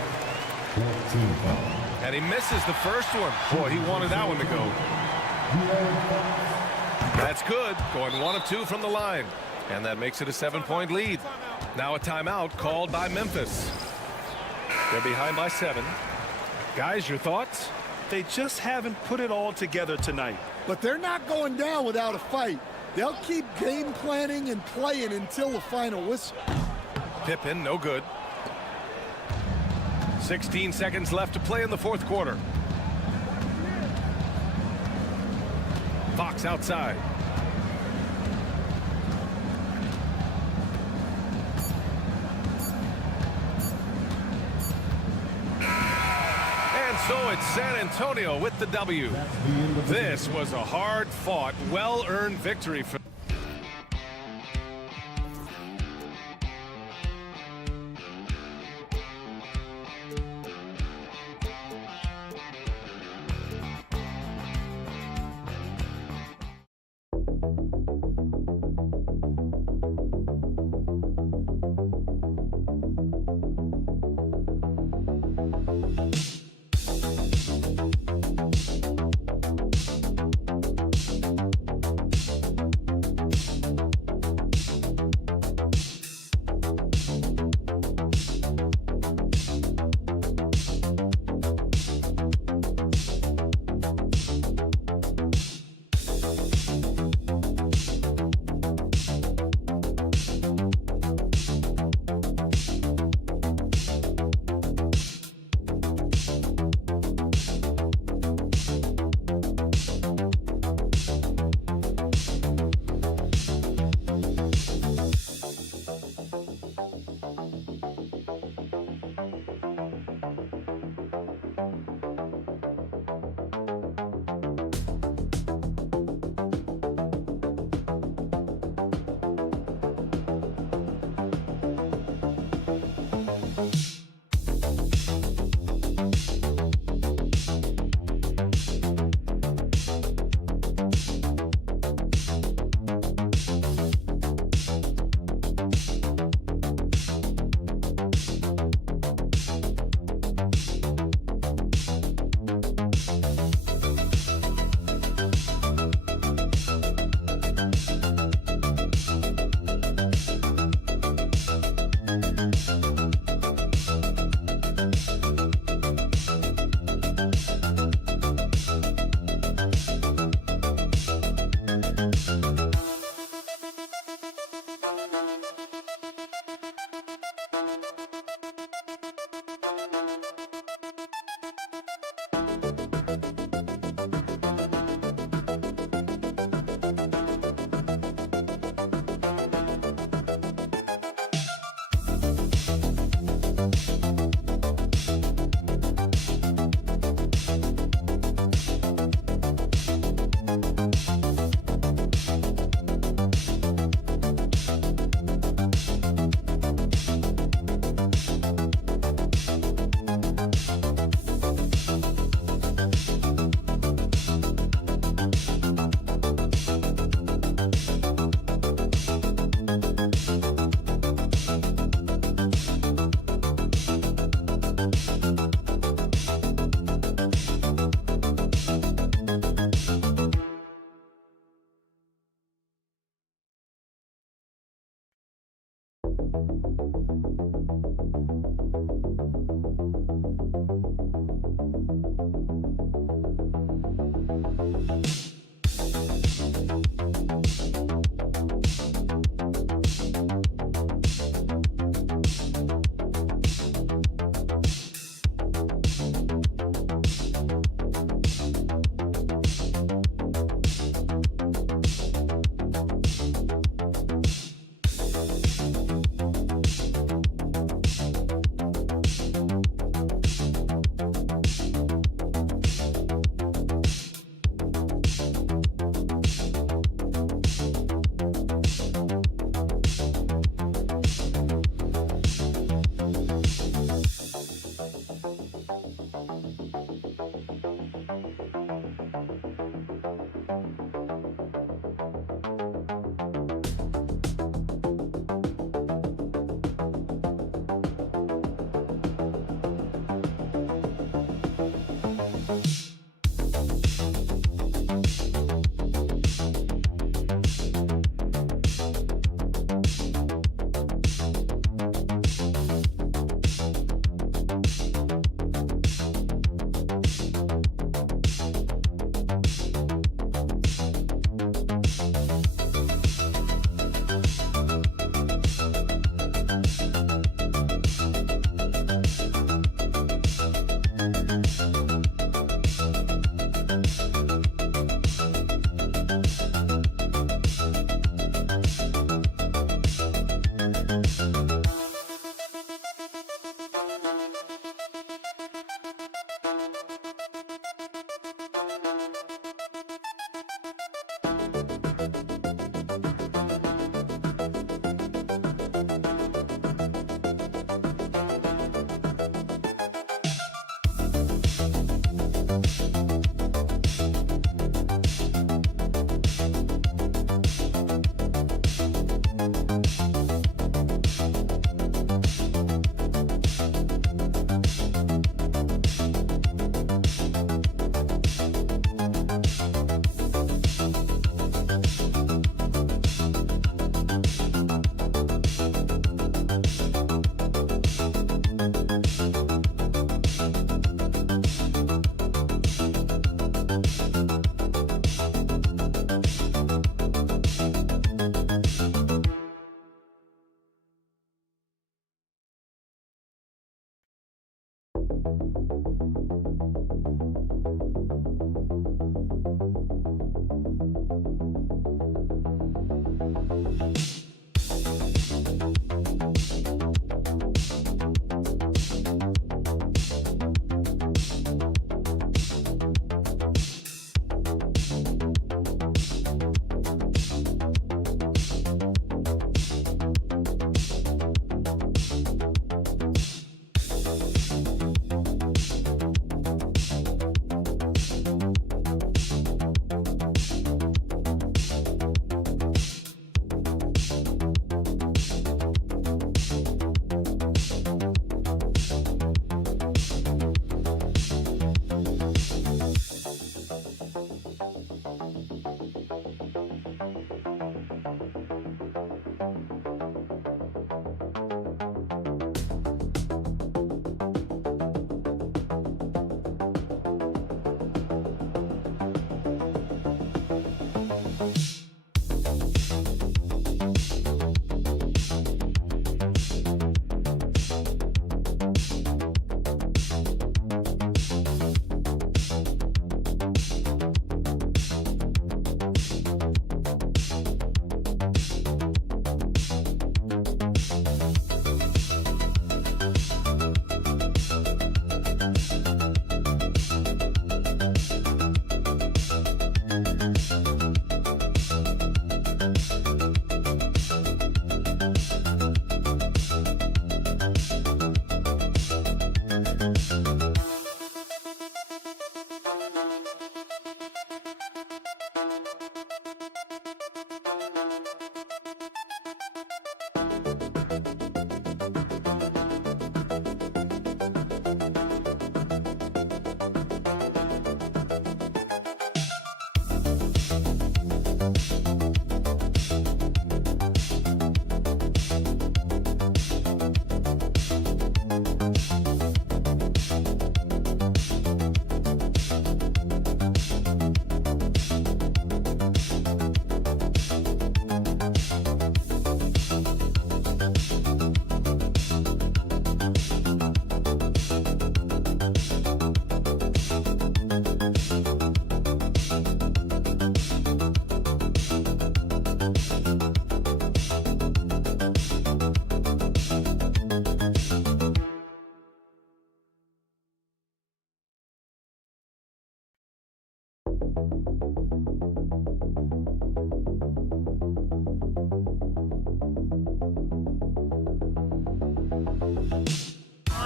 14 foul. And he misses the first one. Boy, he wanted that one to go. That's good. Going 1 of 2 from the line. And that makes it a 7-point lead. Now a timeout called by Memphis. They're behind by 7. Guys, your thoughts? They just haven't put it all together tonight. But they're not going down without a fight. They'll keep game planning and playing until the final whistle. Pippen, no good. 16 seconds left to play in the fourth quarter. Fox outside. And so it's San Antonio with the W. This was a hard-fought, well-earned victory for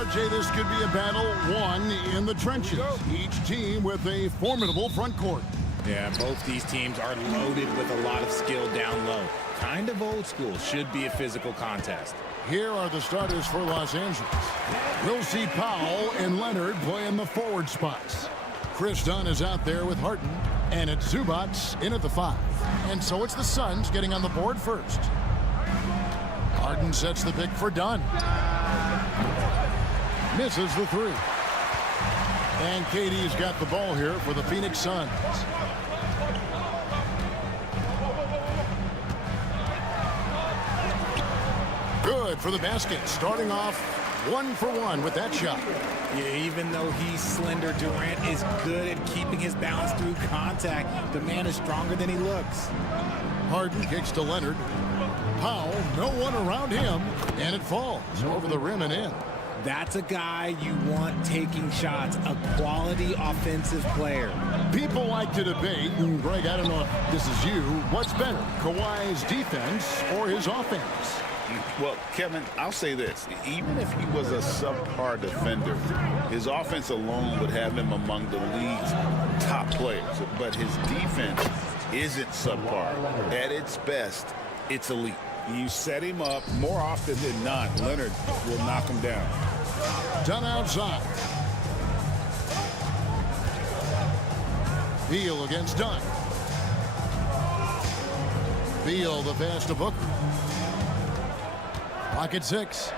RJ, this could be a battle won in the trenches. Each team with a formidable front court. Yeah, both these teams are loaded with a lot of skill down low. Kind of old school. Should be a physical contest. Here are the starters for Los Angeles. We'll see Powell and Leonard play in the forward spots. Chris Dunn is out there with Harden, and it's Zubats in at the 5. And so it's the Suns getting on the board first. Harden sets the pick for Dunn. Misses the 3. And KD's got the ball here for the Phoenix Suns. Good for the basket, starting off 1 for 1 with that shot. Yeah, even though he's slender, Durant is good at keeping his balance through contact. The man is stronger than he looks. Harden kicks to Leonard. Powell, no one around him, and it falls over the rim and in. That's a guy you want taking shots, a quality offensive player. People like to debate, and Greg, I don't know if this is you, what's better, Kawhi's defense or his offense? Well, Kevin, I'll say this. Even if he was a subpar defender, his offense alone would have him among the league's top players. But his defense isn't subpar. At its best, it's elite. You set him up more often than not, Leonard will knock him down. Done outside. Beal against Dunn. Beal the pass to Booker. Pocket 6.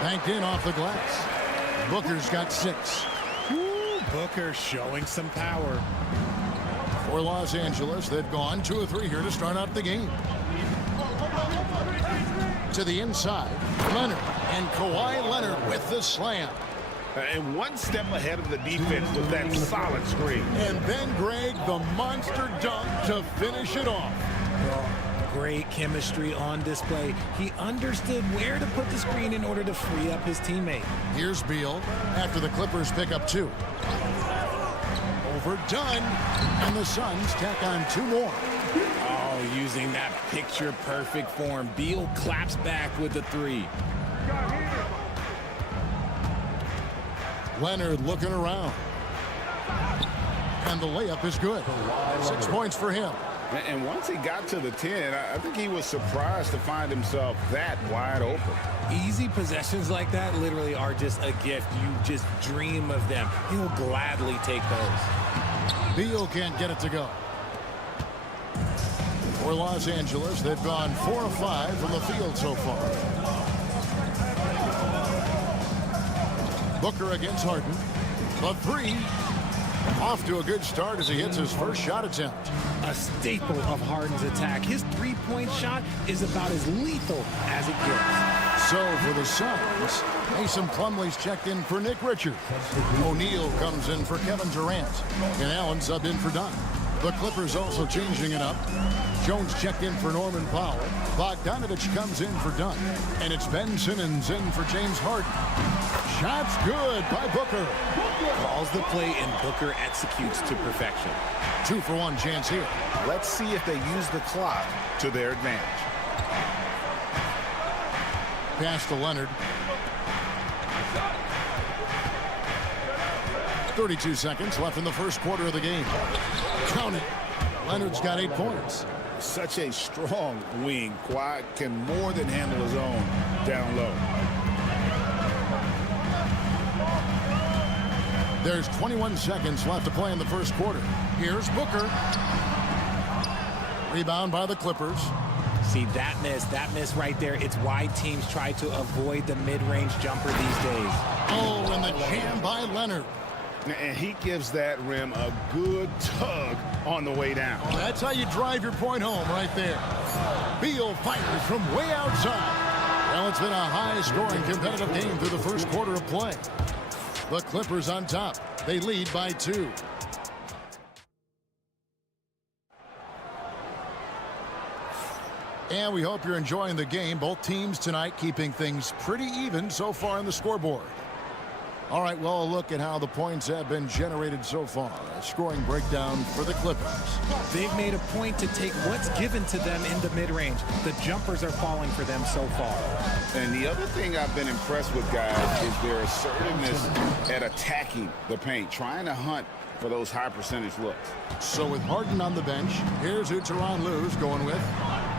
Banked in off the glass. Booker's got 6. Woo, Booker showing some power. For Los Angeles, they've gone 2 of 3 here to start out the game. To the inside, Leonard, and Kawhi Leonard with the slam. And one step ahead of the defense with that solid screen. And then, Greg, the monster dunk to finish it off. Great chemistry on display. He understood where to put the screen in order to free up his teammate. Here's Beal after the Clippers pick up 2. Overdone, and the Suns tack on 2 more. Oh, using that picture-perfect form. Beal claps back with the 3. Leonard looking around. And the layup is good. 6 points for him. And once he got to the 10, I think he was surprised to find himself that wide open. Easy possessions like that literally are just a gift. You just dream of them. He'll gladly take those. Beal can't get it to go. For Los Angeles, they've gone 4 of 5 from the field so far. Booker against Harden. The 3. Off to a good start as he hits his first shot attempt. A staple of Harden's attack. His three-point shot is about as lethal as it gets. So for the Suns, Mason Plumlee's checked in for Nick Richards. O'Neal comes in for Kevin Durant. And Allen subbed in for Dunn. The Clippers also changing it up. Jones checked in for Norman Powell. Bogdanovich comes in for Dunn. And it's Ben Simmons in for James Harden. Shots good by Booker. Calls the play and Booker executes to perfection. 2 for 1 chance here. Let's see if they use the clock to their advantage. Pass to Leonard. 32 seconds left in the first quarter of the game. Count it. Leonard's got 8 points. Such a strong wing. Kawhi can more than handle his own down low. There's 21 seconds left to play in the first quarter. Here's Booker. Rebound by the Clippers. See, that miss right there. It's why teams try to avoid the mid-range jumper these days. Oh, and the jam by Leonard. And he gives that rim a good tug on the way down. Oh, that's how you drive your point home right there. Beal fires from way outside. Well, it's been a high-scoring competitive game through the first quarter of play. The Clippers on top. They lead by 2. And we hope you're enjoying the game. Both teams tonight keeping things pretty even so far on the scoreboard. All right, well, a look at how the points have been generated so far. A scoring breakdown for the Clippers. They've made a point to take what's given to them in the mid-range. The jumpers are falling for them so far. And the other thing I've been impressed with, guys, is their assertiveness at attacking the paint, trying to hunt for those high percentage looks. So with Harden on the bench, here's who Tyronn Lue's going with.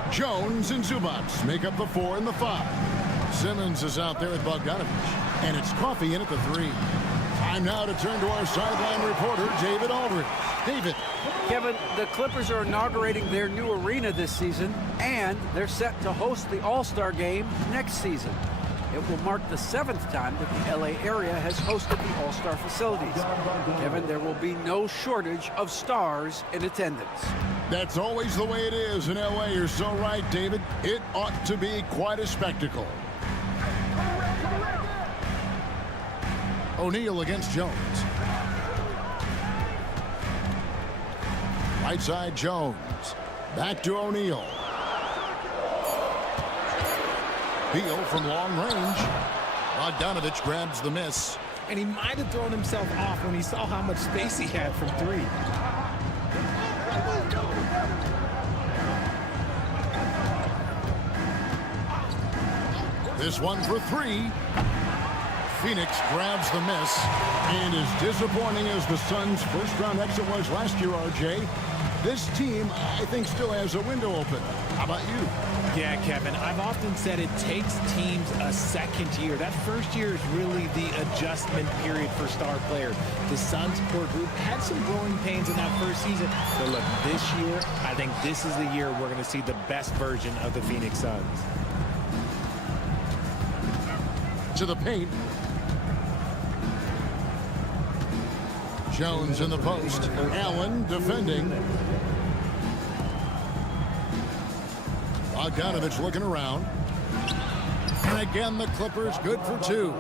Jones and Zubac make up the 4 and the 5. Simmons is out there with Bogdanovich. And it's Coffey in at the 3. Time now to turn to our sideline reporter, David Aldridge. David. Kevin, the Clippers are inaugurating their new arena this season, and they're set to host the All-Star Game next season. It will mark the 7th time that the LA area has hosted the All-Star facilities. Kevin, there will be no shortage of stars in attendance. That's always the way it is in LA. You're so right, David. It ought to be quite a spectacle. O'Neal against Jones. Right side Jones. Back to O'Neal. Beal from long range. Bogdanovich grabs the miss. And he might have thrown himself off when he saw how much space he had from 3. This one for 3. Phoenix grabs the miss, and as disappointing as the Suns' first-round exit was last year, RJ, this team, I think, still has a window open. How about you? Yeah, Kevin, I've often said it takes teams a second year. That first year is really the adjustment period for star players. The Suns' core group had some growing pains in that first season, but look, this year, I think this is the year we're going to see the best version of the Phoenix Suns. To the paint. Jones in the post. Allen defending. Bogdanovich looking around. And again, the Clippers good for 2.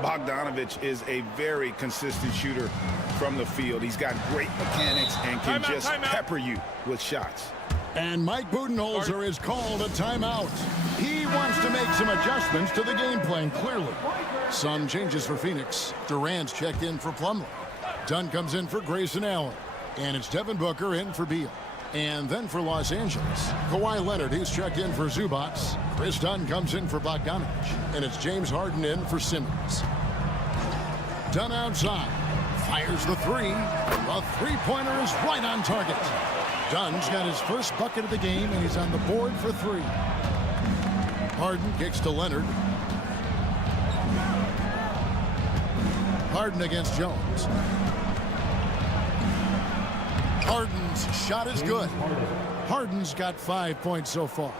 Bogdanovich is a very consistent shooter from the field. He's got great mechanics and can just pepper you with shots. And Mike Budenholzer is called a timeout. He wants to make some adjustments to the game plan, clearly. Some changes for Phoenix. Durant's checked in for Plumlee. Dunn comes in for Grayson Allen. And it's Devin Booker in for Beal. And then for Los Angeles, Kawhi Leonard, he's checked in for Zubac. Chris Dunn comes in for Bogdanovich. And it's James Harden in for Simmons. Dunn outside. Fires the 3. The three-pointer is right on target. Dunn's got his first bucket of the game, and he's on the board for 3. Harden kicks to Leonard. Harden against Jones. Harden's shot is good. Harden's got 5 points so far.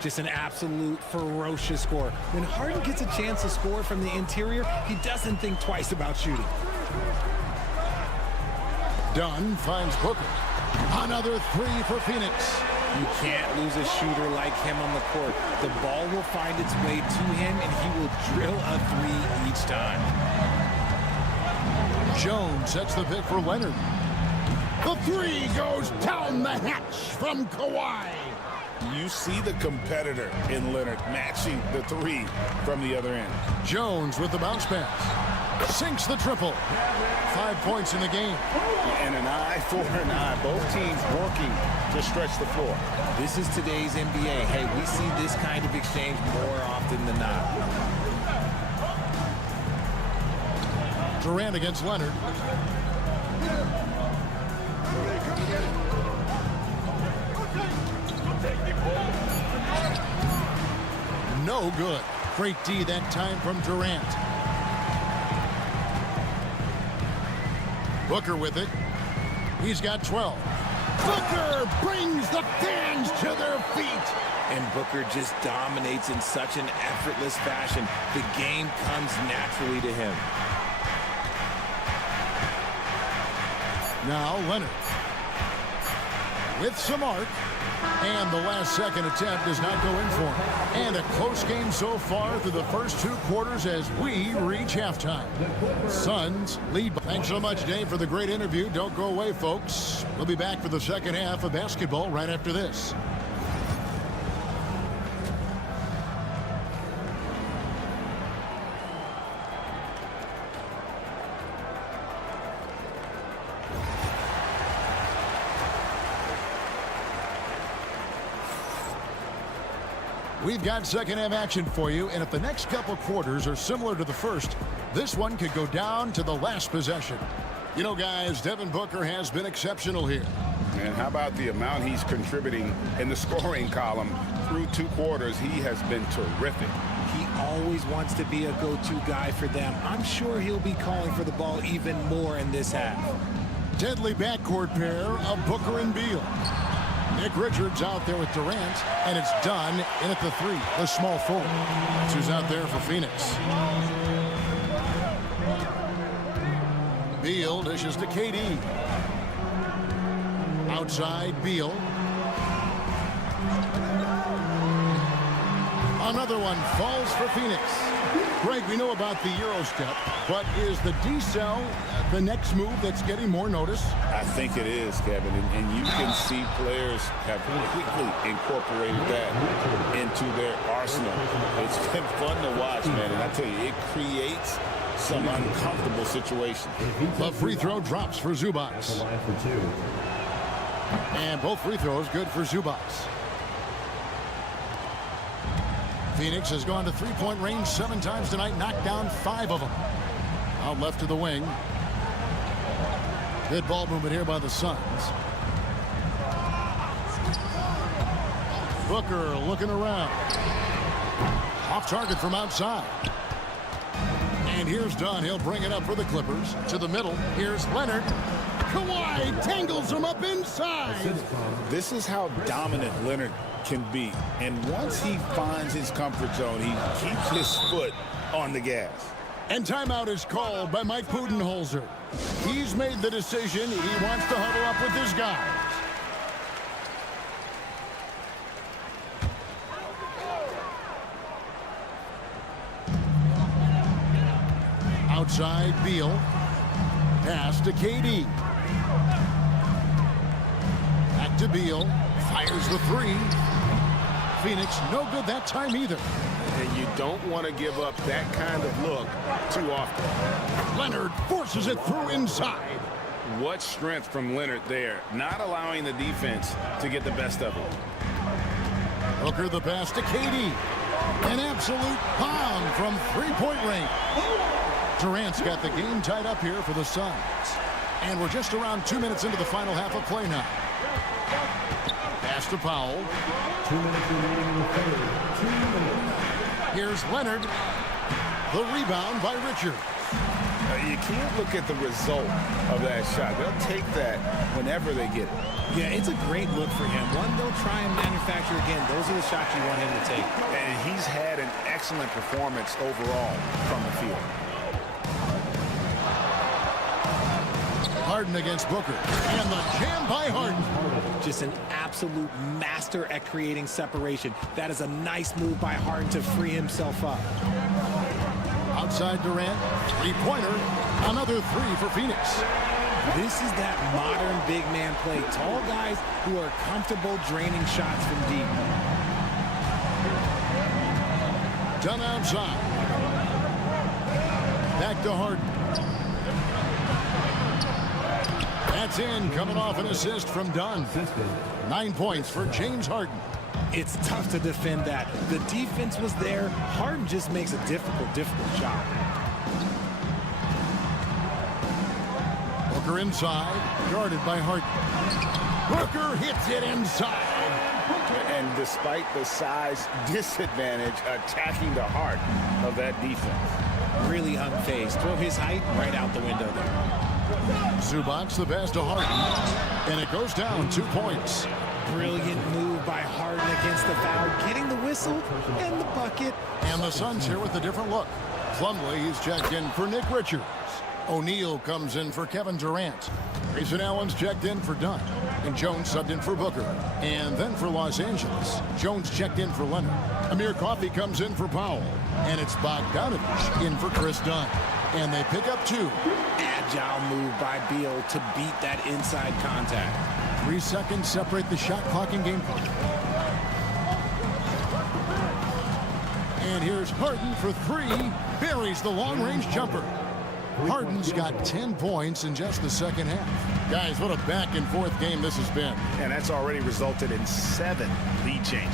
Just an absolute ferocious score. When Harden gets a chance to score from the interior, he doesn't think twice about shooting. Dunn finds Booker. Another 3 for Phoenix. You can't lose a shooter like him on the court. The ball will find its way to him, and he will drill a 3 each time. Jones sets the pick for Leonard. The 3 goes down the hatch from Kawhi. You see the competitor in Leonard matching the 3 from the other end. Jones with the bounce pass. Sinks the triple. 5 points in the game. And an eye for an eye. Both teams working to stretch the floor. This is today's NBA. Hey, we see this kind of exchange more often than not. Durant against Leonard. No good. Great D that time from Durant. Booker with it. He's got 12. Booker brings the fans to their feet. And Booker just dominates in such an effortless fashion. The game comes naturally to him. Now Leonard. With some arc. And the last second attempt does not go in for him. And a close game so far through the first 2 quarters as we reach halftime. Suns lead. Thanks so much, Dave, for the great interview. Don't go away, folks. We'll be back for the second half of basketball right after this. We've got second half action for you, and if the next couple quarters are similar to the first, this one could go down to the last possession. You know, guys, Devin Booker has been exceptional here. And how about the amount he's contributing in the scoring column through 2 quarters? He has been terrific. He always wants to be a go-to guy for them. I'm sure he'll be calling for the ball even more in this half. Deadly backcourt pair of Booker and Beal. Nick Richards out there with Durant, and it's done in at the 3, the small forward. That's who's out there for Phoenix. Beal dishes to KD. Outside, Beal. Another one falls for Phoenix. Greg, we know about the Euro step, but is the decel the next move that's getting more notice? I think it is, Kevin, and you can see players have quickly incorporated that into their arsenal. It's been fun to watch, man, and I tell you, it creates some uncomfortable situations. The free throw drops for Zubac. And both free throws good for Zubac. Phoenix has gone to three-point range 7 times tonight, knocked down 5 of them. Out left to the wing. Good ball movement here by the Suns. Booker looking around. Off target from outside. And here's Dunn. He'll bring it up for the Clippers. To the middle. Here's Leonard. Kawhi tangles him up inside. This is how dominant Leonard can be. And once he finds his comfort zone, he keeps his foot on the gas. And timeout is called by Mike Budenholzer. He's made the decision. He wants to huddle up with his guys. Outside, Beal. Pass to KD. Back to Beal. Fires the 3. Phoenix, no good that time either. And you don't want to give up that kind of look too often. Leonard forces it through inside. What strength from Leonard there, not allowing the defense to get the best of him. Booker the pass to KD. An absolute bomb from three-point range. Durant's got the game tied up here for the Suns. And we're just around 2 minutes into the final half of play now. Pass to Powell. 2 minutes remaining in the third. 2 minutes. Here's Leonard. The rebound by Richards. You can't look at the result of that shot. They'll take that whenever they get it. Yeah, it's a great look for him. One they'll try and manufacture again. Those are the shots you want him to take. And he's had an excellent performance overall from the field. Harden against Booker. And the jam by Harden. Just an absolute master at creating separation. That is a nice move by Harden to free himself up. Outside Durant. Three-pointer. Another 3 for Phoenix. This is that modern big man play. Tall guys who are comfortable draining shots from deep. Done outside. Back to Harden. That's in, coming off an assist from Dunn. 9 points for James Harden. It's tough to defend that. The defense was there. Harden just makes a difficult shot. Booker inside, guarded by Harden. Booker hits it inside. And despite the size disadvantage, attacking the heart of that defense. Really unfazed. Throw his height right out the window there. Zubac the pass to Harden. And it goes down 2 points. Brilliant move by Harden against the foul, getting the whistle and the bucket. And the Suns here with a different look. Plumlee, he's checked in for Nick Richards. O'Neal comes in for Kevin Durant. Grayson Allen's checked in for Dunn. And Jones subbed in for Booker. And then for Los Angeles, Jones checked in for Leonard. Amir Coffey comes in for Powell. And it's Bogdanovich in for Chris Dunn. And they pick up 2. Agile move by Beal to beat that inside contact. 3 seconds separate the shot clock and game clock. And here's Harden for 3. Buries the long-range jumper. Harden's got 10 points in just the second half. Guys, what a back-and-forth game this has been. And that's already resulted in 7 lead changes.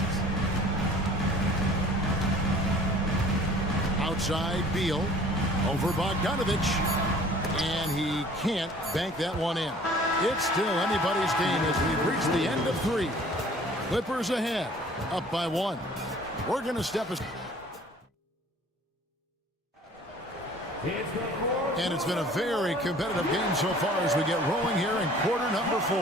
outside, Beal. Over Bogdanovich. And he can't bank that one in. It's still anybody's game as we've reached the end of 3. Clippers ahead, up by 1. We're going to step us. And it's been a very competitive game so far as we get rolling here in quarter number 4.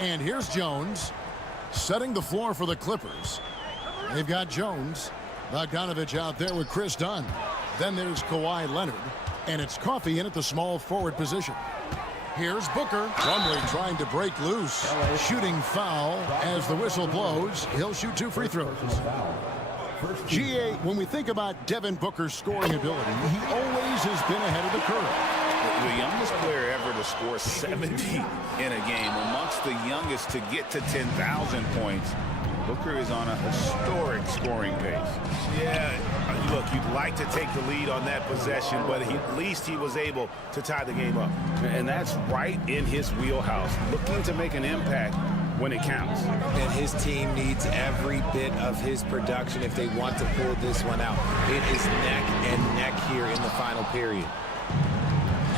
And here's Jones setting the floor for the Clippers. They've got Jones. Bogdanovich out there with Chris Dunn. Then there's Kawhi Leonard. And it's Coffey in at the small forward position. Here's Booker. Plumlee trying to break loose. Shooting foul as the whistle blows. He'll shoot 2 free throws. GA, when we think about Devin Booker's scoring ability, he always has been ahead of the curve. The youngest player ever to score 70 in a game, amongst the youngest to get to 10,000 points. Booker is on a historic scoring pace. Yeah, look, you'd like to take the lead on that possession, but at least he was able to tie the game up. And that's right in his wheelhouse, looking to make an impact when it counts. And his team needs every bit of his production if they want to pull this one out. It is neck and neck here in the final period.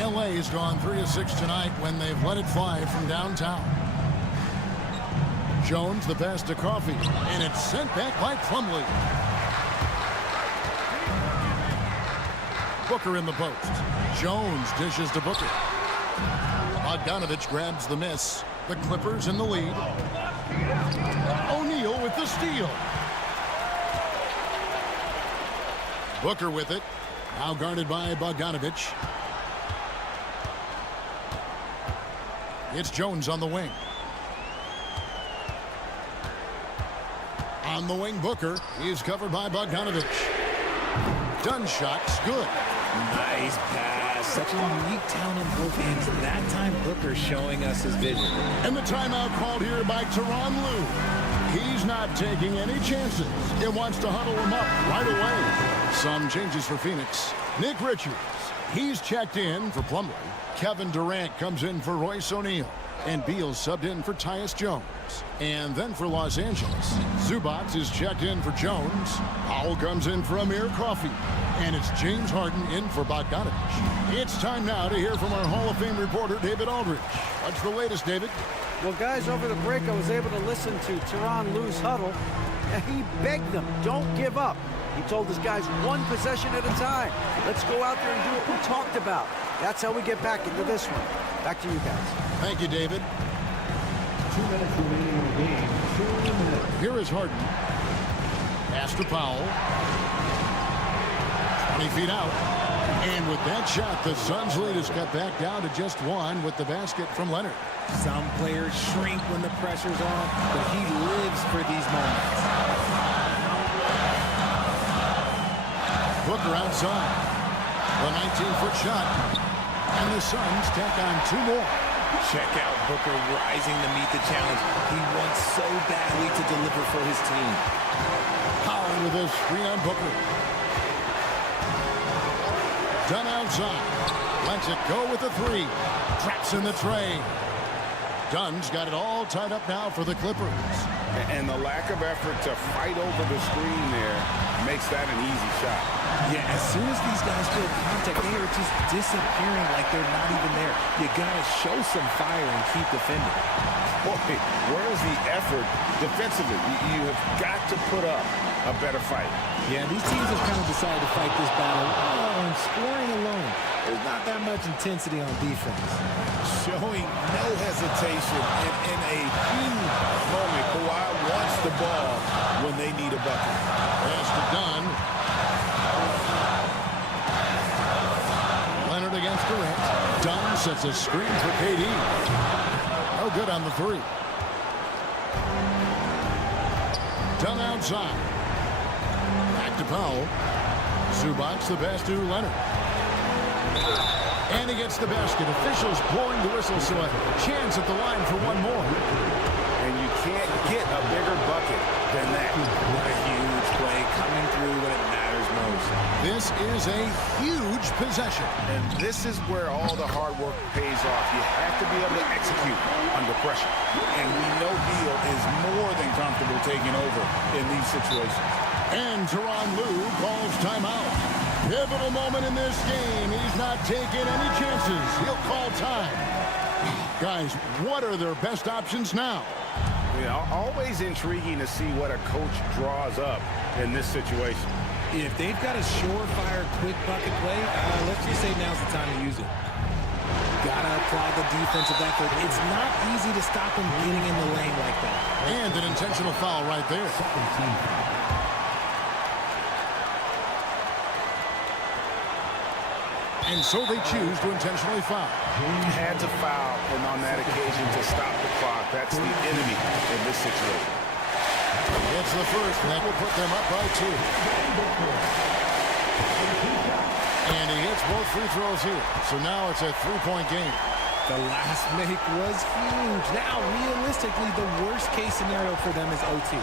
LA has gone 3 of 6 tonight when they've let it fly from downtown. Jones the pass to Coffey, and it's sent back by Plumlee. Booker in the post. Jones dishes to Booker. Bogdanovich grabs the miss. The Clippers in the lead. O'Neal with the steal. Booker with it. Now guarded by Bogdanovich. It's Jones on the wing. On the wing, Booker. He's covered by Bogdanovich. Dunn shot's good. Nice pass. Such a unique talent on both ends. That time, Booker showing us his vision. And the timeout called here by Tyronn Lue. He's not taking any chances. It wants to huddle him up right away. Some changes for Phoenix. Nick Richards. He's checked in for Plumlee. Kevin Durant comes in for Royce O'Neal. And Beal subbed in for Tyus Jones. And then for Los Angeles, Zubac is checked in for Jones. Powell comes in for Amir Coffey. And it's James Harden in for Bogdanovich. It's time now to hear from our Hall of Fame reporter, David Aldridge. What's the latest, David? Well, guys, over the break, I was able to listen to Tyronn Lue's huddle. And he begged them, don't give up. He told his guys 1 possession at a time. Let's go out there and do what we talked about. That's how we get back into this one. Back to you guys. Thank you, David. 2 minutes remaining in the game. 2 minutes. Here is Harden. Pass to Powell. 20 feet out. And with that shot, the Suns' lead is cut back down to just 1 with the basket from Leonard. Some players shrink when the pressure's on, but he lives for these moments. Booker outside. The 19-foot shot. And the Suns tack on 2 more. Check out Booker rising to meet the challenge. He wants so badly to deliver for his team. Powell with a screen on Booker. Dunn outside. Lets it go with the 3. Traps in the tray. Dunn's got it all tied up now for the Clippers. And the lack of effort to fight over the screen there makes that an easy shot. Yeah, as soon as these guys feel contact, they are just disappearing like they're not even there. You gotta show some fire and keep defending. Boy, where is the effort defensively? You have got to put up a better fight. Yeah, these teams have kind of decided to fight this battle on scoring alone. There's not that much intensity on defense. Showing no hesitation in a huge moment. Kawhi wants the ball when they need a bucket. Pass to Dunn. Leonard against Durant. Dunn sets a screen for KD. No good on the 3. Dunn outside. Back to Powell. Zubac the pass to Leonard. And he gets the basket. Officials blowing the whistle, so a chance at the line for 1 more. And you can't get a bigger bucket than that. What a huge play coming through when it matters most. This is a huge possession. And this is where all the hard work pays off. You have to be able to execute under pressure. And we know Beal is more than comfortable taking over in these situations. And Tyronn Lue calls timeout. Pivotal moment in this game. He's not taking any chances. He'll call time. Guys, what are their best options now? Yeah, always intriguing to see what a coach draws up in this situation. If they've got a surefire, quick bucket play, let's just say now's the time to use it. Gotta applaud the defensive effort. It's not easy to stop them getting in the lane like that. And an intentional foul right there. And so they choose to intentionally foul. Had to foul, and on that occasion to stop the clock. That's the enemy in this situation. It's the first, and that will put them up by 2. And he hits both free throws here. So now it's a 3-point game. The last make was huge. Now, realistically, the worst-case scenario for them is OT.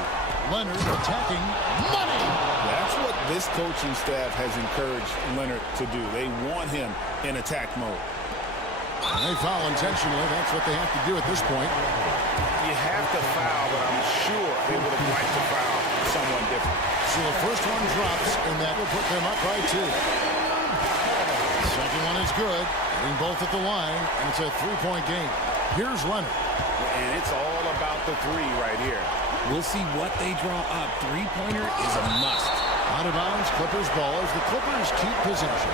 Leonard attacking money. That's what this coaching staff has encouraged Leonard to do. They want him in attack mode. And they foul intentionally. That's what they have to do at this point. You have to foul, but I'm sure they would have liked to foul someone different. So the first one drops, and that will put them up by 2. Second one is good. Hitting both at the line, and it's a 3-point game. Here's Leonard. And it's all about the 3 right here. We'll see what they draw up. Three-pointer is a must. Out of bounds, Clippers ball as the Clippers keep possession.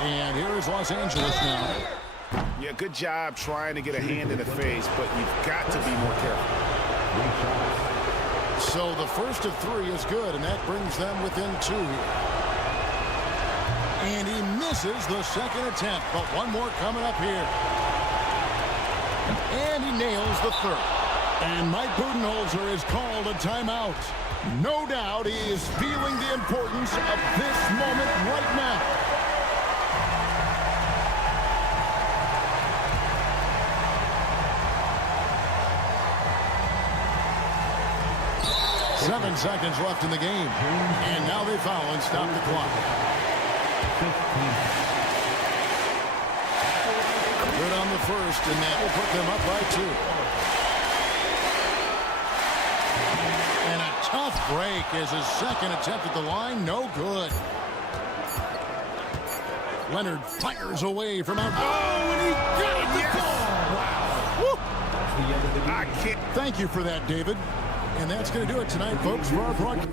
And here is Los Angeles now. Yeah, good job trying to get a hand in the face, but you've got to be more careful. So the first of 3 is good, and that brings them within 2 here. And he misses the second attempt, but one more coming up here. And he nails the third. And Mike Budenholzer is called a timeout. No doubt he is feeling the importance of this moment right now. Seven seconds left in the game. And now they foul and stop the clock. Good on the first, and that will put them up by 2. And a tough break as his second attempt at the line. No good. Leonard fires away from out. Oh, and he got it to fall. Wow. Woo. I can't. Thank you for that, David. And that's going to do it tonight, folks, for our broadcast.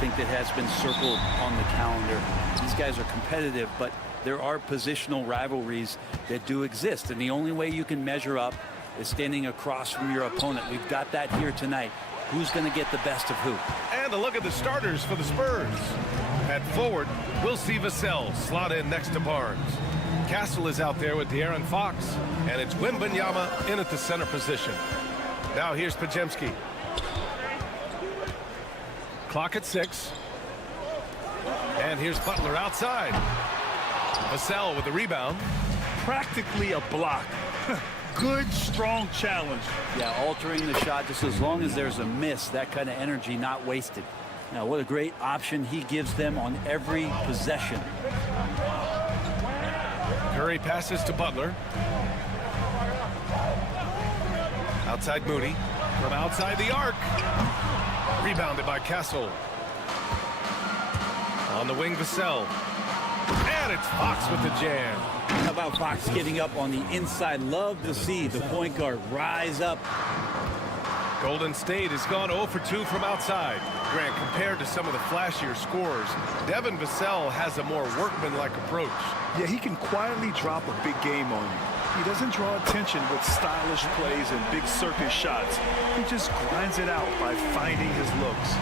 think that has been circled on the calendar. These guys are competitive, but there are positional rivalries that do exist, and the only way you can measure up is standing across from your opponent. We've got that here tonight. Who's going to get the best of who? And a look at the starters for the Spurs. At forward, we'll see Vassell slot in next to Barnes. Castle is out there with De'Aaron Fox, and it's Wembanyama in at the center position. Now here's Pajemski. Clock at 6. And here's Butler outside. Vassell with the rebound. Practically a block. Good, strong challenge. Yeah, altering the shot just as long as there's a miss, that kind of energy not wasted. Now, what a great option he gives them on every possession. Curry passes to Butler. Outside Moody. from outside the arc. Rebounded by Kessel. On the wing, Vassell. And it's Fox with the jam. How about Fox getting up on the inside? Love to see the point guard rise up. Golden State has gone 0 for 2 from outside. Grant, compared to some of the flashier scorers, Devin Vassell has a more workmanlike approach. Yeah, he can quietly drop a big game on you. He doesn't draw attention with stylish plays and big circus shots. He just grinds it out by finding his looks.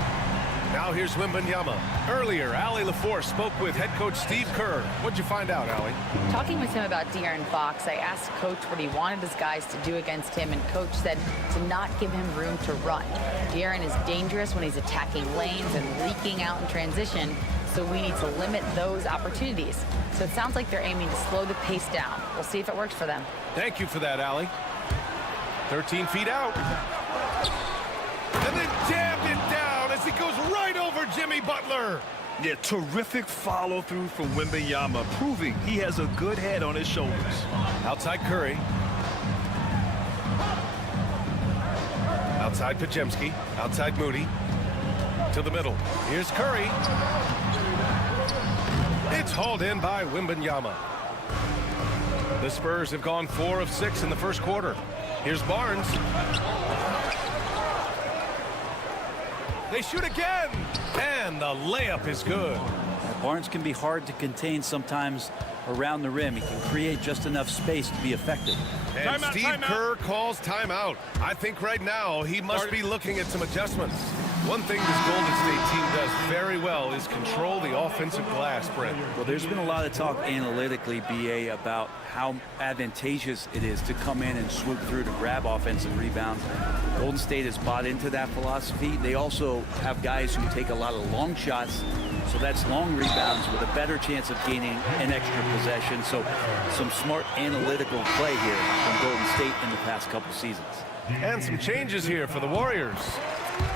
Now here's Wembanyama. Earlier, Allie LaForce spoke with head coach Steve Kerr. What'd you find out, Allie? Talking with him about De'Aaron Fox, I asked Coach what he wanted his guys to do against him, and Coach said to not give him room to run. De'Aaron is dangerous when he's attacking lanes and leaking out in transition, so we need to limit those opportunities. So it sounds like they're aiming to slow the pace down. We'll see if it works for them. Thank you for that, Allie. 13 feet out. And then jammed it down as he goes right over Jimmy Butler. Yeah, terrific follow-through from Wembanyama, proving he has a good head on his shoulders. Outside Curry. Outside Podziemski. Outside Moody. To the middle. Here's Curry. It's hauled in by Wembanyama. The Spurs have gone 4 of 6 in the first quarter. Here's Barnes. They shoot again, and the layup is good. Barnes can be hard to contain sometimes around the rim. He can create just enough space to be effective. And Steve Kerr calls timeout. I think right now he must be looking at some adjustments. One thing this Golden State team does very well is control the offensive glass, Brent. Well, there's been a lot of talk analytically, BA, about how advantageous it is to come in and swoop through to grab offensive rebounds. Golden State has bought into that philosophy. They also have guys who take a lot of long shots, so that's long rebounds with a better chance of gaining an extra possession. So some smart analytical play here from Golden State in the past couple seasons. And some changes here for the Warriors.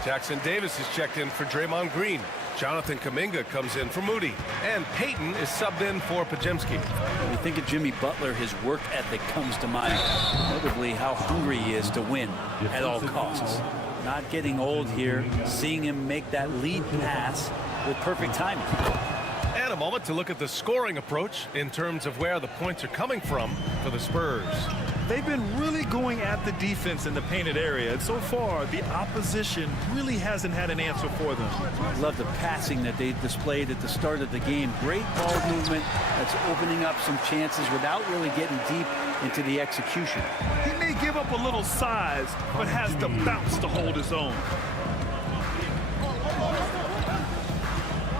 Jackson Davis is checked in for Draymond Green. Jonathan Kuminga comes in for Moody. And Payton is subbed in for Podziemski. When you think of Jimmy Butler, his work ethic comes to mind. Notably, how hungry he is to win at all costs. Not getting old here. Seeing him make that lead pass with perfect timing. And a moment to look at the scoring approach in terms of where the points are coming from for the Spurs. They've been really going at the defense in the painted area, and so far the opposition really hasn't had an answer for them. Love the passing that they displayed at the start of the game. Great ball movement that's opening up some chances without really getting deep into the execution. He may give up a little size, but has the bounce to hold his own.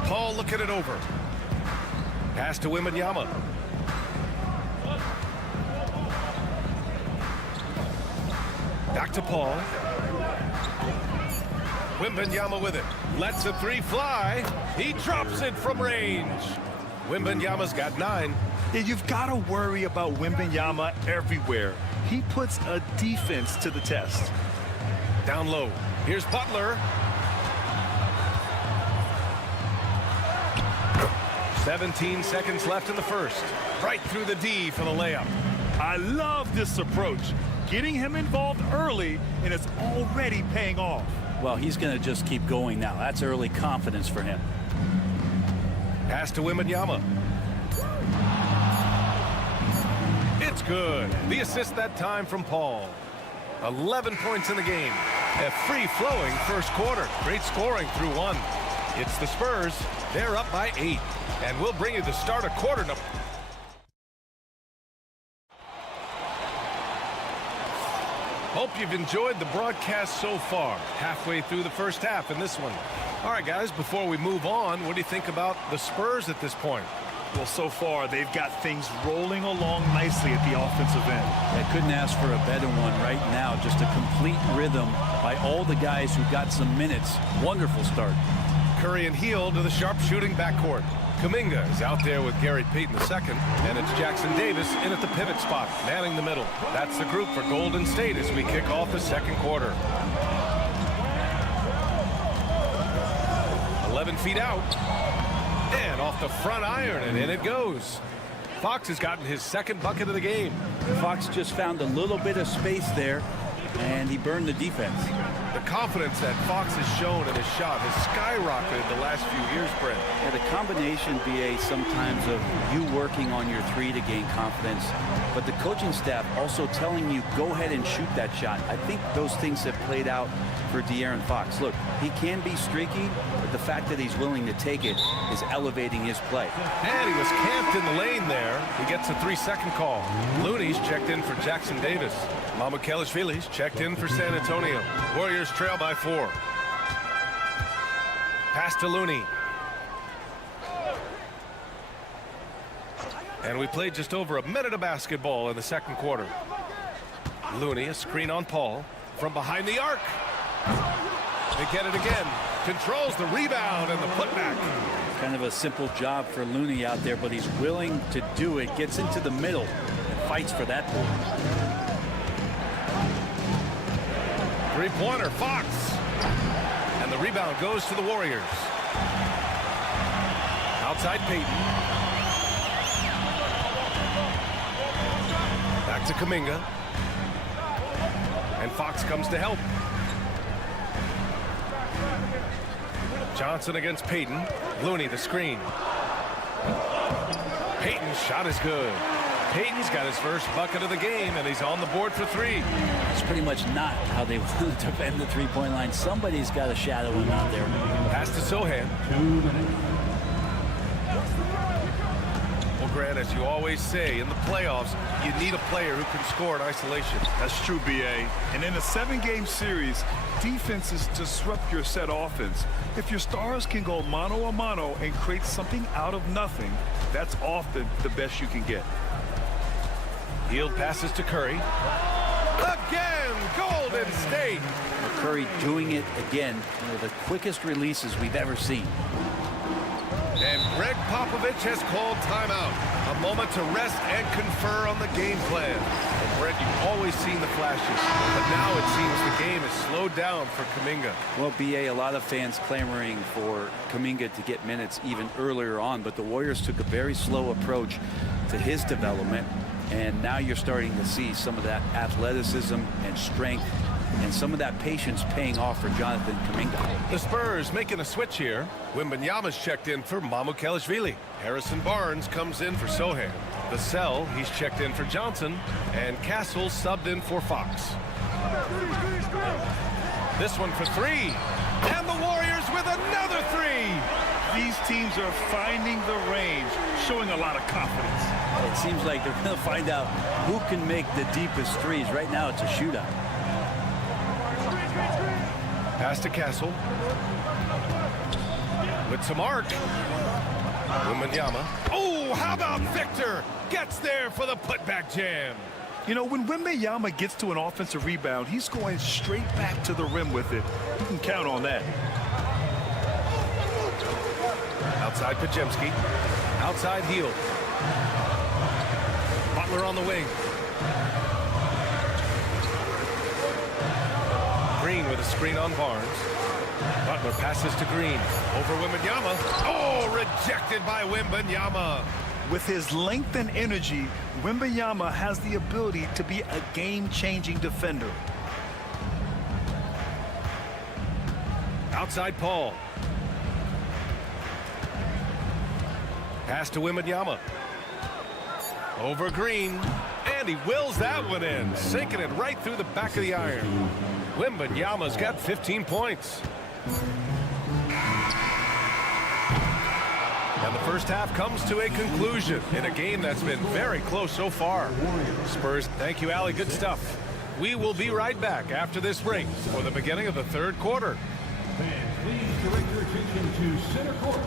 Paul looking it over. Pass to Wembanyama. Back to Paul. Wembanyama with it. Lets the three fly. He drops it from range. Wembanyama's got 9. Yeah, you've got to worry about Wembanyama everywhere. He puts a defense to the test. Down low. Here's Butler. 17 seconds left in the first. Right through the D for the layup. I love this approach. Getting him involved early, and it's already paying off. Well, he's going to just keep going now. That's early confidence for him. Pass to Wembanyama. It's good. The assist that time from Paul. 11 points in the game. A free-flowing first quarter. Great scoring through 1. It's the Spurs. They're up by 8. And we'll bring you the start of quarter number. Hope you've enjoyed the broadcast so far. Halfway through the first half in this one. All right, guys, before we move on, what do you think about the Spurs at this point? Well, so far, they've got things rolling along nicely at the offensive end. I couldn't ask for a better one right now. Just a complete rhythm by all the guys who got some minutes. Wonderful start. Curry and Heel to the sharpshooting backcourt. Kuminga is out there with Gary Payton II, and it's Jackson Davis in at the pivot spot, manning the middle. That's the group for Golden State as we kick off the second quarter. 11 feet out. And off the front iron, and in it goes. Fox has gotten his second bucket of the game. Fox just found a little bit of space there. and he burned the defense. The confidence that Fox has shown in his shot has skyrocketed the last few years, Brent. Yeah, the combination, BA, sometimes of you working on your three to gain confidence, but the coaching staff also telling you, go ahead and shoot that shot. I think those things have played out for De'Aaron Fox. Look, he can be streaky, but the fact that he's willing to take it is elevating his play. And he was camped in the lane there. He gets a 3-second call. Looney's checked in for Jackson Davis. Mamukelashvili's checked in for San Antonio. Warriors trail by 4. Pass to Looney. And we played just over a minute of basketball in the second quarter. Looney, a screen on Paul from behind the arc. They get it again. Controls the rebound and the putback. Kind of a simple job for Looney out there, but he's willing to do it. Gets into the middle and fights for that ball. Three-pointer, Fox. And the rebound goes to the Warriors. Outside Payton. Back to Kuminga. And Fox comes to help. Johnson against Payton. Looney the screen. Payton's shot is good. Payton's got his first bucket of the game, and he's on the board for 3. It's pretty much not how they want to defend the three-point line. Somebody's got to shadow him out there. Pass to Sohan. 2 minutes. Well, Grant, as you always say, in the playoffs, you need a player who can score in isolation. That's true, BA. And in a 7-game series, defenses disrupt your set offense. If your stars can go mano a mano and create something out of nothing, that's often the best you can get. Hield passes to Curry. Again, Golden State. Curry doing it again. One of the quickest releases we've ever seen. And Greg Popovich has called timeout. A moment to rest and confer on the game plan. And Brent, you've always seen the flashes, but now it seems the game is slowed down for Kuminga. Well, BA, a lot of fans clamoring for Kuminga to get minutes even earlier on, but the Warriors took a very slow approach to his development. And now you're starting to see some of that athleticism and strength and some of that patience paying off for Jonathan Kuminga. The Spurs making a switch here. Wembanyama's checked in for Mamukelashvili. Harrison Barnes comes in for Sohan. The cell, he's checked in for Johnson. And Castle subbed in for Fox. This one for 3. And the Warriors with another 3. These teams are finding the range, showing a lot of confidence. It seems like they're going to find out who can make the deepest threes. Right now, it's a shootout. Pass to Castle. With some arc. Wembanyama. Oh, how about Victor? Gets there for the putback jam. You know, when Wembanyama gets to an offensive rebound, he's going straight back to the rim with it. You can count on that. Outside Pajemski. Outside Hield. Butler on the wing. Green with a screen on Barnes. Butler passes to Green. Over Wembanyama. Oh, rejected by Wembanyama. With his length and energy, Wembanyama has the ability to be a game-changing defender. Outside Paul. Pass to Wembanyama. Over Green. And he wills that one in, sinking it right through the back of the iron. Wembanyama's got 15 points. And the first half comes to a conclusion in a game that's been very close so far. Spurs, thank you, Allie. Good stuff. We will be right back after this break for the beginning of the third quarter. Fans, please direct your attention to center court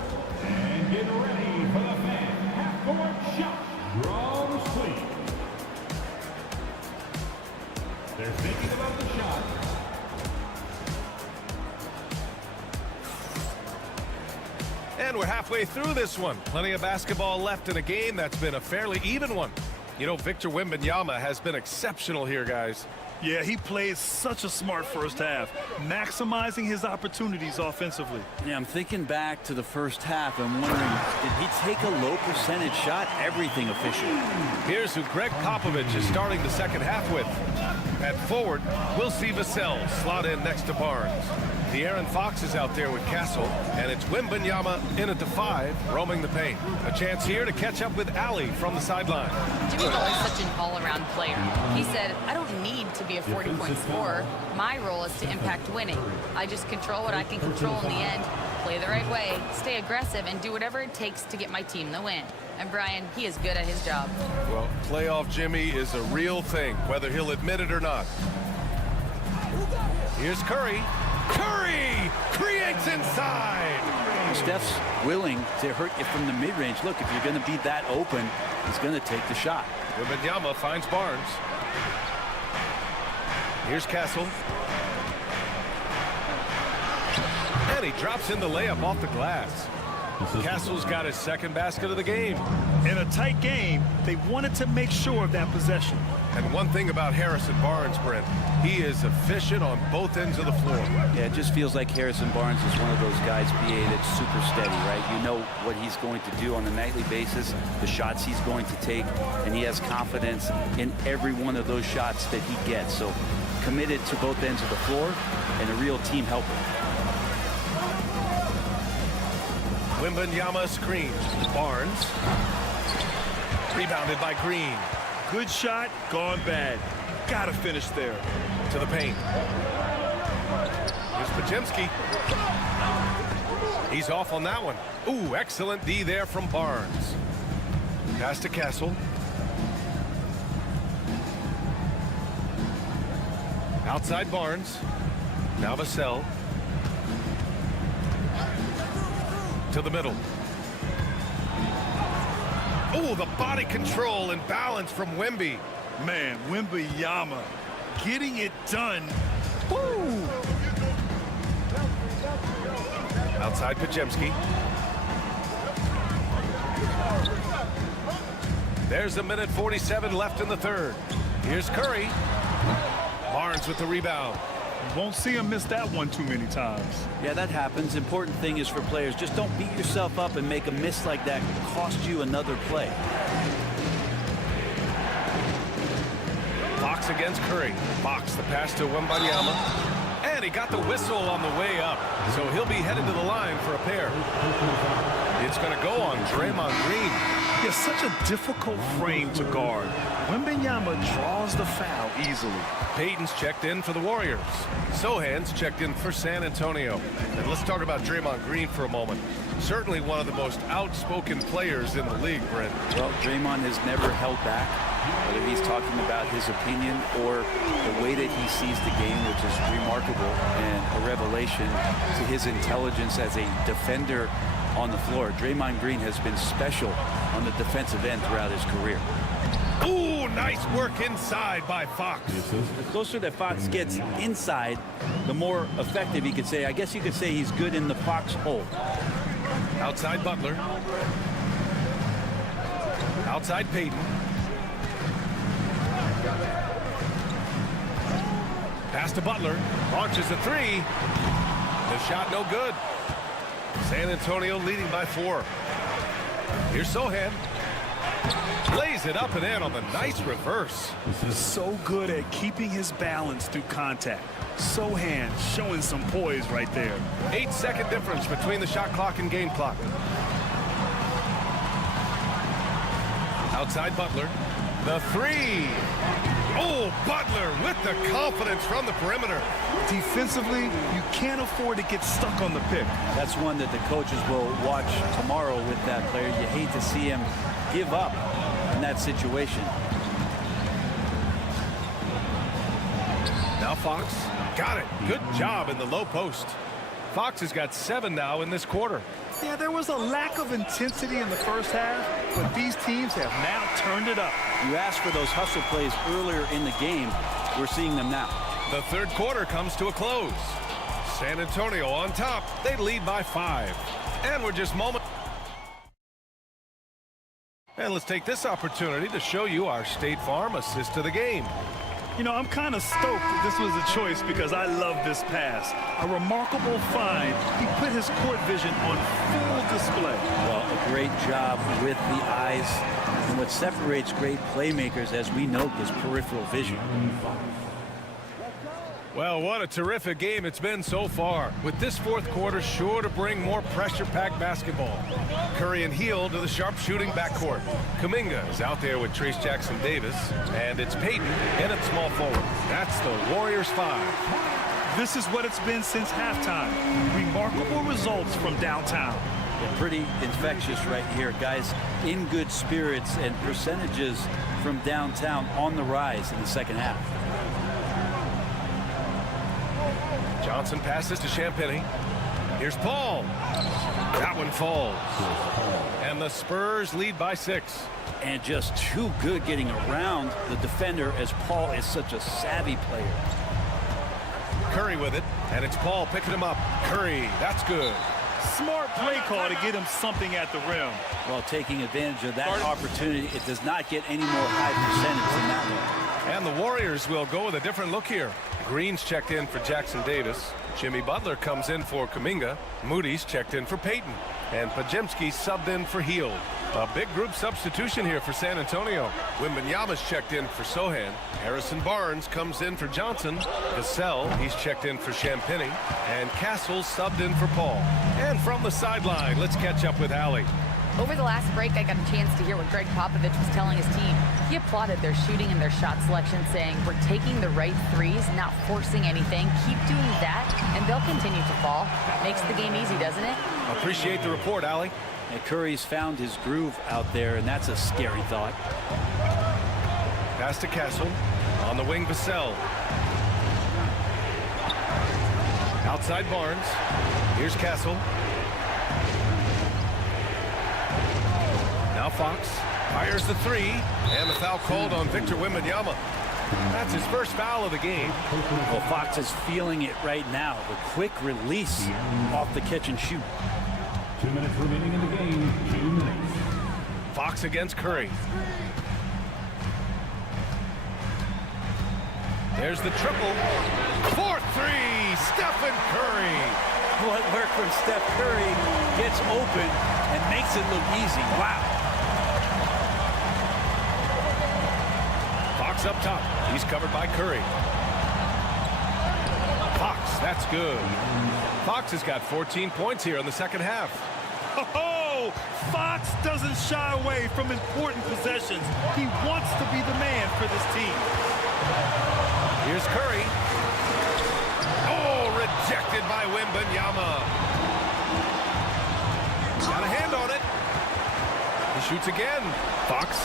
and get ready for the fan half-court shot. Draw the sleeve. They're thinking about the shot. And we're halfway through this one. Plenty of basketball left in a game that's been a fairly even one. You know, Victor Wembanyama has been exceptional here, guys. Yeah, he played such a smart first half, maximizing his opportunities offensively. Yeah, I'm thinking back to the first half and wondering, did he take a low percentage shot? Everything efficient. Here's who Greg Popovich is starting the second half with. At forward, we'll see Vassell slot in next to Barnes. De'Aaron Fox is out there with Castle, and it's Wembanyama in at the 5, roaming the paint. A chance here to catch up with Allie from the sideline. Jimmy Butler's such an all-around player. He said, I don't need to be a 40-point scorer. My role is to impact winning. I just control what I can control in the end, play the right way, stay aggressive, and do whatever it takes to get my team the win. And Brian, he is good at his job. Well, playoff Jimmy is a real thing, whether he'll admit it or not. Here's Curry. Curry creates inside. Steph's willing to hurt you from the mid-range. Look, if you're going to be that open, he's going to take the shot. Wembanyama finds Barnes. Here's Castle. And he drops in the layup off the glass. Castle's got his second basket of the game. In a tight game, they wanted to make sure of that possession. And one thing about Harrison Barnes, Brent, he is efficient on both ends of the floor. Yeah, it just feels like Harrison Barnes is one of those guys, BA, that's super steady, right? You know what he's going to do on a nightly basis, the shots he's going to take, and he has confidence in every one of those shots that he gets. So committed to both ends of the floor and a real team helper. Wembanyama screens. Barnes. Rebounded by Green. Good shot, gone bad. Gotta finish there. To the paint. Here's Podziemski. He's off on that one. Ooh, excellent D there from Barnes. Pass to Castle. Outside Barnes. Now Vassell. To the middle. Oh, the body control and balance from Wemby. Man, Wembanyama getting it done. Woo! Outside Podziemski. There's 1:47 left in the third. Here's Curry. Barnes with the rebound. You won't see him miss that one too many times. Yeah, that happens. Important thing is for players, just don't beat yourself up and make a miss like that cost you another play. Fox against Curry. Fox the pass to Wembanyama. And he got the whistle on the way up. So he'll be headed to the line for a pair. It's going to go on Draymond Green. He has such a difficult frame to guard. Wembanyama draws the foul easily. Payton's checked in for the Warriors. Sohan's checked in for San Antonio. And let's talk about Draymond Green for a moment. Certainly one of the most outspoken players in the league, Brent. Well, Draymond has never held back, whether he's talking about his opinion or the way that he sees the game, which is remarkable and a revelation to his intelligence as a defender on the floor. Draymond Green has been special on the defensive end throughout his career. Ooh, nice work inside by Fox. The closer that Fox gets inside, the more effective he could say. I guess you could say he's good in the Fox hole. Outside Butler. Outside Payton. Pass to Butler. Launches a three. The shot no good. San Antonio leading by 4. Here's Sohan. Lays it up and in on the nice reverse. So good at keeping his balance through contact. Sohan showing some poise right there. 8-second difference between the shot clock and game clock. Outside Butler. The three. Oh, Butler with the confidence from the perimeter. Defensively, you can't afford to get stuck on the pick. That's one that the coaches will watch tomorrow with that player. You hate to see him give up in that situation. Now Fox got it. Good job in the low post. Fox has got 7 now in this quarter. Yeah, there was a lack of intensity in the first half, but these teams have now turned it up. You asked for those hustle plays earlier in the game. We're seeing them now. The third quarter comes to a close. San Antonio on top. They lead by 5. And we're just moments. And let's take this opportunity to show you our State Farm assist to the game. You know, I'm kind of stoked that this was a choice because I love this pass. A remarkable find. He put his court vision on full display. Well, a great job with the eyes. And what separates great playmakers, as we note, is peripheral vision. Well, what a terrific game it's been so far, with this fourth quarter sure to bring more pressure-packed basketball. Curry and Hield to the sharp-shooting backcourt. Kuminga is out there with Trace Jackson-Davis, and it's Payton in at small forward. That's the Warriors 5. This is what it's been since halftime. Remarkable results from downtown. Pretty infectious right here, guys. In good spirits, and percentages from downtown on the rise in the second half. Johnson passes to Champagnie. Here's Paul. That one falls. And the Spurs lead by 6. And just too good getting around the defender, as Paul is such a savvy player. Curry with it, and it's Paul picking him up. Curry, that's good. Smart play call to get him something at the rim. Well, taking advantage of that opportunity, it does not get any more high percentage than that one. And the Warriors will go with a different look here. Green's checked in for Jackson-Davis. Jimmy Butler comes in for Kuminga. Moody's checked in for Payton. And Pajemski subbed in for Hield. A big group substitution here for San Antonio. Wembanyama's checked in for Sohan. Harrison Barnes comes in for Johnson. Vassell, he's checked in for Champagnie. And Castle subbed in for Paul. And from the sideline, let's catch up with Allie. Over the last break, I got a chance to hear what Greg Popovich was telling his team. He applauded their shooting and their shot selection, saying, "We're taking the right threes, not forcing anything. Keep doing that, and they'll continue to fall." Makes the game easy, doesn't it? Appreciate the report, Allie. And Curry's found his groove out there, and that's a scary thought. Pass to Castle. On the wing, Vassell. Outside Barnes. Here's Castle. Now Fox fires the 3, and the foul called on Victor Wembanyama. That's his first foul of the game. Well, Fox is feeling it right now. The quick release off the catch and shoot. 2 minutes remaining in the game. 2 minutes. Fox against Curry. There's the triple. 4-3, Stephen Curry. What work from Steph Curry, gets open and makes it look easy. Wow. Fox up top. He's covered by Curry. Fox, that's good. Fox has got 14 points here in the second half. Oh, Fox doesn't shy away from important possessions. He wants to be the man for this team. Here's Curry. Oh, rejected by Wembanyama. Got a hand on it. He shoots again. Fox.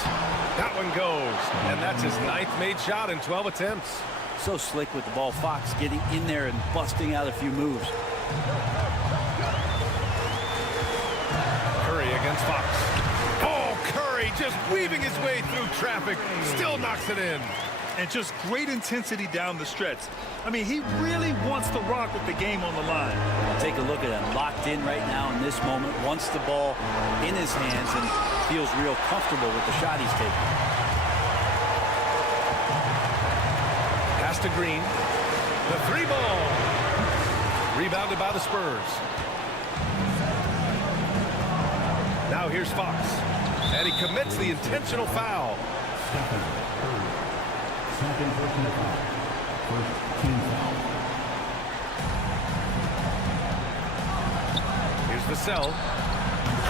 That one goes. And that's his 9th made shot in 12 attempts. So slick with the ball. Fox getting in there and busting out a few moves. Curry against Fox. Oh, Curry just weaving his way through traffic. Still knocks it in. And just great intensity down the stretch. I mean, he really wants to rock with the game on the line. Take a look at him. Locked in right now in this moment. Wants the ball in his hands and feels real comfortable with the shot he's taking. Pass to Green. The 3 ball. Rebounded by the Spurs. Now here's Fox. And he commits the intentional foul. Second personal foul. First team foul. Here's Vassell.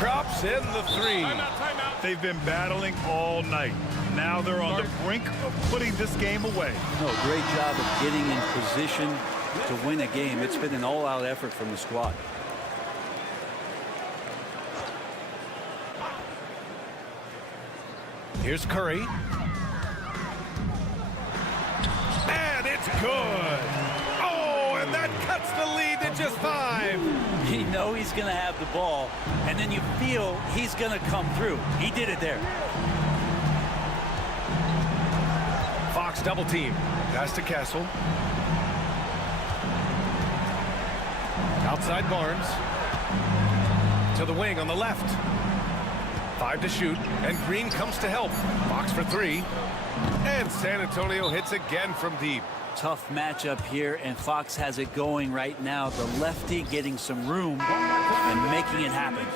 Drops in the 3. Timeout. They've been battling all night. Now they're on the brink of putting this game away. No, great job of getting in position to win a game. It's been an all-out effort from the squad. Here's Curry. And it's good. Oh, and that cuts the lead to just 5. You know he's going to have the ball, and then you feel he's going to come through. He did it there. Fox double team. Pass to Castle. Outside Barnes. To the wing on the left. 5 to shoot, and Green comes to help. Fox for 3. And San Antonio hits again from deep. Tough matchup here, and Fox has it going right now. The lefty getting some room and making it happen.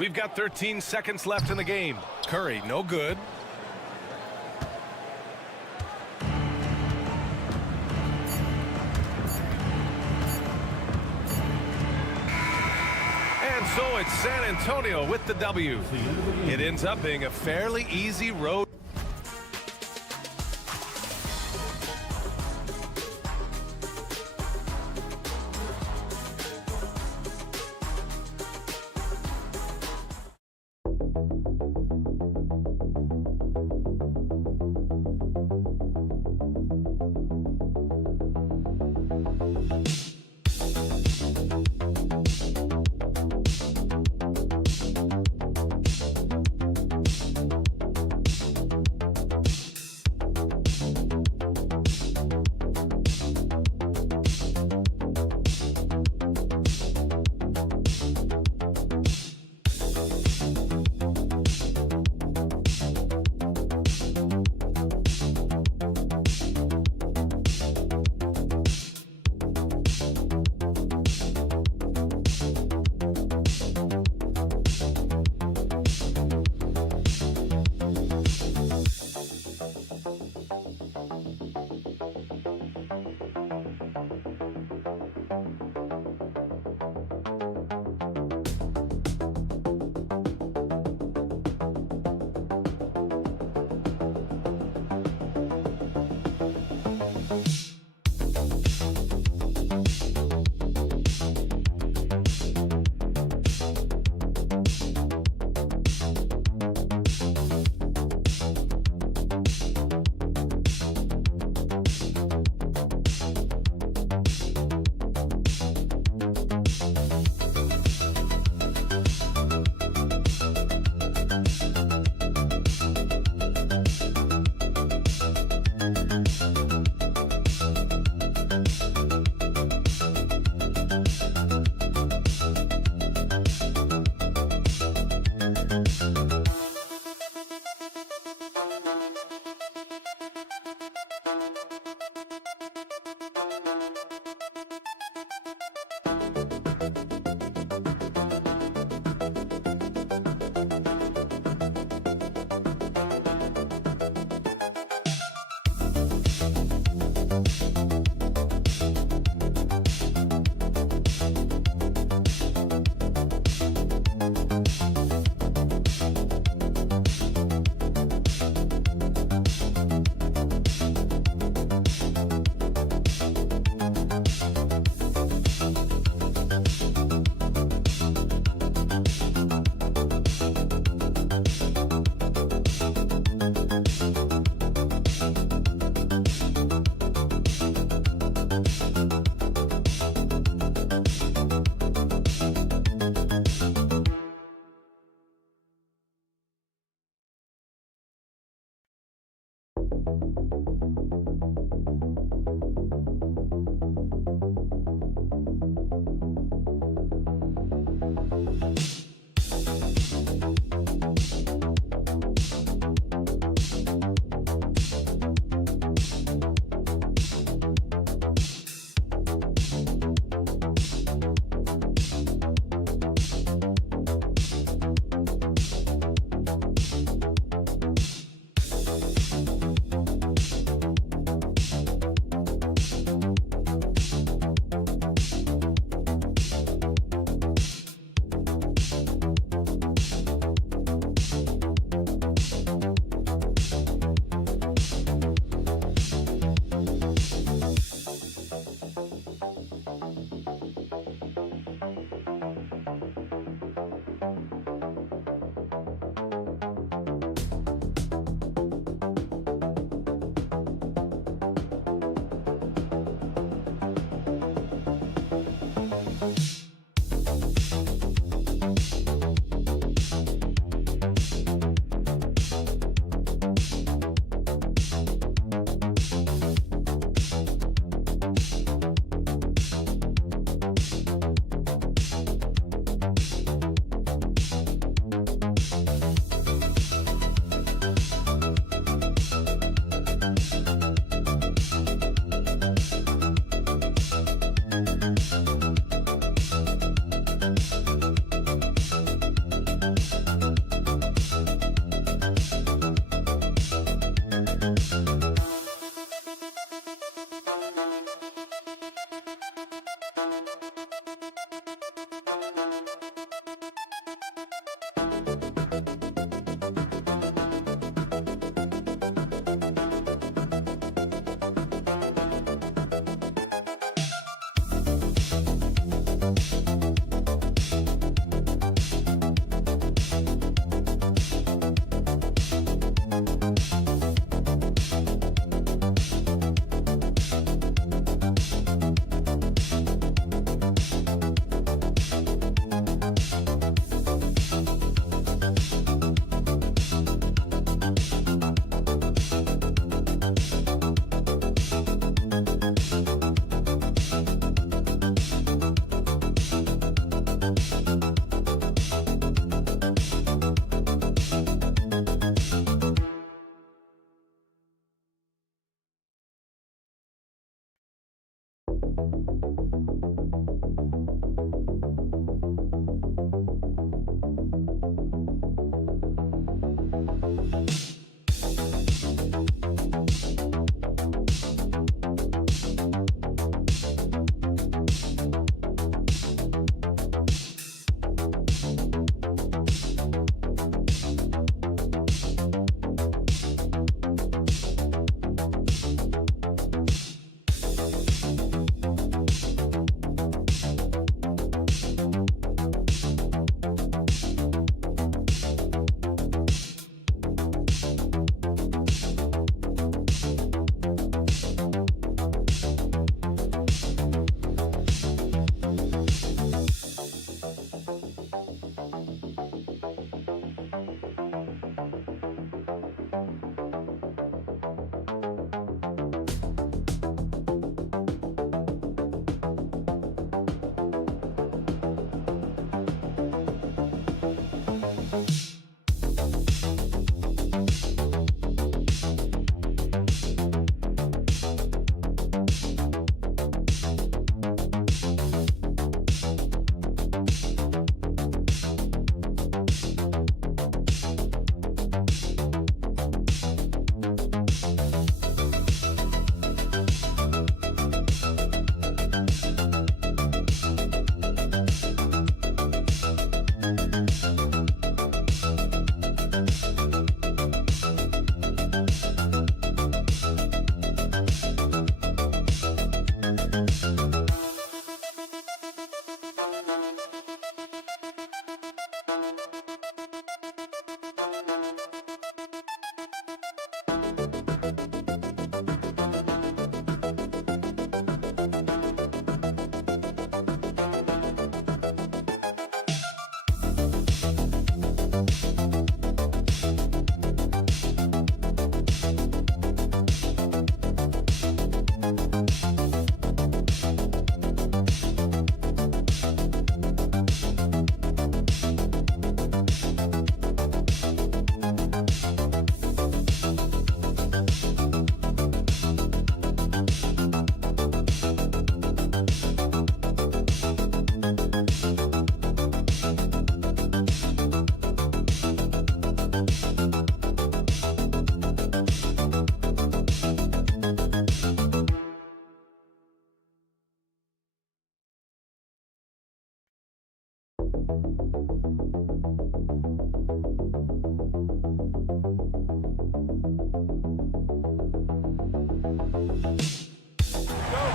We've got 13 seconds left in the game. Curry, no good. And so it's San Antonio with the W. It ends up being a fairly easy road.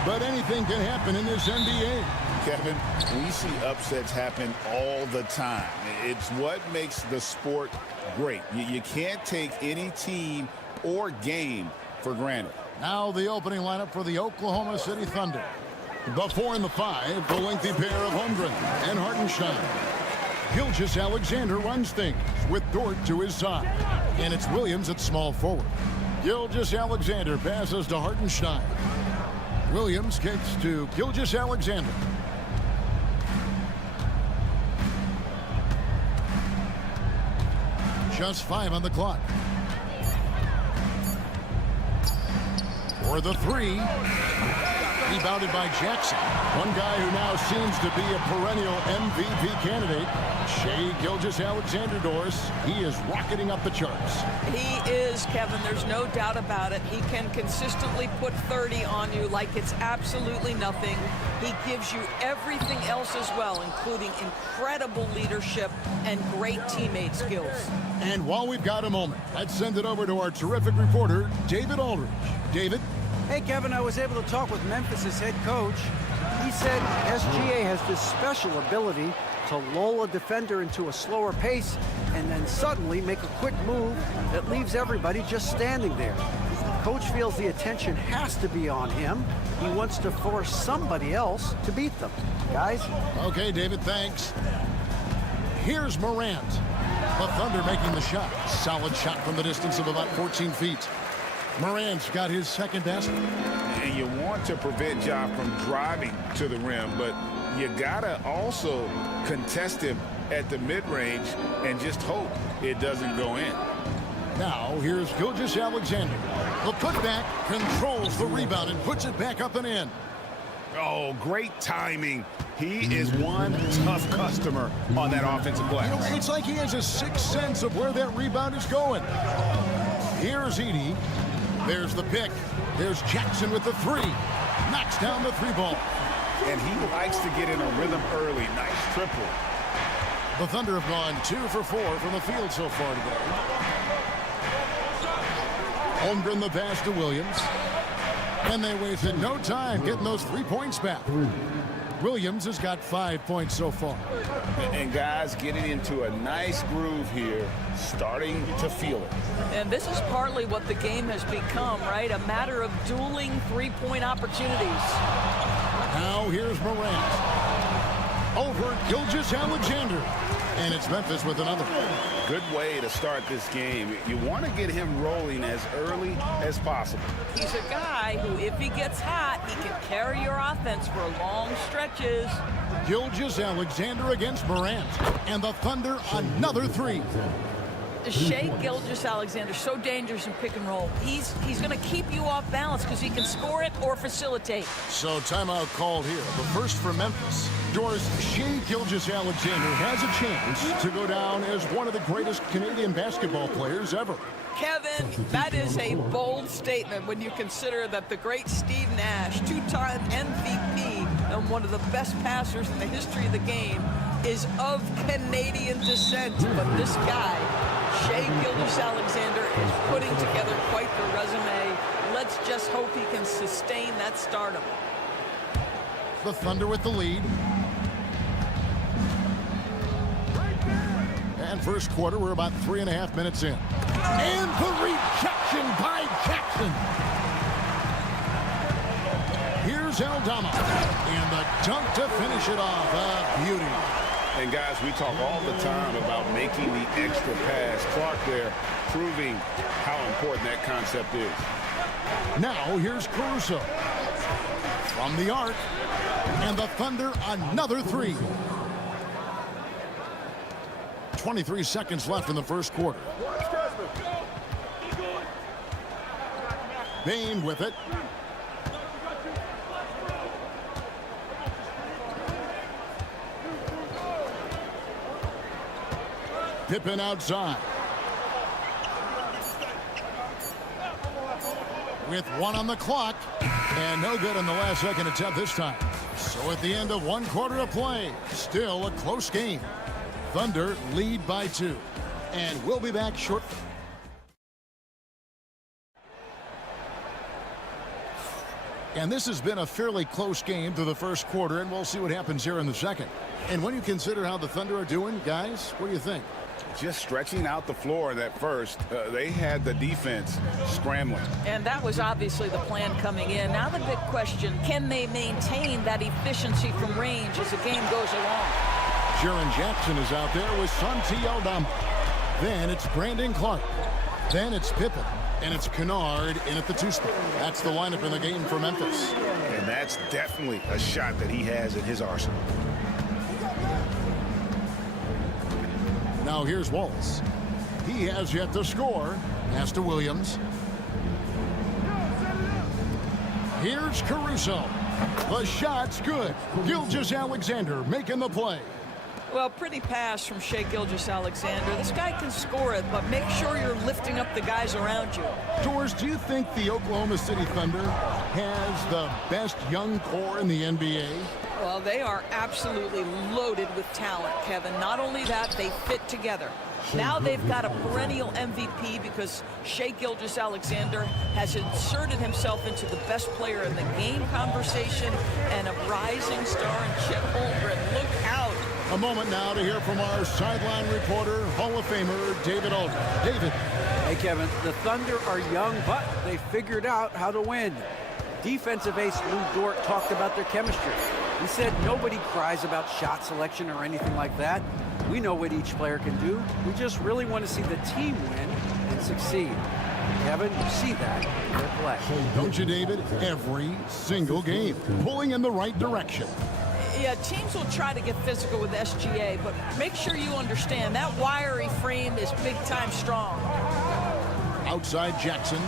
But anything can happen in this NBA. Kevin, we see upsets happen all the time. It's what makes the sport great. You can't take any team or game for granted. Now the opening lineup for the Oklahoma City Thunder. The 4 and the 5, the lengthy pair of Holmgren and Hartenstein. Gilgeous-Alexander runs things with Dort to his side. And it's Williams at small forward. Gilgeous-Alexander passes to Hartenstein. Williams kicks to Gilgeous-Alexander. Just 5 on the clock. For the 3. Rebounded by Jackson. One guy who now seems to be a perennial MVP candidate, Shai Gilgeous-Alexander. Doris, he is rocketing up the charts. He is, Kevin. There's no doubt about it. He can consistently put 30 on you like it's absolutely nothing. He gives you everything else as well, including incredible leadership and great teammate skills. And while we've got a moment, let's send it over to our terrific reporter, David Aldridge. David? Hey, Kevin, I was able to talk with Memphis' head coach. He said SGA has this special ability to lull a defender into a slower pace and then suddenly make a quick move that leaves everybody just standing there. Coach feels the attention has to be on him. He wants to force somebody else to beat them. Guys? Okay, David, thanks. Here's Morant. The Thunder making the shot. Solid shot from the distance of about 14 feet. Morant's got his second basket. And you want to prevent Ja from driving to the rim, but you gotta also contest him at the mid-range and just hope it doesn't go in. Now here's Gilgeous-Alexander. The putback controls the rebound and puts it back up and in. Oh, great timing. He is one tough customer on that offensive play. You know, it's like he has a sixth sense of where that rebound is going. Here's Edey. There's the pick. There's Jackson with the three. Knocks down the three ball. And he likes to get in a rhythm early. Nice triple. The Thunder have gone 2 for 4 from the field so far today. Holmgren the pass to Williams. And they wasted no time getting those 3 points back. Williams has got 5 points so far. And guys getting into a nice groove here, starting to feel it. And this is partly what the game has become, right? A matter of dueling three-point opportunities. Now here's Morant. Over Gilgeous-Alexander. And it's Memphis with another. Good way to start this game. You want to get him rolling as early as possible. He's a guy who, if he gets hot, he can carry your offense for long stretches. Gilgeous-Alexander against Morant. And the Thunder another three. Shai Gilgeous-Alexander, so dangerous in pick and roll. He's going to keep you off balance because he can score it or facilitate. So timeout called here. The first for Memphis. Doris, Shai Gilgeous-Alexander has a chance to go down as one of the greatest Canadian basketball players ever. Kevin, that is a bold statement when you consider that the great Steve Nash, two-time MVP and one of the best passers in the history of the game, is of Canadian descent. But this guy, Shai Gilgeous-Alexander, is putting together quite the resume. Let's just hope he can sustain that stardom. The Thunder with the lead. And first quarter, we're about 3.5 minutes in. And the rejection by Jackson. Here's Aldama. And the dunk to finish it off. A beauty. And guys, we talk all the time about making the extra pass. Clark there proving how important that concept is. Now here's Caruso. From the arc. And the Thunder another three. 23 seconds left in the first quarter. Bain with it. Pippen outside. With 1 on the clock. And no good on the last second attempt this time. So at the end of 1 quarter of play, still a close game. Thunder lead by 2. And we'll be back shortly. And this has been a fairly close game through the first quarter, and we'll see what happens here in the second. And when you consider how the Thunder are doing, guys, what do you think? Just stretching out the floor in that first. They had the defense scrambling. And that was obviously the plan coming in. Now the big question, can they maintain that efficiency from range as the game goes along? Jaren Jackson is out there with Santi Aldama. Then it's Brandon Clark. Then it's Pippen. And it's Kennard in at the 2 spot. That's the lineup in the game for Memphis. And that's definitely a shot that he has in his arsenal. Now here's Wallace. He has yet to score. Pass to Williams. Here's Caruso. The shot's good. Gilgeous-Alexander making the play. Well, pretty pass from Shai Gilgeous-Alexander. This guy can score it, but make sure you're lifting up the guys around you. Doris, do you think the Oklahoma City Thunder has the best young core in the NBA? Well, they are absolutely loaded with talent, Kevin. Not only that, they fit together. Now they've got a perennial MVP because Shai Gilgeous-Alexander has inserted himself into the best player in the game conversation and a rising star in Chet Holmgren. Look out. A moment now to hear from our sideline reporter, Hall of Famer David Aldridge. David. Hey, Kevin, the Thunder are young, but they figured out how to win. Defensive ace Lou Dort talked about their chemistry. He said nobody cries about shot selection or anything like that. We know what each player can do. We just really want to see the team win and succeed. Kevin, you see that in their play. Don't you, David? Every single game, pulling in the right direction. Yeah, teams will try to get physical with SGA, but make sure you understand that wiry frame is big-time strong. Outside Jackson.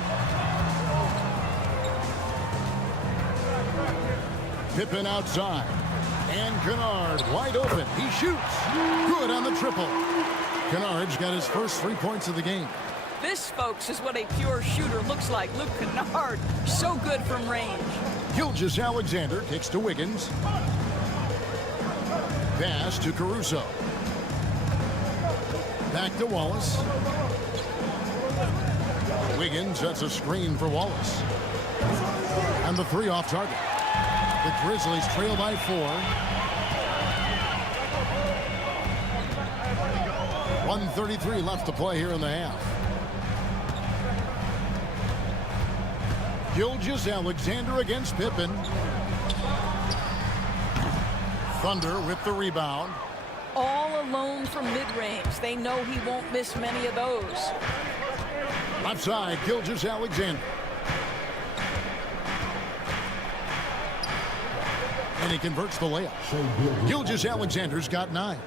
Pippen outside. And Kennard wide open. He shoots. Good on the triple. Kennard's got his first 3 points of the game. This, folks, is what a pure shooter looks like. Luke Kennard, so good from range. Gilgeous-Alexander kicks to Wiggins. Pass to Caruso. Back to Wallace. Wiggins sets a screen for Wallace. And the 3 off target. The Grizzlies trail by 4. 1:33 left to play here in the half. Gilgeous-Alexander against Pippen. Thunder with the rebound. All alone from mid-range. They know he won't miss many of those. Left side, Gilgeous-Alexander. And he converts the layup. Gilgeous-Alexander's got 9.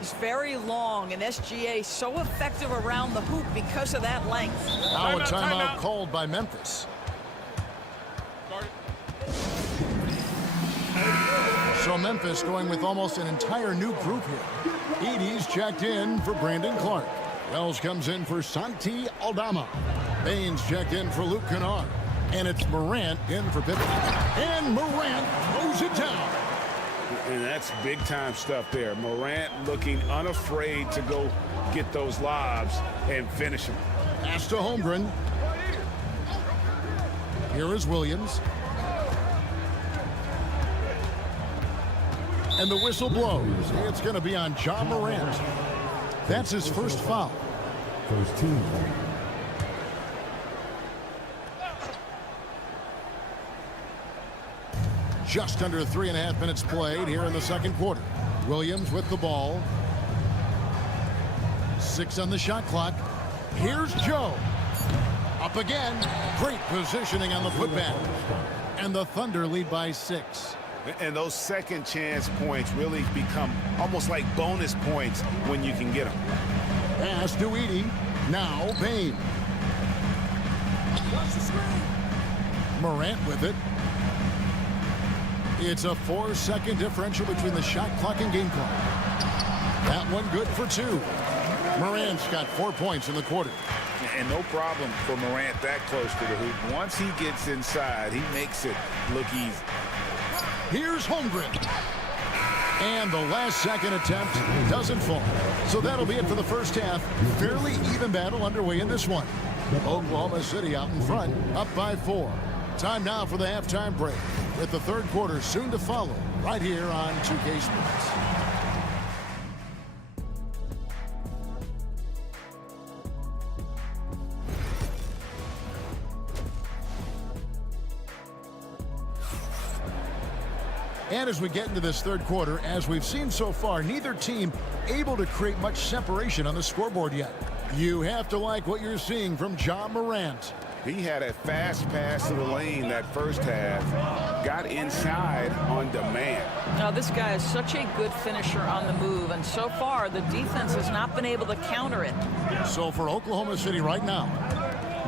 He's very long, and SGA so effective around the hoop because of that length. Now a timeout called by Memphis. So Memphis going with almost an entire new group here. Edey's checked in for Brandon Clark. Wells comes in for Santi Aldama. Baines checked in for Luke Kennard. And it's Morant in for Pippen. And Morant throws it down. And that's big-time stuff there. Morant looking unafraid to go get those lobs and finish them. Pass to Holmgren. Here is Williams. And the whistle blows. It's going to be on Ja Morant. That's his first foul. First team. Just under 3.5 minutes played here in the second quarter. Williams with the ball. 6 on the shot clock. Here's Joe. Up again. Great positioning on the putback. And the Thunder lead by 6. And those second chance points really become almost like bonus points when you can get them. Pass to Edey. Now Payne. Morant with it. It's a 4-second differential between the shot clock and game clock. That one good for 2. Morant's got 4 points in the quarter. And no problem for Morant that close to the hoop. Once he gets inside, he makes it look easy. Here's Holmgren. And the last second attempt doesn't fall. So that'll be it for the first half. Fairly even battle underway in this one. Oklahoma City out in front, up by 4. Time now for the halftime break, with the third quarter soon to follow, right here on 2K Sports. And as we get into this third quarter, as we've seen so far, neither team able to create much separation on the scoreboard yet. You have to like what you're seeing from Ja Morant. He had a fast pass to the lane that first half, got inside on demand. Now, this guy is such a good finisher on the move, and so far the defense has not been able to counter it. So for Oklahoma City right now,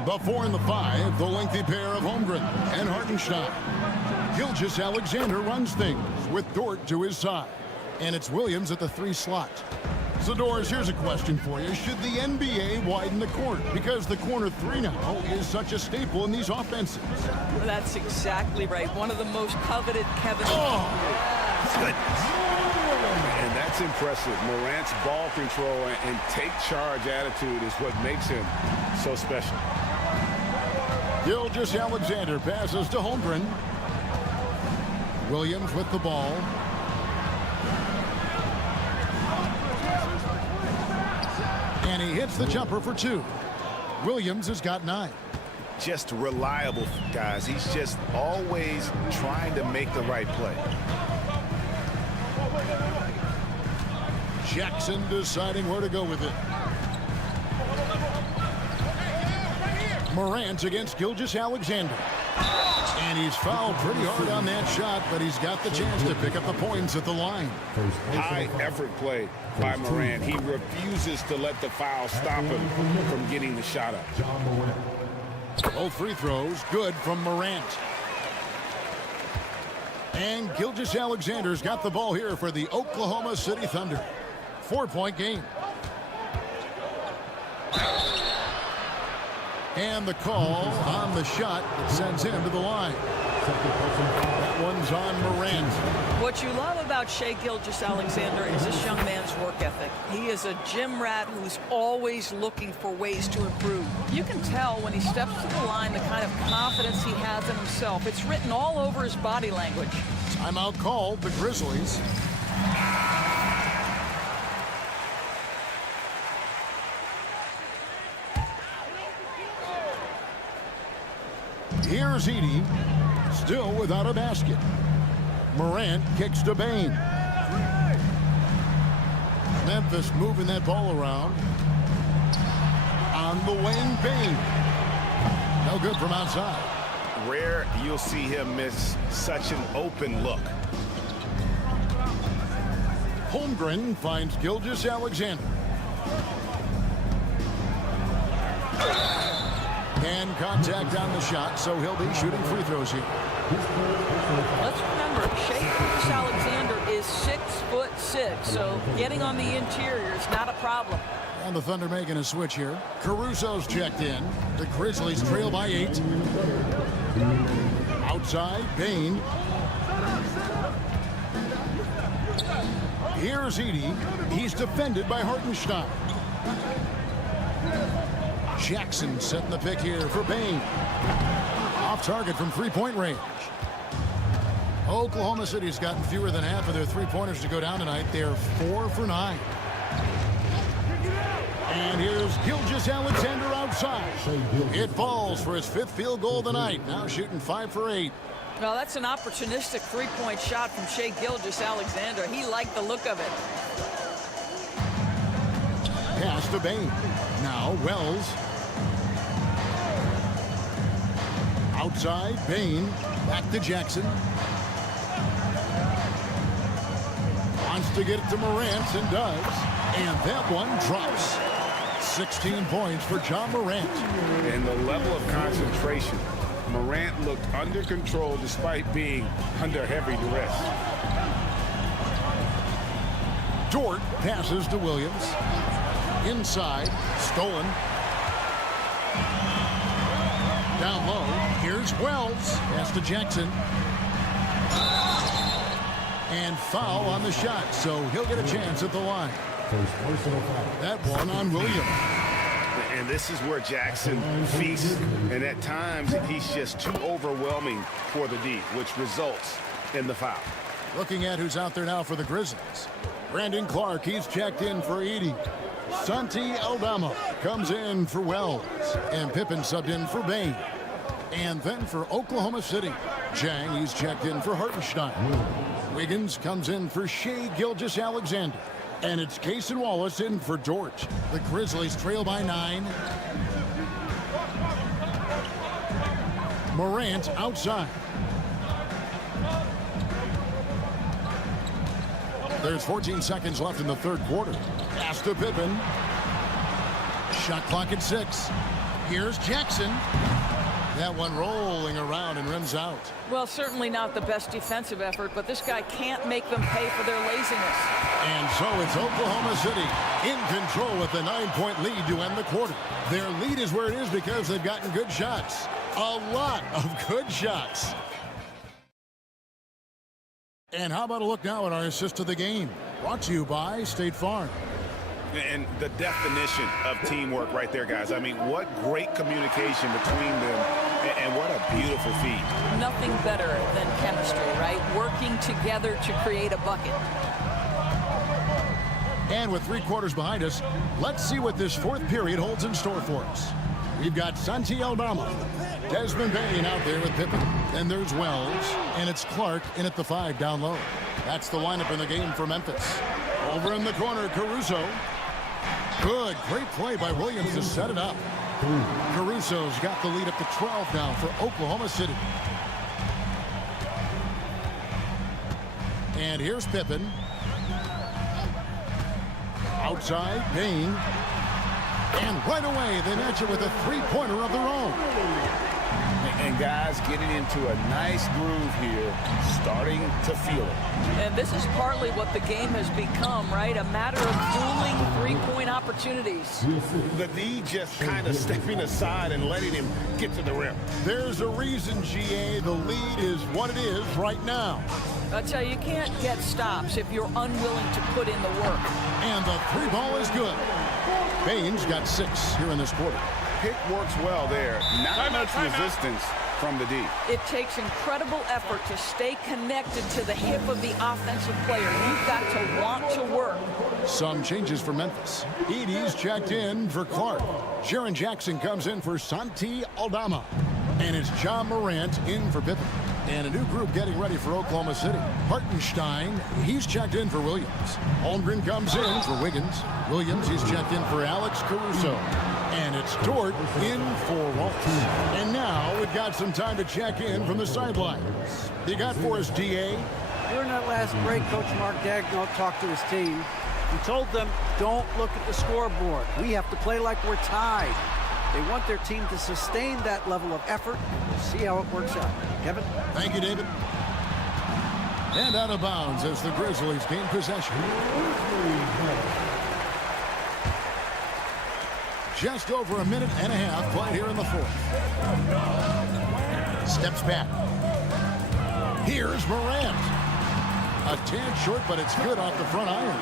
the 4 and the 5, the lengthy pair of Holmgren and Hartenstein. Gilgeous-Alexander runs things with Dort to his side. And it's Williams at the 3 slot. So, Doris, here's a question for you. Should the NBA widen the court? Because the corner 3 now is such a staple in these offenses. That's exactly right. One of the most coveted, Kevin. Oh, goodness. And that's impressive. Morant's ball control and take charge attitude is what makes him so special. Gilgeous-Alexander passes to Holmgren. Williams with the ball. And he hits the jumper for 2. Williams has got 9. Just reliable, guys. He's just always trying to make the right play. Jackson deciding where to go with it. Morant against Gilgeous-Alexander. And he's fouled pretty hard on that shot, but he's got the chance to pick up the points at the line. High effort play by Morant. He refuses to let the foul stop him from getting the shot up. Both free throws good from Morant. And Gilgeous-Alexander's got the ball here for the Oklahoma City Thunder. 4-point game. And the call on the shot that sends him to the line. That one's on Morant. What you love about Shai Gilgeous-Alexander is this young man's work ethic. He is a gym rat who's always looking for ways to improve. You can tell when he steps to the line the kind of confidence he has in himself. It's written all over his body language. Timeout called, the Grizzlies. Here's Edey, still without a basket. Morant kicks to Bane. Memphis moving that ball around. On the wing, Bane. No good from outside. Rare you'll see him miss such an open look. Holmgren finds Gilgeous-Alexander. And contact on the shot, so he'll be shooting free throws here. Let's remember, Shai Gilgeous-Alexander is 6'6", so getting on the interior is not a problem. And the Thunder making a switch here. Caruso's checked in. The Grizzlies trail by 8. Outside, Bane. Here's Edey. He's defended by Hartenstein. Jackson setting the pick here for Bane. Off target from three-point range. Oklahoma City's gotten fewer than half of their three-pointers to go down tonight. They're 4 for 9. And here's Gilgeous-Alexander outside. It falls for his 5th field goal of the night. Now shooting 5 for 8. Well, that's an opportunistic three-point shot from Shai Gilgeous-Alexander. He liked the look of it. Pass to Bane. Now Wells. Outside, Bane. Back to Jackson. Wants to get it to Morant and does. And that one drops. 16 points for John Morant. And the level of concentration. Morant looked under control despite being under heavy duress. Dort passes to Williams. Inside, stolen. Down low, here's Wells. Pass to Jackson. And foul on the shot, so he'll get a chance at the line. That one on Williams. And this is where Jackson feasts, and at times he's just too overwhelming for the D, which results in the foul. Looking at who's out there now for the Grizzlies. Brandon Clark, he's checked in for Edey. Santi Aldama comes in for Wells. And Pippen subbed in for Bane. And then for Oklahoma City, Jang, he's checked in for Hartenstein. Wiggins comes in for Shai Gilgeous-Alexander. And it's Cason Wallace in for Dort. The Grizzlies trail by 9. Morant outside. There's 14 seconds left in the third quarter. Pass to Pippen. Shot clock at 6. Here's Jackson. That one rolling around and rims out. Well, certainly not the best defensive effort, but this guy can't make them pay for their laziness. And so it's Oklahoma City in control with the 9-point lead to end the quarter. Their lead is where it is because they've gotten good shots. A lot of good shots. And how about a look now at our assist of the game? Brought to you by State Farm. And the definition of teamwork right there, guys. I mean, what great communication between them, and what a beautiful feed. Nothing better than chemistry, right? Working together to create a bucket. And with 3 quarters behind us, let's see what this fourth period holds in store for us. We've got Santi Aldama, Desmond Bane out there with Pippen. Then there's Wells, and it's Clark in at the 5 down low. That's the lineup in the game for Memphis. Over in the corner, Caruso. Good, great play by Williams to set it up. Caruso's got the lead up to 12 now for Oklahoma City. And here's Pippen. Outside, Bane. And right away, they match it with a 3-pointer of their own. And guys getting into a nice groove here, starting to feel it. And this is partly what the game has become, right? A matter of dueling three-point opportunities. The D just kind of stepping aside and letting him get to the rim. There's a reason, GA, the lead is what it is right now. I tell you, you can't get stops if you're unwilling to put in the work. And the three ball is good. Baines got 6 here in this quarter. Pick works well there. Not much resistance from the D. It takes incredible effort to stay connected to the hip of the offensive player. You've got to want to work. Some changes for Memphis. Edie's checked in for Clark. Jaren Jackson comes in for Santi Aldama. And it's John Morant in for Pippen. And a new group getting ready for Oklahoma City. Hartenstein, he's checked in for Williams. Holmgren comes in for Wiggins. Williams, he's checked in for Alex Caruso. And it's Dort in for Waltz. And now we've got some time to check in from the sidelines. You got for us, DA? During that last break, Coach Mark Daigneault talked to his team. He told them, don't look at the scoreboard. We have to play like we're tied. They want their team to sustain that level of effort, and we'll see how it works out. Kevin? Thank you, David. And out of bounds as the Grizzlies gain possession. Just over a minute and a half played here in the fourth. Steps back. Here's Morant. A tad short, but it's good off the front iron.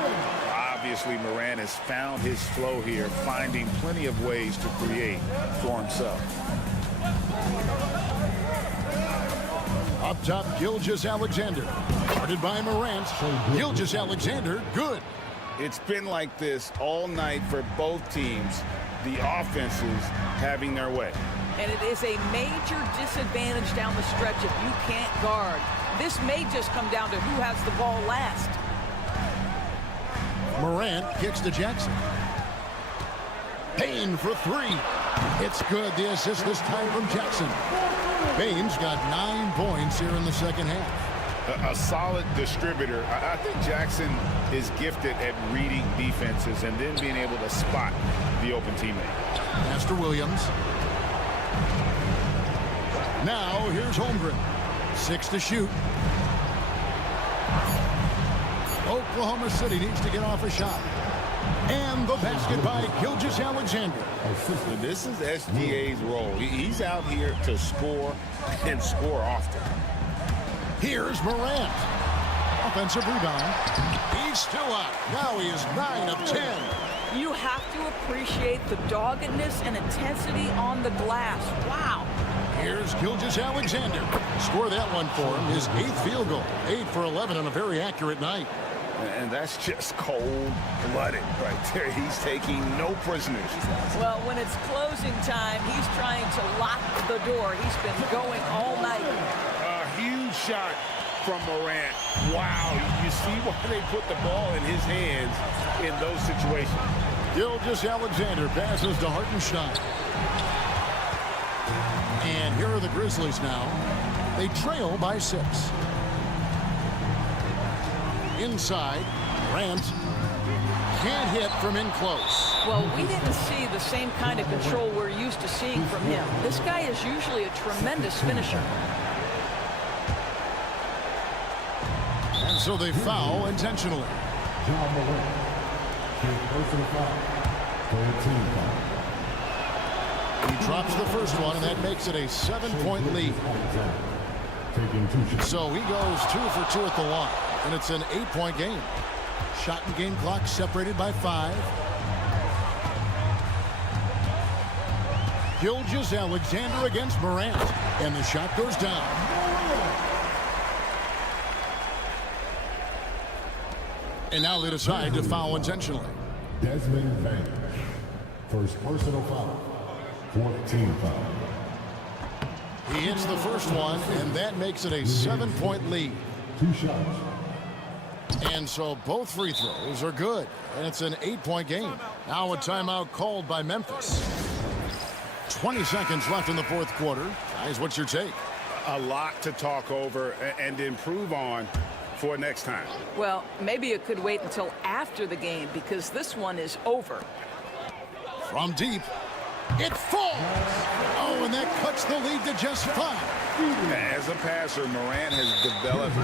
Obviously, Morant has found his flow here, finding plenty of ways to create for himself. Up top, Gilgeous-Alexander. Guarded by Morant. Gilgeous-Alexander, good. It's been like this all night for both teams. The offenses having their way. And it is a major disadvantage down the stretch if you can't guard. This may just come down to who has the ball last. Morant kicks to Jackson. Payne for 3. It's good. The assist this time from Jackson. Baines got 9 points here in the second half. A solid distributor. I think Jackson is gifted at reading defenses and then being able to spot the open teammate. Master Williams. Now here's Holmgren. 6 to shoot. Oklahoma City needs to get off a shot. And the basket by Gilgeous-Alexander. This is SGA's role. He's out here to score and score often. Here's Morant. Offensive rebound. He's still up. Now he is 9 of 10. You have to appreciate the doggedness and intensity on the glass. Wow. Here's Gilgeous-Alexander. Score that one for him. His 8th field goal. 8 for 11 on a very accurate night. And that's just cold-blooded right there. He's taking no prisoners. Well, when it's closing time, he's trying to lock the door. He's been going all night. A huge shot from Morant. Wow, you see why they put the ball in his hands in those situations. Gilgeous-Alexander passes to Hartenstein. And here are the Grizzlies now. They trail by 6. Inside, Morant can't hit from in close. Well, we didn't see the same kind of control we're used to seeing from him. This guy is usually a tremendous finisher. And so they foul intentionally. John Morant, personal foul, 13 foul. He drops the first one, and that makes it a 7-point lead. So he goes 2 for 2 at the line, and it's an 8-point game. Shot and game clock separated by 5. Gilgeous-Alexander against Morant, and the shot goes down. And now they decide to foul intentionally. Desmond Van, first personal foul, 14 foul. He hits the first one, and that makes it a 7-point lead. 2 shots. And so both free throws are good, and it's an 8-point game. Now a timeout called by Memphis. 20 seconds left in the fourth quarter. Guys, what's your take? A lot to talk over and improve on for next time. Well, maybe it could wait until after the game because this one is over. From deep, it falls. Oh, and that cuts cuts the lead to just 5. As a passer, Morant has developed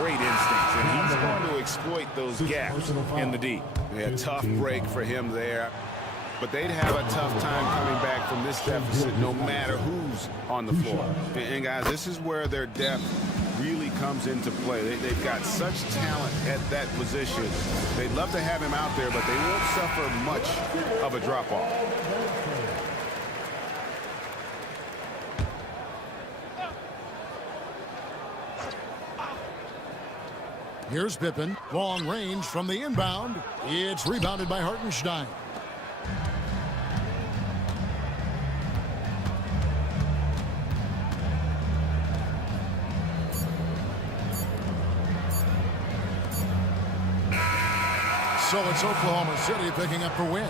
great instincts, and he's going to exploit those gaps in the D. A tough break for him there, but they'd have a tough time coming back from this deficit no matter who's on the floor. And guys, this is where their depth really comes into play. They've got such talent at that position. They'd love to have him out there, but they won't suffer much of a drop-off. Here's Pippen. Long range from the inbound. It's rebounded by Hartenstein. So it's Oklahoma City picking up the win.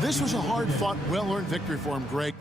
This was a hard-fought, well-earned victory for him, Greg.